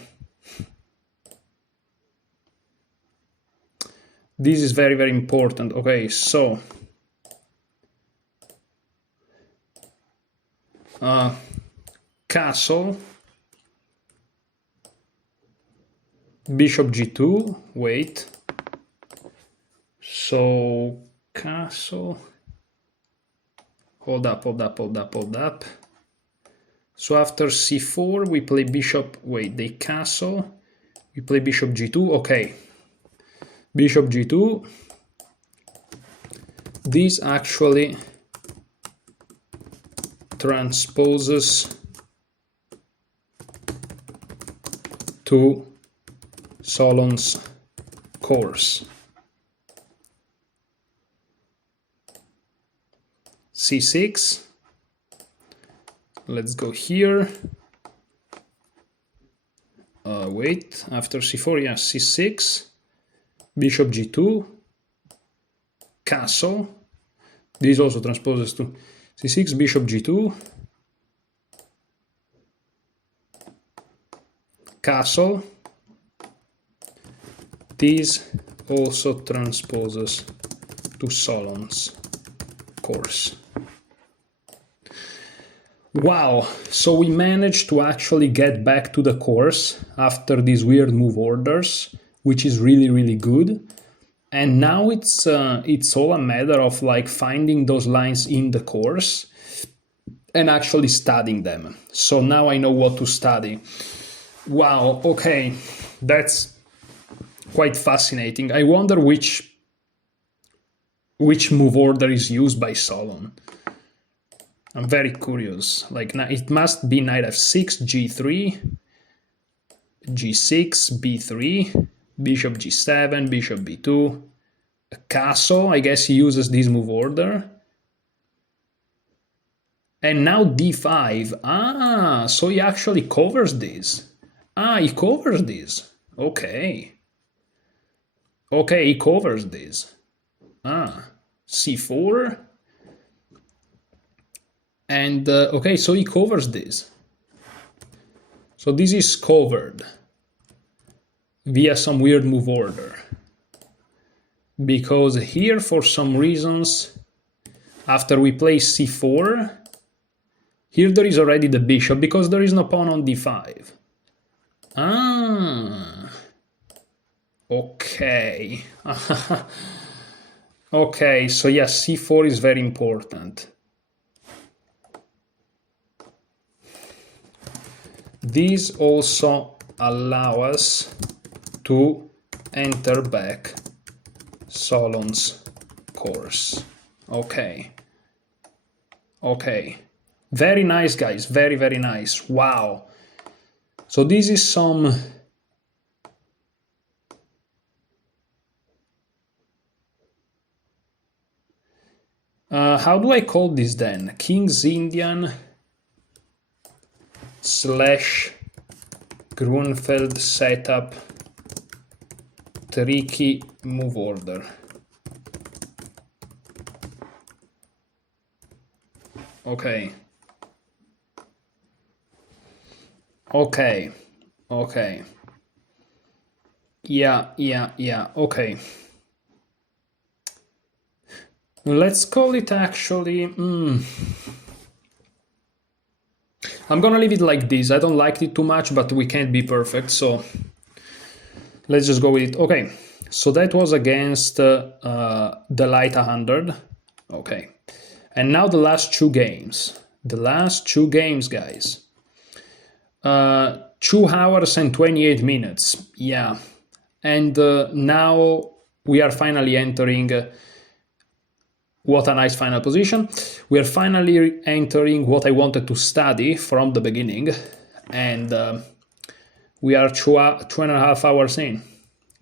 This is very, very important. Okay, so castle, bishop g2, wait. So castle, hold up. So after c4 we play bishop, wait, they castle, we play bishop g2, okay. Bishop g2, this actually transposes to Solon's course. c6, let's go here. Wait, after c4, yeah, c6, bishop g2, castle. This also transposes to c6, bishop g2, castle. This also transposes to Solon's course. Wow, so we managed to actually get back to the course after these weird move orders, which is really, really good. And now it's all a matter of like finding those lines in the course and actually studying them. So now I know what to study. Wow, okay, that's quite fascinating. I wonder which move order is used by Solon. I'm very curious. Like, now it must be knight f6, g3, g6, b3, bishop g7, bishop b2, a castle. I guess he uses this move order. And now d5. Ah, so he actually covers this. Ah, he covers this. Okay. Okay, he covers this. Ah, c4. And okay, so he covers this. So this is covered via some weird move order. Because here, for some reasons, after we play c4, here there is already the bishop, because there is no pawn on d5. Ah, okay. Okay, so yes, c4 is very important. These also allow us to enter back Solon's course. Okay. Okay. Very nice, guys. Very, very nice. Wow. So this is some... how do I call this then? King's Indian / Grunfeld setup tricky move order. Okay. Okay. Okay. Yeah. Okay. Let's call it actually... I'm gonna leave it like this. I don't like it too much, but we can't be perfect, so let's just go with it. Okay, so that was against the light 100. Okay, and now the last two games. The last two games, guys. 2 hours and 28 minutes. Yeah, and now we are finally entering... what a nice final position. We are finally entering what I wanted to study from the beginning, and we are 2.5 hours in.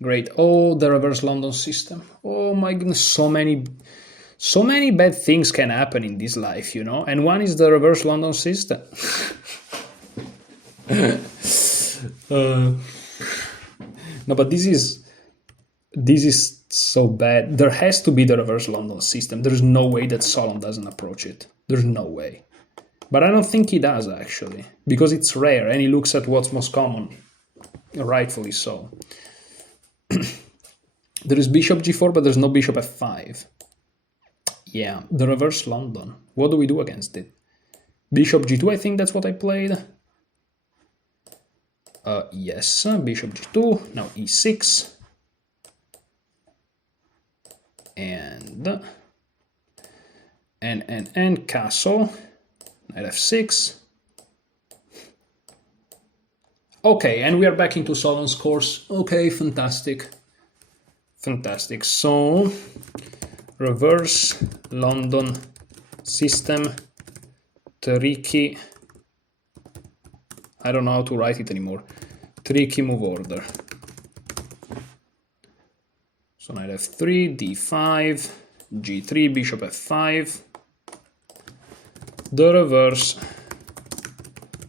Great. Oh, the reverse London system. Oh my goodness, so many bad things can happen in this life, you know, and one is the reverse London system. No, but this is so bad. There has to be the reverse London system. There's no way that Solon doesn't approach it. There's no way. But I don't think he does, actually, because it's rare and he looks at what's most common, rightfully so. There is bishop g4, but there's no bishop f5. Yeah, the reverse London. What do we do against it? Bishop g2, I think that's what I played. Yes, bishop g2, now e6, and castle, knight f6. Okay, and we are back into Solon's course. Okay, fantastic. Fantastic. So, reverse London system, tricky. I don't know how to write it anymore. Tricky move order. So knight f3, d5, g3, bishop f5. The reverse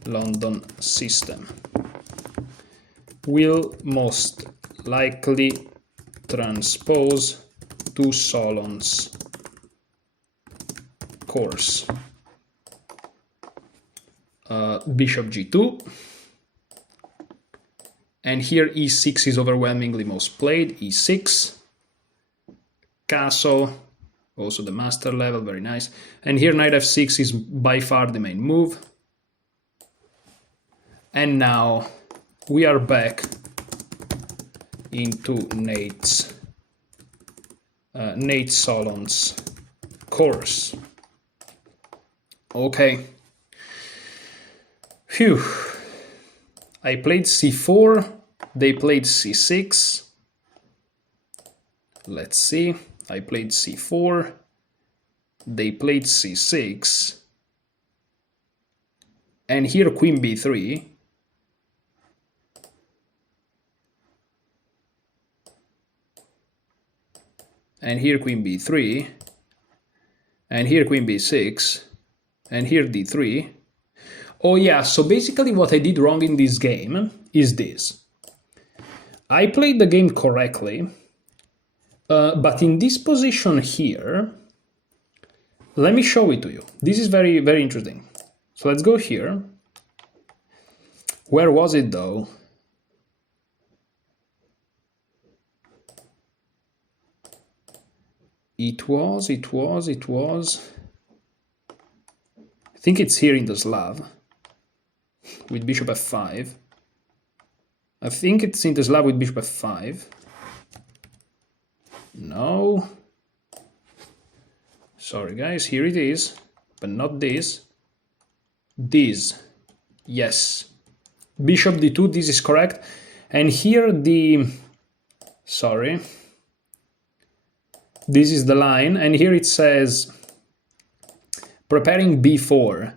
London system will most likely transpose to Solon's course. Bishop g2, and here e6 is overwhelmingly most played. E6, castle, also the master level, very nice. And here knight f6 is by far the main move. And now we are back into Nate Solon's course. Okay. Phew. I played c4, they played c6. Let's see. I played c4, they played c6. And here queen b3. And here queen b3, and here queen b6, and here d3. Oh yeah, so basically what I did wrong in this game is this. I played the game correctly, but in this position here, let me show it to you. This is very, very interesting. So let's go here. Where was it though? It was. I think it's here in the Slav with bishop f5. I think it's in the Slav with bishop f5. No. Sorry guys, here it is, but not this. This. Yes. Bishop d2, this is correct. And here the... Sorry. This is the line, and here it says, preparing b4.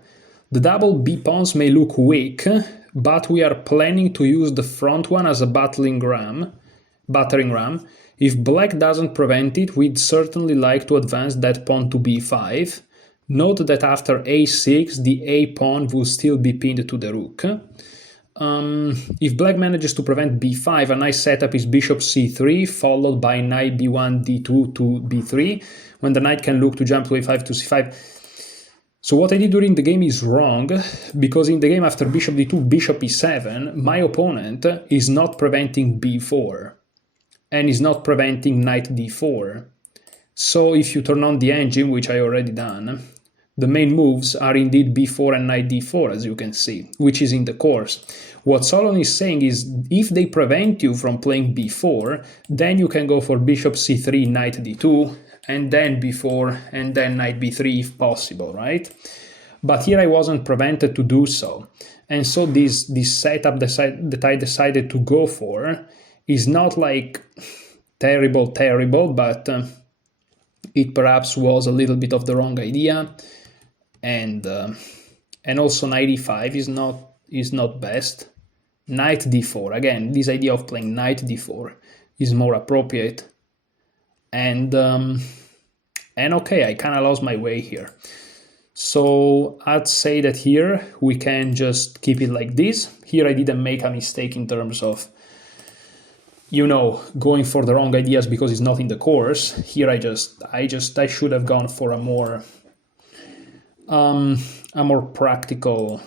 The double b pawns may look weak, but we are planning to use the front one as a battering ram. If black doesn't prevent it, we'd certainly like to advance that pawn to b5. Note that after a6, the a pawn will still be pinned to the rook. If black manages to prevent b5, a nice setup is bishop c3, followed by knight b1, d2 to b3, when the knight can look to jump to a5 to c5. So what I did during the game is wrong, because in the game after bishop d2, bishop e7, my opponent is not preventing b4, and is not preventing knight d4. So if you turn on the engine, which I already done, the main moves are indeed b4 and knight d4, as you can see, which is in the course. What Solon is saying is, if they prevent you from playing b4, then you can go for bishop c3, knight d2, and then b4, and then knight b3 if possible, right? But here I wasn't prevented to do so. And so this setup that I decided to go for is not like terrible, but it perhaps was a little bit of the wrong idea. And also knight e5 is not best. Knight d4, again, this idea of playing knight d4 is more appropriate. And okay, I kind of lost my way here. So I'd say that here we can just keep it like this. Here I didn't make a mistake in terms of, you know, going for the wrong ideas because it's not in the course. Here I should have gone for a more practical.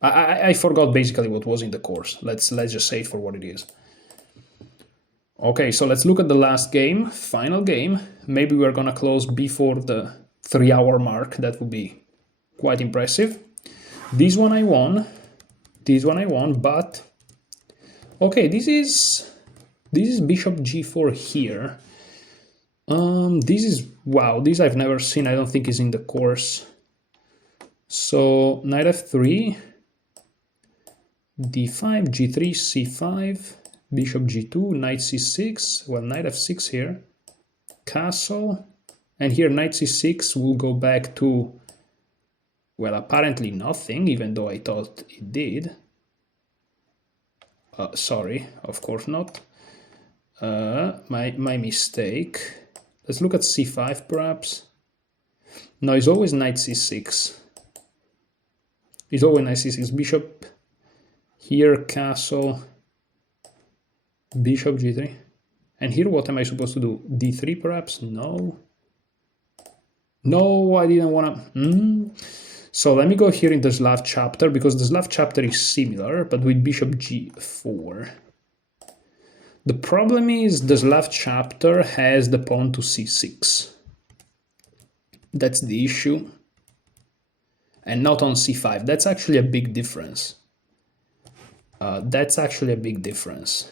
I forgot basically what was in the course. Let's just say it for what it is. Okay, so let's look at the last game, final game. Maybe we're gonna close before the 3-hour mark. That would be quite impressive. This one I won, but Okay, this is bishop g4 here. This is, wow, this I've never seen. I don't think is in the course. So knight f3, d5, g3, c5, bishop g2, knight c6, well, knight f6 here, castle, and here knight c6 will go back to, well, apparently nothing, even though I thought it did. Sorry, of course not. My mistake. Let's look at c5 perhaps. No, it's always knight c6. It's always knight c6, bishop here, castle, bishop g3. And here what am I supposed to do? d3 perhaps? No. No, I didn't want to... So let me go here in the Slav chapter, because the Slav chapter is similar, but with bishop g4. The problem is the Slav chapter has the pawn to c6. That's the issue. And not on c5. That's actually a big difference. That's actually a big difference.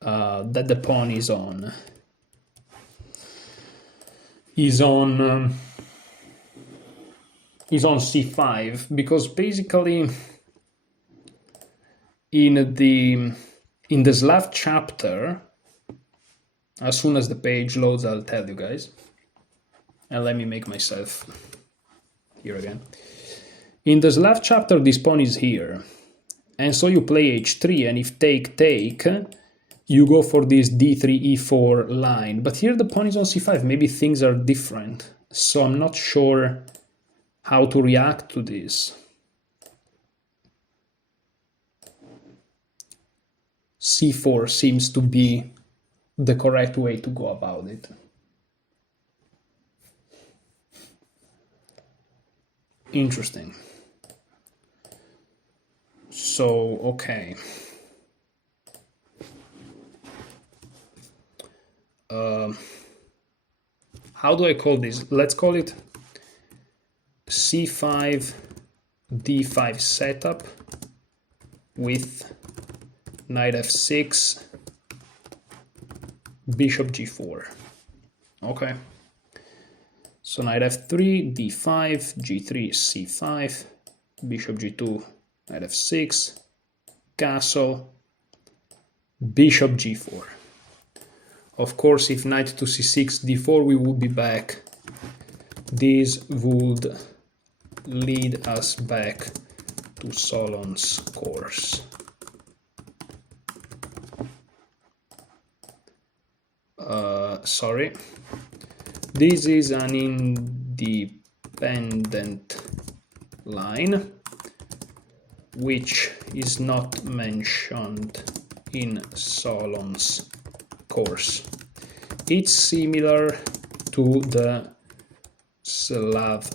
That the pawn is on c5, because basically in the Slav chapter, as soon as the page loads, I'll tell you guys. And let me make myself here again. In the Slav chapter, this pawn is here, and so you play h3, and if take, you go for this d3 e4 line. But here the pawn is on c5. Maybe things are different, so I'm not sure how to react to this. c4 seems to be the correct way to go about it. Interesting. So, okay. How do I call this? Let's call it c5 d5 setup with knight f6 bishop g4. Okay, so knight f3 d5 g3 c5 bishop g2 knight f6 castle bishop g4. Of course, if knight to c6 d4, we would be back. This would lead us back to Solon's course. Sorry. This is an independent line which is not mentioned in Solon's course. It's similar to the Slav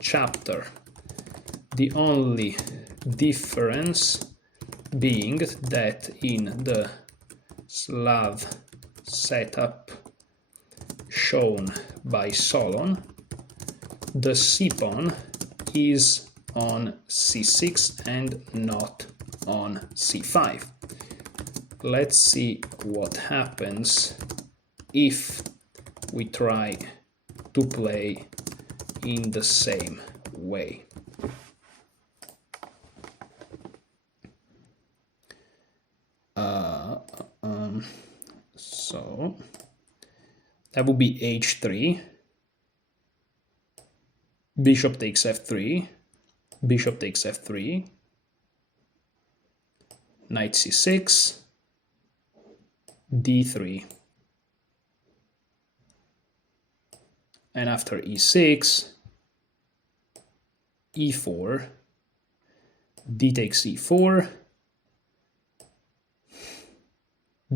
chapter, the only difference being that in the Slav setup shown by Solon, the c-pawn is on c6 and not on c5. Let's see what happens if we try to play in the same way. So that would be h3, bishop takes f3, bishop takes f3, knight c6, d3, and after e6, e4, d takes e4,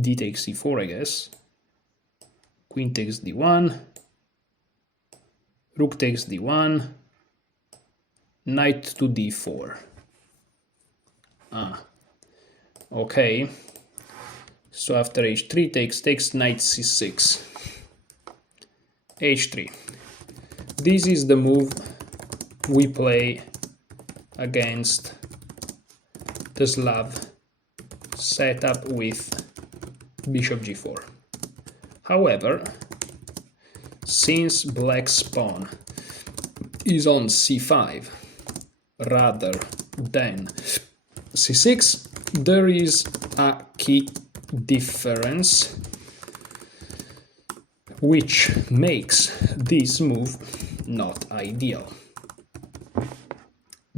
d takes c4, I guess, queen takes d1, rook takes d1, knight to d4. Okay, so after h3 takes knight c6, h3. This is the move we play against the Slav setup with bishop g4. However, since black's pawn is on c5 rather than c6, there is a key difference which makes this move not ideal.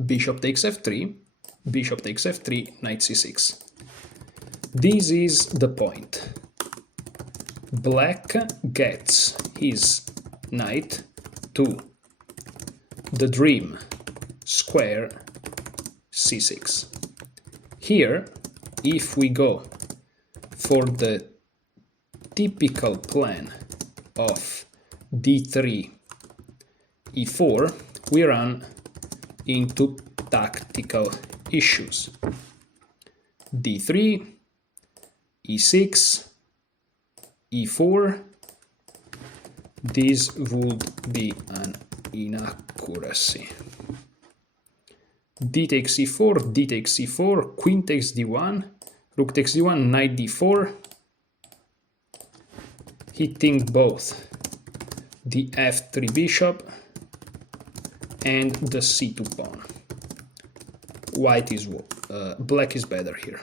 Bishop takes f3, bishop takes f3, knight c6. This is the point. Black gets his knight to the dream square c6. Here, if we go for the typical plan of d3, e4, we run into tactical issues. d3, e6, e4, this would be an inaccuracy. d takes c4, d takes c4, queen takes d1, rook takes d1, knight d4, hitting both the f3 bishop and the c2 pawn. White is black is better here.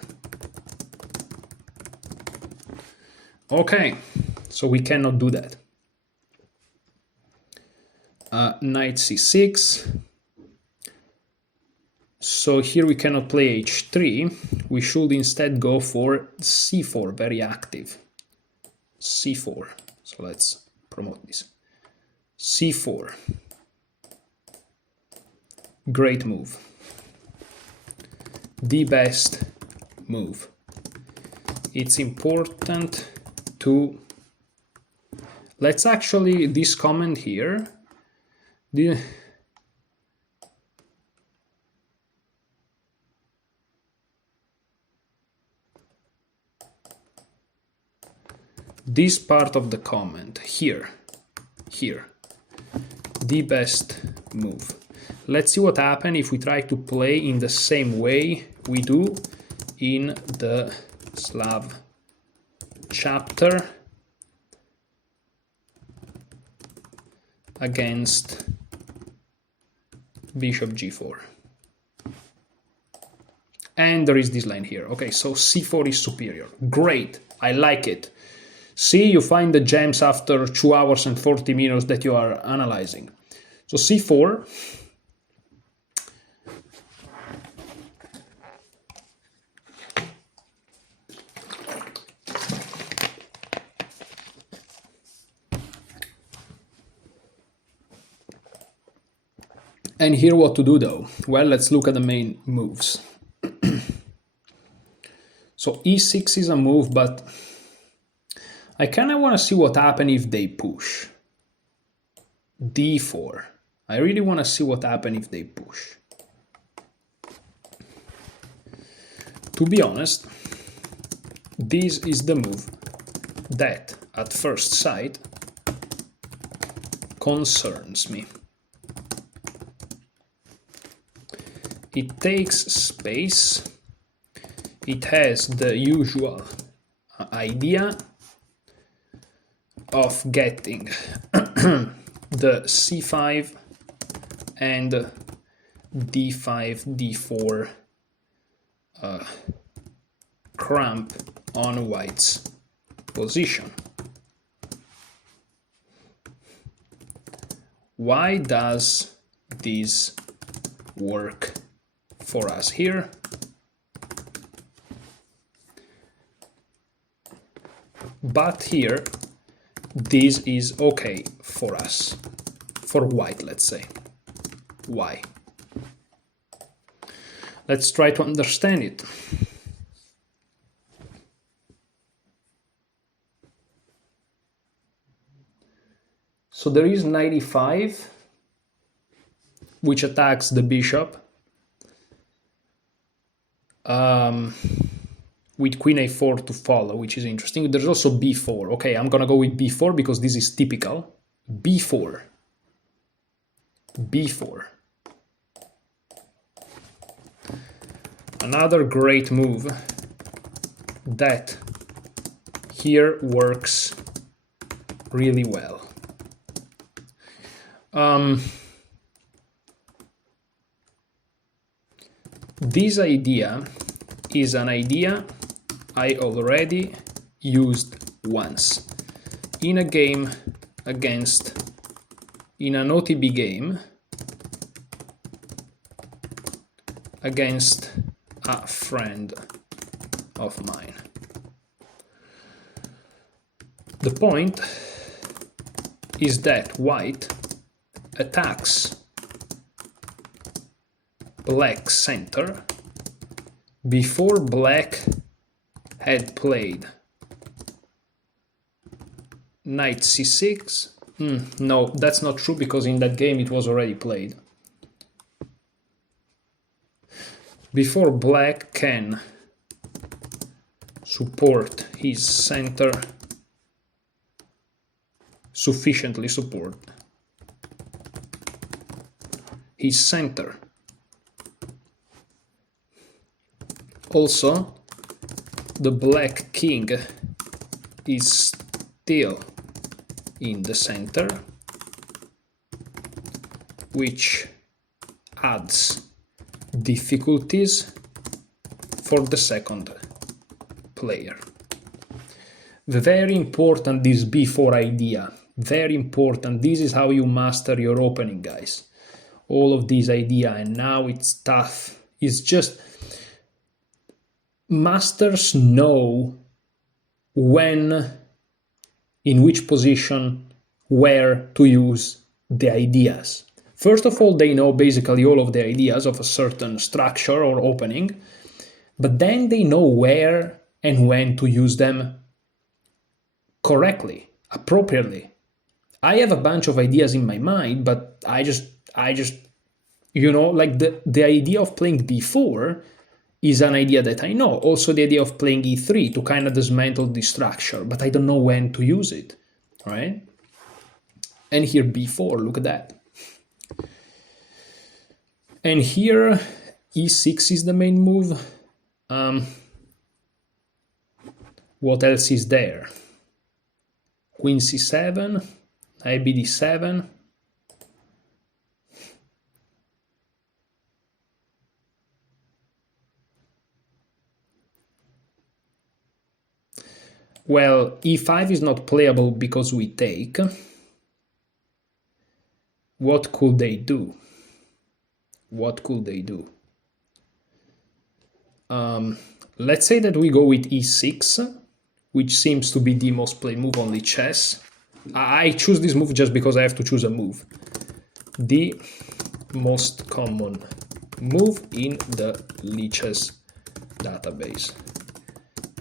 Okay, so we cannot do that. Knight c6. So here we cannot play h3. We should instead go for c4, very active. c4. So let's promote this. c4. Great move. The best move. It's important to... Let's actually, this comment here, this part of the comment here, the best move. Let's see what happens if we try to play in the same way we do in the Slav chapter against bishop g4. And there is this line here. Okay, so c4 is superior. Great, I like it. See, you find the gems after 2 hours and 40 minutes that you are analyzing. So c4. And here what to do though? Well, let's look at the main moves. So e6 is a move, but I kind of want to see what happens if they push. d4. I really want to see what happens if they push. To be honest, this is the move that, at first sight, concerns me. It takes space. It has the usual idea of getting the c5 and d5, d4 cramp on white's position. Why does this work for us here? But here, this is okay for us, for white, let's say. Why? Let's try to understand it. So there is knight e5, which attacks the bishop, with queen a4 to follow, which is interesting. There's also b4. Okay, I'm gonna go with b4 because this is typical. b4. b4. Another great move that here works really well. This idea is an idea I already used once in a game in an OTB game against a friend of mine. The point is that white attacks black center before black had played knight c6. No, that's not true, because in that game it was already played. Before black can support his center, sufficiently support his center. Also, the black king is still in the center, which adds difficulties for the second player. Very important, this b4 idea. Very important. This is how you master your opening, guys. All of this idea, and now it's tough. It's just masters know when, in which position, where to use the ideas. First of all, they know basically all of the ideas of a certain structure or opening, but then they know where and when to use them correctly, appropriately. I have a bunch of ideas in my mind, but I just, you know, like the idea of playing b4 is an idea that I know. Also the idea of playing e3 to kind of dismantle this structure, but I don't know when to use it, right? And here b4, look at that. And here e6 is the main move. What else is there? Queen c7, knight bd7. Well, e5 is not playable because we take. What could they do? What could they do? Let's say that we go with e6, which seems to be the most played move on chess. I choose this move just because I have to choose a move. The most common move in the Lichess database.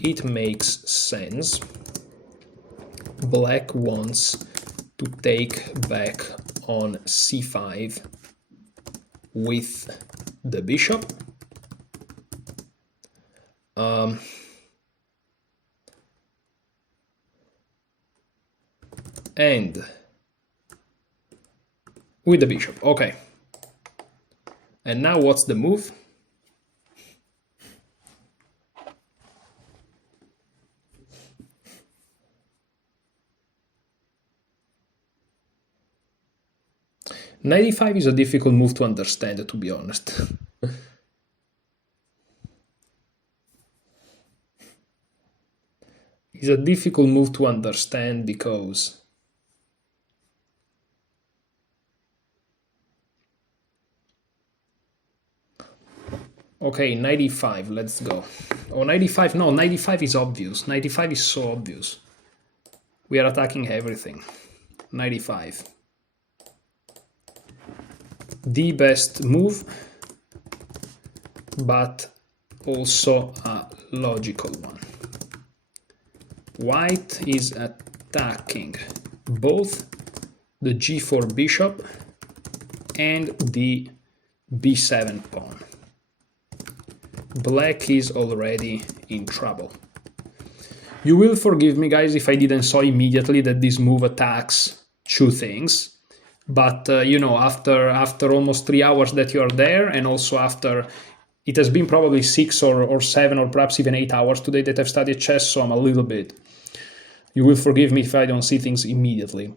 It makes sense. Black wants to take back on c5 with the bishop. And with the bishop, okay. And now what's the move? Knight e5 is a difficult move to understand, to be honest. It's a difficult move to understand because okay, knight e5, let's go. Oh, knight e5, no, knight e5 is obvious. Knight e5 is so obvious. We are attacking everything. Knight e5. The best move, but also a logical one. White is attacking both the g4 bishop and the b7 pawn. Black is already in trouble. You will forgive me, guys, if I didn't saw immediately that this move attacks two things. But you know, after almost 3 hours that you are there, and also after it has been probably 6 or 7 or perhaps even 8 hours today that I've studied chess, so I'm a little bit... You will forgive me if I don't see things immediately.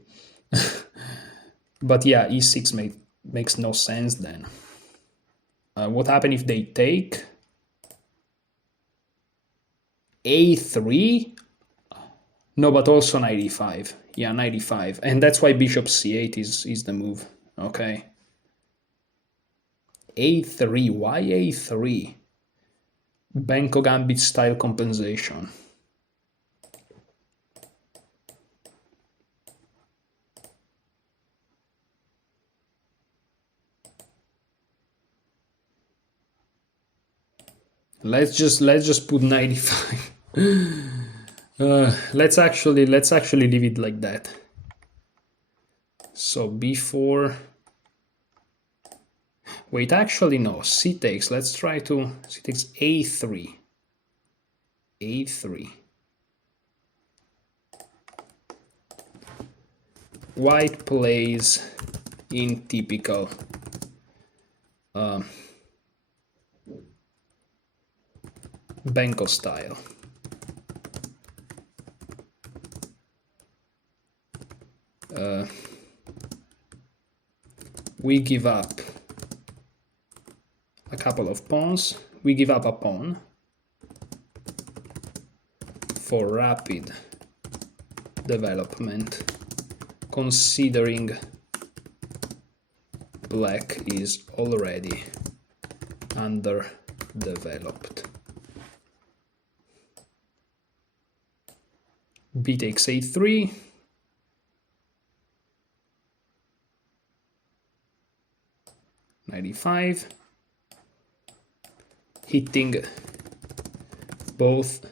But yeah, e6 makes no sense then. What happens if they take? a3? No, but also knight e5. Yeah, knight e5. And that's why bishop c8 is the move. Okay. a3. Why a3? Benko Gambit style compensation. Let's just put 95. Let's actually leave it like that. So b4. Wait, actually no. C takes. Let's try to. C takes a3. a3. White plays in typical Benko style. We give up a couple of pawns. We give up a pawn for rapid development, considering black is already underdeveloped. B takes a3. Knight e5. Hitting both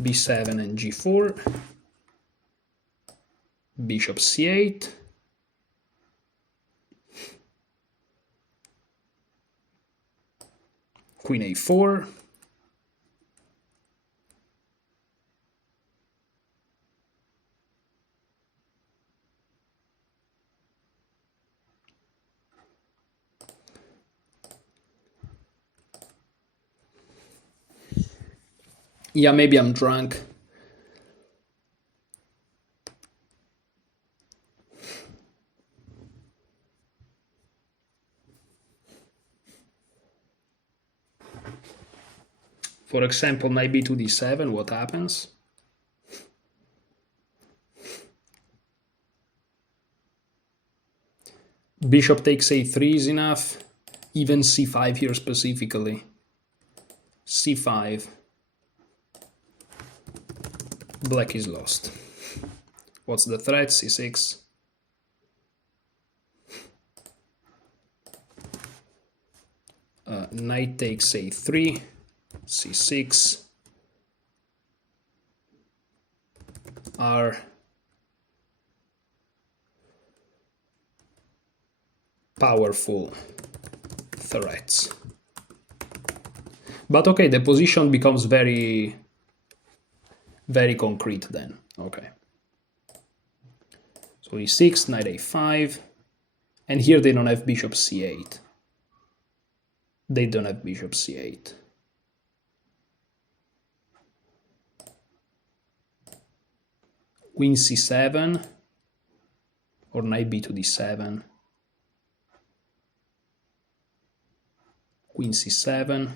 b7 and g4. Bishop c8. Queen a4. Yeah, maybe I'm drunk. For example, knight b to d7, what happens? Bishop takes a3 is enough. Even c5 here specifically. c5. Black is lost. What's the threat? c6. Knight takes a3. c6. Are powerful threats. But okay, the position becomes very concrete then. Okay. So e6, knight a5, and here they don't have bishop c8. They don't have bishop c8. Queen c7, or knight b to d7. Queen c7.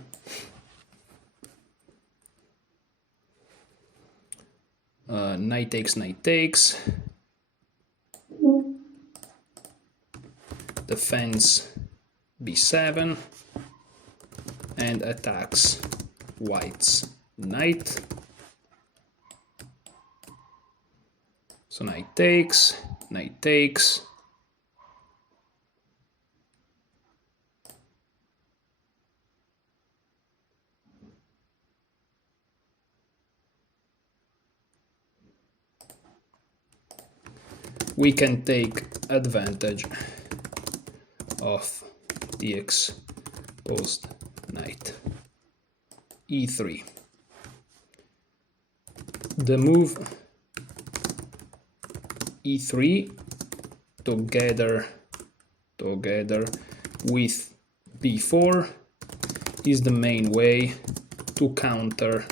Knight takes, knight takes. Defends b7 and attacks white's knight. So knight takes, knight takes. We can take advantage of the exposed knight. e3. The move e3 together with b4 is the main way to counter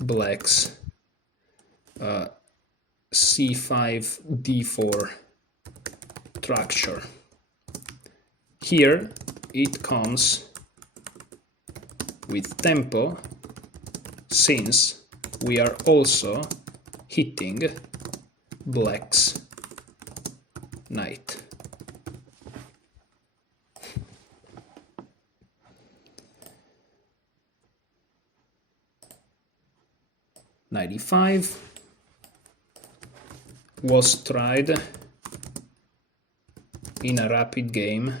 black's c5 d4 structure. Here it comes with tempo, since we are also hitting black's knight. Knight e5 was tried in a rapid game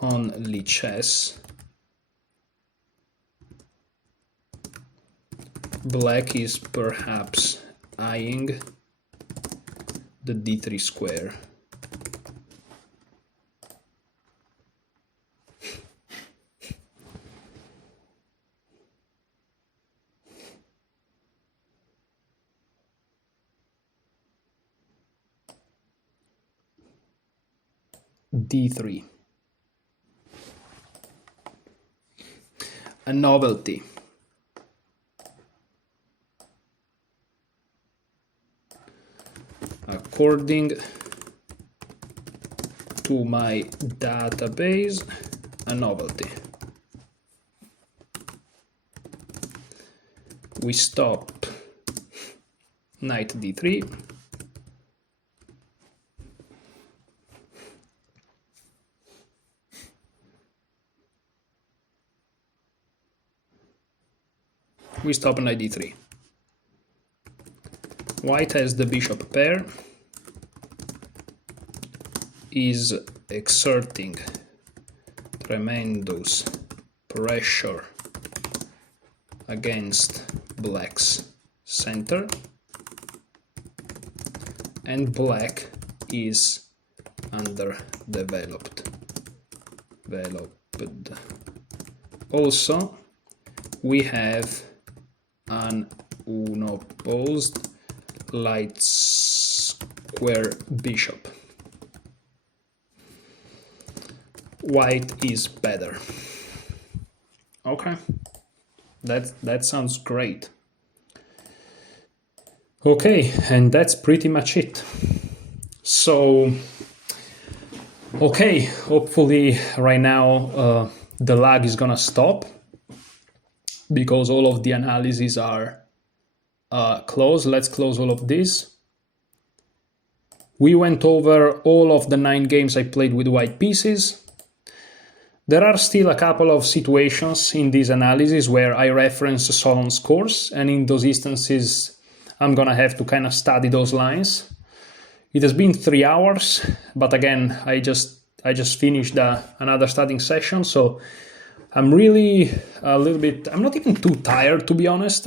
on Lichess. Black is perhaps eyeing the d3 square. d3. A novelty. According to my database, a novelty. We stop knight d3. We stop knight d3. White has the bishop pair, is exerting tremendous pressure against black's center, and black is underdeveloped. Also, we have an unopposed light square bishop. White is better. Okay, that sounds great. Okay, and that's pretty much it. So, okay, hopefully right now the lag is gonna stop, because all of the analyses are closed. Let's close all of this. We went over all of the 9 games I played with white pieces. There are still a couple of situations in this analysis where I reference Solon's course, and in those instances I'm gonna have to kind of study those lines. It has been 3 hours, but again, I just finished another studying session, so I'm really a little bit, I'm not even too tired, to be honest,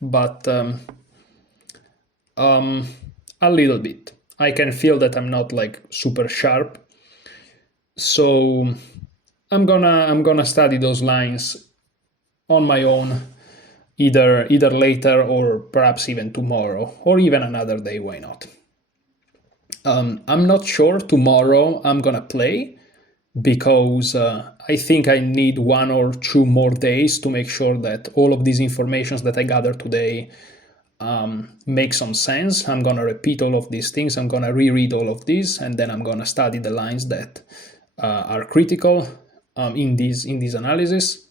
but a little bit. I can feel that I'm not like super sharp, so I'm gonna study those lines on my own, either later or perhaps even tomorrow, or even another day, why not? I'm not sure tomorrow I'm gonna play, because I think I need 1 or 2 more days to make sure that all of these informations that I gathered today make some sense. I'm gonna repeat all of these things, I'm gonna reread all of these, and then I'm gonna study the lines that are critical in this analysis.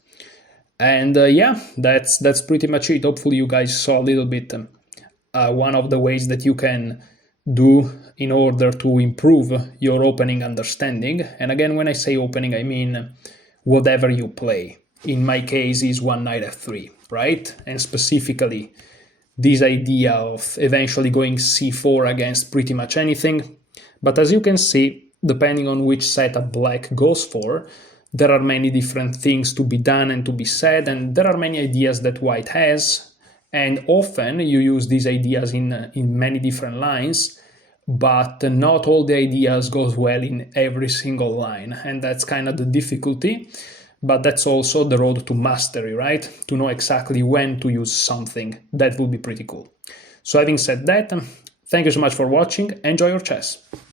And yeah, that's pretty much it. Hopefully you guys saw a little bit one of the ways that you can do in order to improve your opening understanding. And again, when I say opening, I mean whatever you play. In my case is one knight f3, right? And specifically this idea of eventually going c4 against pretty much anything. But as you can see, depending on which setup black goes for, there are many different things to be done and to be said, and there are many ideas that white has, and often you use these ideas in many different lines, but not all the ideas goes well in every single line, and that's kind of the difficulty, but that's also the road to mastery, right? To know exactly when to use something. That would be pretty cool. So having said that, thank you so much for watching. Enjoy your chess.